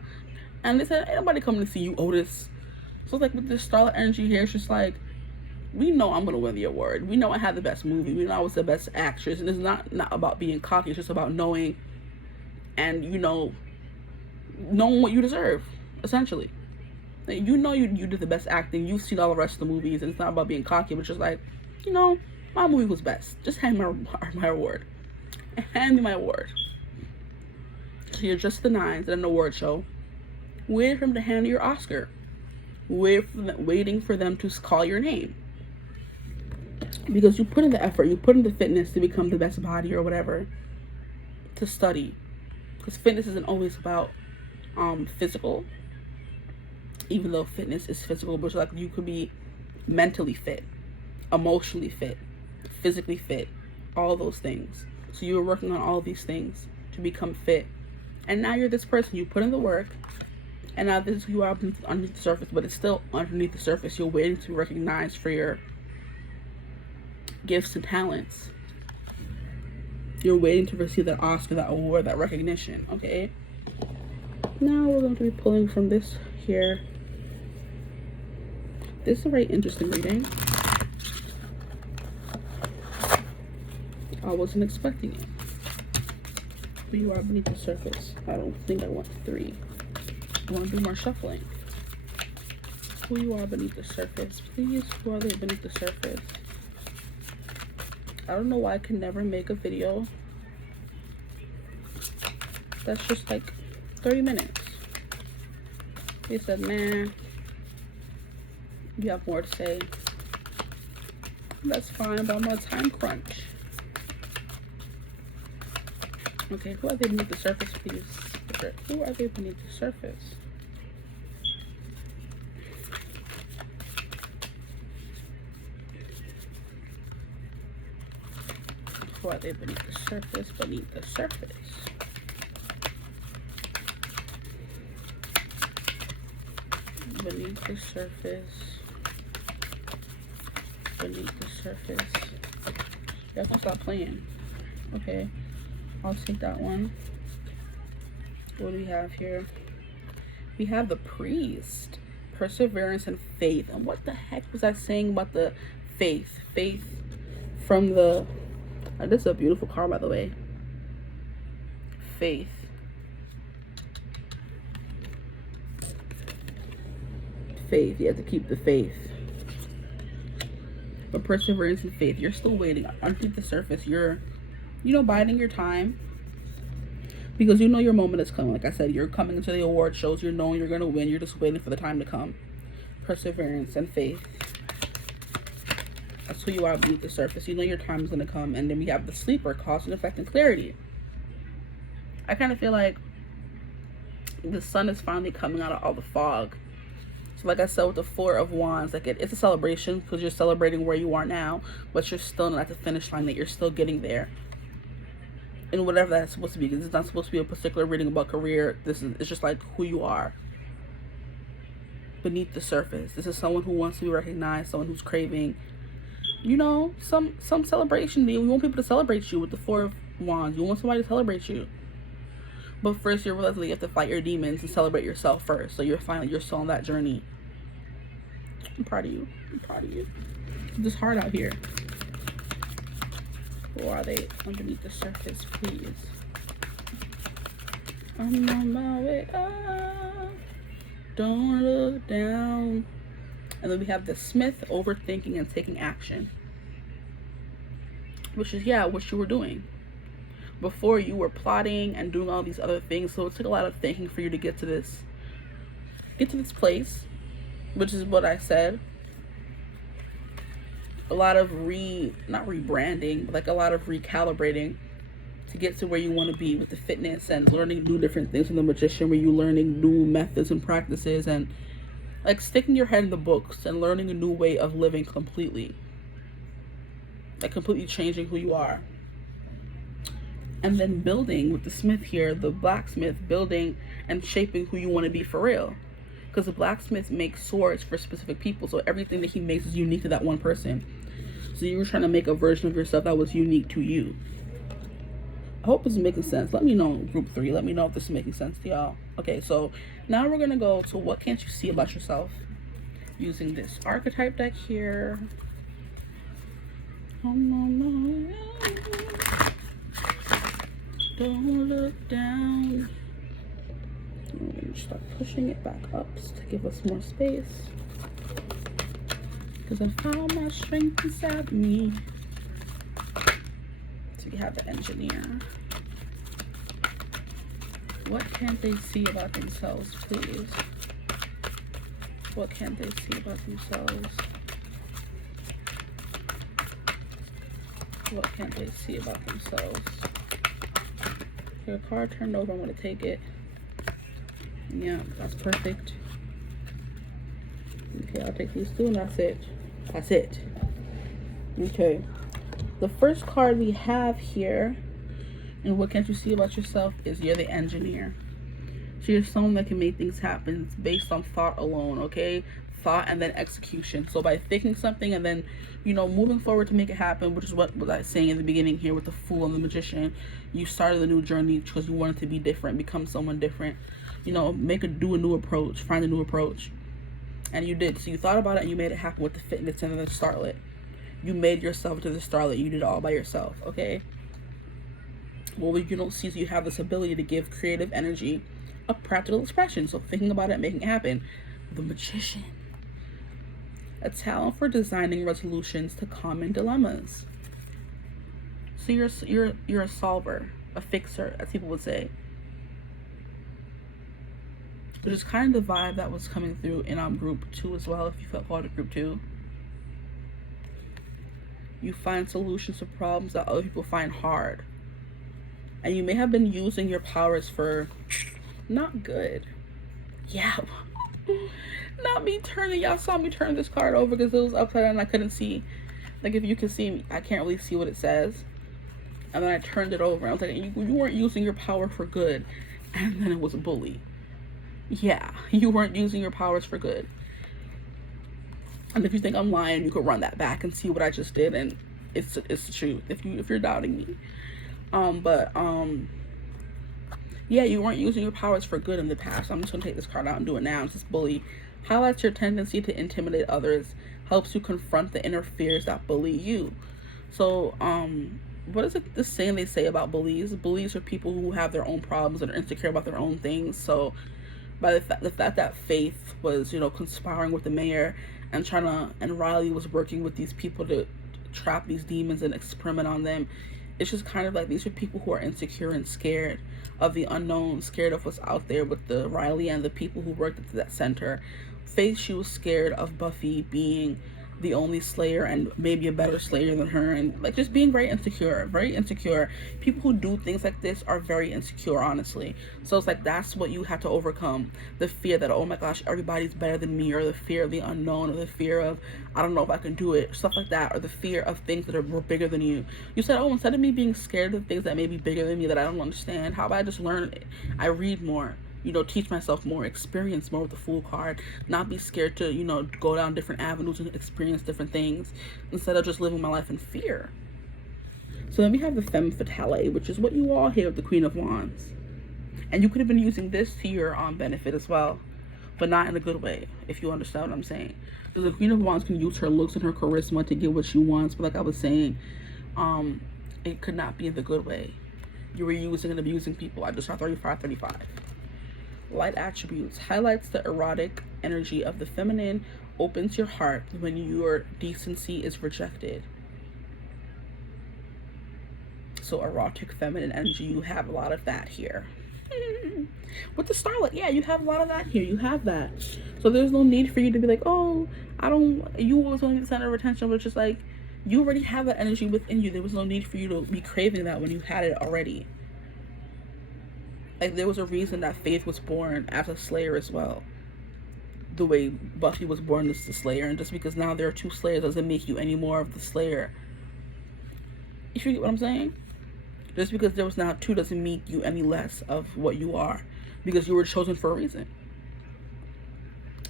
And they said, ain't nobody coming to see you, Otis. So it's like with this starlet energy here, it's just like, we know I'm gonna win the award. We know I had the best movie. We know I was the best actress. And it's not about being cocky, it's just about knowing and, you know, knowing what you deserve, essentially. You know you did the best acting. You've seen all the rest of the movies, and it's not about being cocky, but just like, you know, my movie was best. Just hand me my award. Hand me my award. So you're just the nines at an award show, waiting for them to hand you your Oscar, waiting for them to call your name, because you put in the effort, you put in the fitness to become the best body or whatever, to study, because fitness isn't always about physical. Even though fitness is physical, but like you could be mentally fit, emotionally fit, physically fit, all those things. So you were working on all these things to become fit. And now you're this person, you put in the work, and now this is who you are underneath the surface, but it's still underneath the surface. You're waiting to be recognized for your gifts and talents. You're waiting to receive that Oscar, that award, that recognition, okay? Now we're going to be pulling from this here. This is a very interesting reading. I wasn't expecting it. Who you are beneath the surface. I don't think I want 3. I want to do more shuffling. Who you are beneath the surface. Please, who are they beneath the surface? I don't know why I can never make a video that's just like 30 minutes. They said, nah, you have more to say. That's fine, but I'm on a time crunch. Okay, who are they beneath the surface, please? Who are they beneath the surface? Who are they beneath the surface? Beneath the surface. Beneath the surface. Beneath the surface. You have to stop playing. Okay, I'll take that one. What do we have here? We have the priest, perseverance and faith. And what the heck was I saying about the faith? Faith from the, this is a beautiful card, by the way. Faith. Faith, you have to keep the faith. But perseverance and faith, you're still waiting underneath the surface. You're, you know, biding your time, because you know your moment is coming. Like I said, you're coming into the award shows, you're knowing you're going to win, you're just waiting for the time to come. Perseverance and faith. That's who you are beneath the surface. You know your time is going to come. And then we have the sleeper, cause and effect and clarity. I kind of feel like the sun is finally coming out of all the fog. So like I said with the 4 of Wands, like it's a celebration because you're celebrating where you are now, but you're still not at the finish line, that you're still getting there. And whatever that's supposed to be, because it's not supposed to be a particular reading about career. It's just like who you are beneath the surface. This is someone who wants to be recognized, someone who's craving, you know, some celebration. You want people to celebrate you with the 4 of Wands. You want somebody to celebrate you. But first, you're realizing you have to fight your demons and celebrate yourself first. So you're still on that journey. I'm proud of you. I'm proud of you. It's just hard out here. Who are they underneath the surface, please? I'm on my way up. Don't look down. And then we have the Smith, overthinking and taking action. Which is, yeah, what you were doing. Before, you were plotting and doing all these other things. So it took a lot of thinking for you to get to this place, which is what I said. A lot of not rebranding, but like a lot of recalibrating to get to where you want to be with the fitness and learning new different things from the Magician, where you're learning new methods and practices and like sticking your head in the books and learning a new way of living completely. Like completely changing who you are. And then building with the Smith here, the blacksmith, building and shaping who you want to be for real. Because the blacksmith makes swords for specific people, so everything that he makes is unique to that one person. So you were trying to make a version of yourself that was unique to you. I hope this is making sense. Let me know, group 3. Let me know if this is making sense to y'all. Okay, so now we're going to go to what can't you see about yourself using this archetype deck here. Oh, no. Don't look down. I'm going to start pushing it back up to give us more space. Because I found my strength inside me. So we have the Engineer. What can't they see about themselves, please? What can't they see about themselves? What can't they see about themselves? Your card turned over, I'm going to take it. Yeah, that's perfect. Okay, I'll take these 2 and that's it. That's it. Okay. The first card we have here, and what can't you see about yourself, is you're the Engineer. So you're someone that can make things happen based on thought alone, okay? Thought and then execution. So by thinking something and then, moving forward to make it happen, which is what I was saying in the beginning here with the Fool and the Magician. You started a new journey because you wanted to be different, become someone different. Do a new approach, find a new approach. And you did. So you thought about it and you made it happen with the fitness and the starlet. You made yourself to the starlet. You did it all by yourself, okay? Well, you don't see, so you have this ability to give creative energy a practical expression. So thinking about it, making it happen. The Magician. A talent for designing resolutions to common dilemmas. So you're a solver, a fixer, as people would say. Which is kind of the vibe that was coming through in group 2 as well, if you felt called to group 2. You find solutions to problems that other people find hard. And you may have been using your powers for not good. Yeah. Not me turning. Y'all saw me turn this card over because it was upside down and I couldn't see. Like, if you can see, I can't really see what it says. And then I turned it over. I was like, you weren't using your power for good. And then it was a bully. Yeah, you weren't using your powers for good. And if you think I'm lying, you could run that back and see what I just did, and it's the truth. If you're doubting me, yeah, you weren't using your powers for good in the past. I'm just gonna take this card out and do it now. It's this bully. Highlights your tendency to intimidate others. Helps you confront the inner fears that bully you. So, what is it? The saying they say about bullies? Bullies are people who have their own problems and are insecure about their own things. So, by the fact that Faith was, conspiring with the mayor and Riley was working with these people to trap these demons and experiment on them, it's just kind of like these are people who are insecure and scared of the unknown, scared of what's out there with the Riley and the people who worked at that center. Faith, she was scared of Buffy being the only Slayer and maybe a better Slayer than her, and like just being very insecure. People who do things like this are very insecure, honestly. So it's like that's what you have to overcome, the fear that, oh my gosh, everybody's better than me, or the fear of the unknown, or the fear of I don't know if I can do it, stuff like that, or the fear of things that are bigger than you. You said, oh, instead of me being scared of things that may be bigger than me that I don't understand, how about I just learn it? I read more, teach myself more, experience more with the Fool card, not be scared to, go down different avenues and experience different things instead of just living my life in fear. So then we have the Femme Fatale, which is what you all hear of the Queen of Wands. And you could have been using this to your benefit as well, but not in a good way, if you understand what I'm saying. Because the Queen of Wands can use her looks and her charisma to get what she wants, but like I was saying, it could not be in the good way. You were using and abusing people. I just saw 35. Light attributes. Highlights the erotic energy of the feminine. Opens your heart when your decency is rejected. So erotic feminine energy, you have a lot of that here. With the starlight, yeah, you have a lot of that here. You have that. So there's no need for you to be like, oh, you always want to be the center of attention, but it's just like, you already have that energy within you. There was no need for you to be craving that when you had it already. Like, there was a reason that Faith was born as a slayer as well. The way Buffy was born as the slayer. And just because now there are two slayers doesn't make you any more of the slayer. You get what I'm saying? Just because there was now two doesn't make you any less of what you are. Because you were chosen for a reason.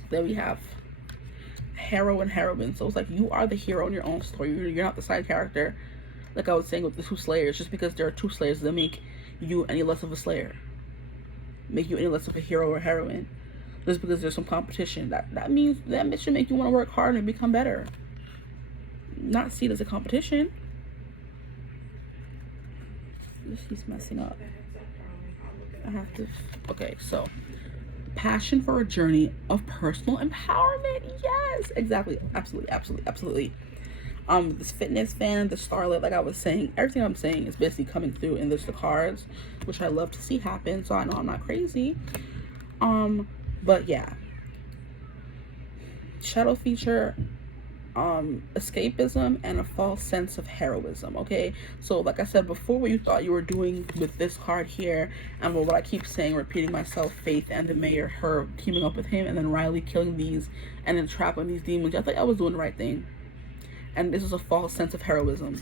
Then we have hero and heroine. So it's like, you are the hero in your own story. You're not the side character. Like I was saying with the two slayers. Just because there are two slayers doesn't make you any less of a slayer. Make you any less of a hero or heroine. Just because there's some competition. That means that should make you want to work hard and become better. Not see it as a competition. He's messing up. I have to. Okay, so passion for a journey of personal empowerment. Yes, exactly. Absolutely. This fitness fan, the starlet, like I was saying, everything I'm saying is basically coming through in the cards, which I love to see happen. So I know I'm not crazy. But yeah, shadow feature, escapism and a false sense of heroism. Okay, so like I said before, what you thought you were doing with this card here, and what I keep saying, repeating myself, Faith and the mayor, her teaming up with him, and then Riley killing these and then trapping these demons. I thought I was doing the right thing, and this is a false sense of heroism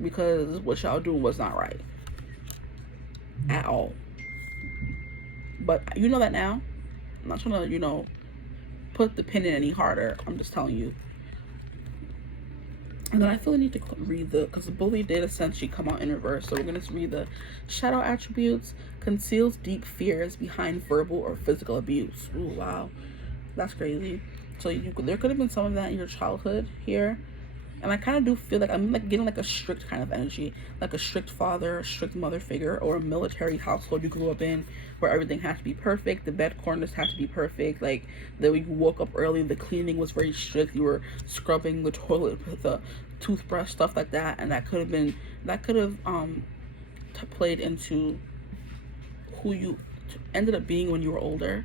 because what y'all doing was not right at all. But you know that now. I'm not trying to, put the pin in any harder. I'm just telling you. And then I feel I need to read because the bully did essentially come out in reverse. So we're going to read the shadow attributes. Conceals deep fears behind verbal or physical abuse. Ooh, wow. That's crazy. So there could have been some of that in your childhood here. And I kind of do feel like I'm like getting like a strict kind of energy, like a strict father, a strict mother figure, or a military household you grew up in where everything had to be perfect. The bed corners had to be perfect. Like that you woke up early, the cleaning was very strict. You were scrubbing the toilet with a toothbrush, stuff like that. And that could have played into who you ended up being when you were older.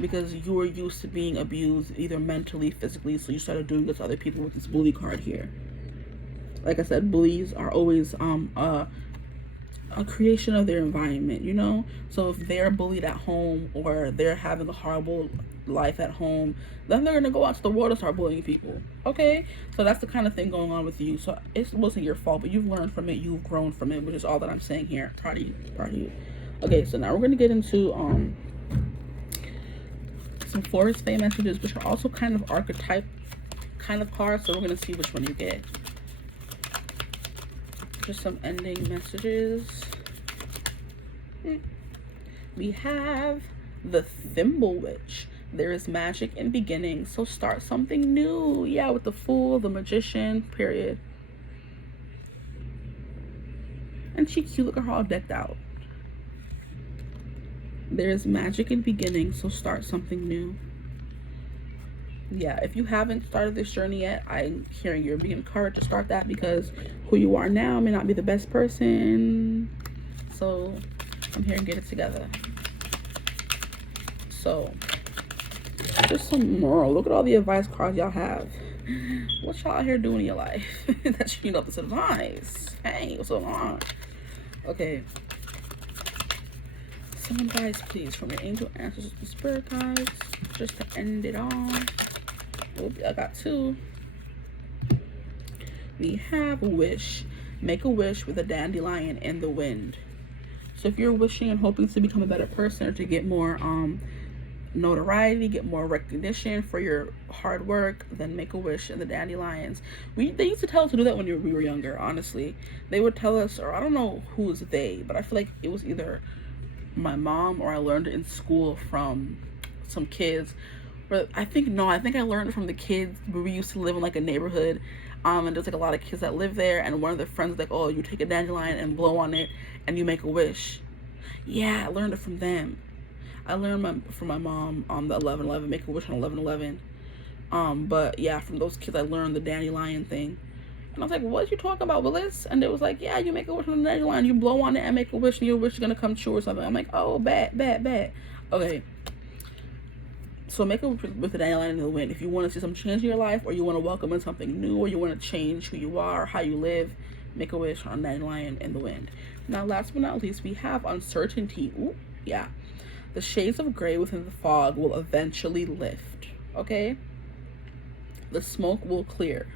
Because you were used to being abused either mentally, physically, so you started doing this to other people with this bully card here. Like I said, bullies are always a creation of their environment, So if they're bullied at home or they're having a horrible life at home, then they're gonna go out to the world and start bullying people. Okay, so that's the kind of thing going on with you. So it wasn't your fault, but you've learned from it, you've grown from it, which is all that I'm saying here. Proud of you. Okay, so now we're gonna get into some Forest Fae messages, which are also kind of archetype kind of cards, so we're going to see which one you get. Just some ending messages. We have the Thimble Witch. There is magic in beginning, so start something new. Yeah, with the Fool, the Magician, period. And she cute, look at her all decked out. There is magic in beginning, so start something new. Yeah, if you haven't started this journey yet, I'm hearing you're being encouraged to start that because who you are now may not be the best person. So I'm here and get it together. So just some more. Look at all the advice cards y'all have. What y'all out here doing in your life? That you know this advice. Hey, what's going on? Okay. Some advice, please, from your angel ancestors and spirit guides, just to end it off. I got two. We have a wish. Make a wish with a dandelion in the wind. So if you're wishing and hoping to become a better person or to get more notoriety, get more recognition for your hard work, then make a wish in the dandelions. They used to tell us to do that when we were younger, honestly. They would tell us, or I don't know who's they, but I feel like it was either my mom or I learned it in school from some kids. But I think I learned it from the kids where we used to live in like a neighborhood, and there's like a lot of kids that live there, and one of their friends was like, oh, you take a dandelion and blow on it and you make a wish. Yeah, I learned it from them. I learned from my mom on the 11/11, make a wish on 11/11. But yeah, from those kids I learned the dandelion thing. And I was like, what you talking about, Willis? And it was like, yeah, you make a wish on the dandelion, you blow on it and make a wish, and your wish is gonna come true or something. I'm like, oh, bet. Okay. So make a wish with the dandelion in the wind. If you want to see some change in your life, or you want to welcome in something new, or you want to change who you are, how you live, make a wish on dandelion in the wind. Now, last but not least, we have uncertainty. Ooh, yeah. The shades of gray within the fog will eventually lift. Okay? The smoke will clear.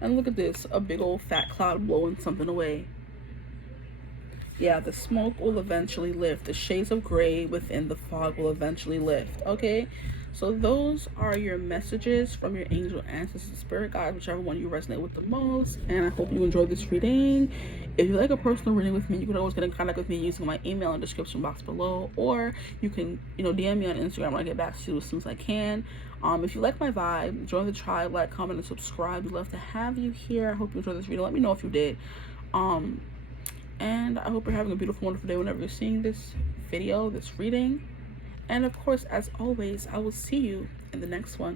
And look at this, a big old fat cloud blowing something away. Yeah, the smoke will eventually lift. The shades of gray within the fog will eventually lift. Okay, so those are your messages from your angel, ancestors, spirit guides, whichever one you resonate with the most. And I hope you enjoyed this reading. If you like a personal reading with me, you can always get in contact with me using my email in the description box below, or you can, DM me on Instagram when I get back to you as soon as I can. If you like my vibe, join the tribe, like, comment, and subscribe. We'd love to have you here. I hope you enjoyed this video. Let me know if you did. And I hope you're having a beautiful, wonderful day whenever you're seeing this video, this reading. And of course, as always, I will see you in the next one.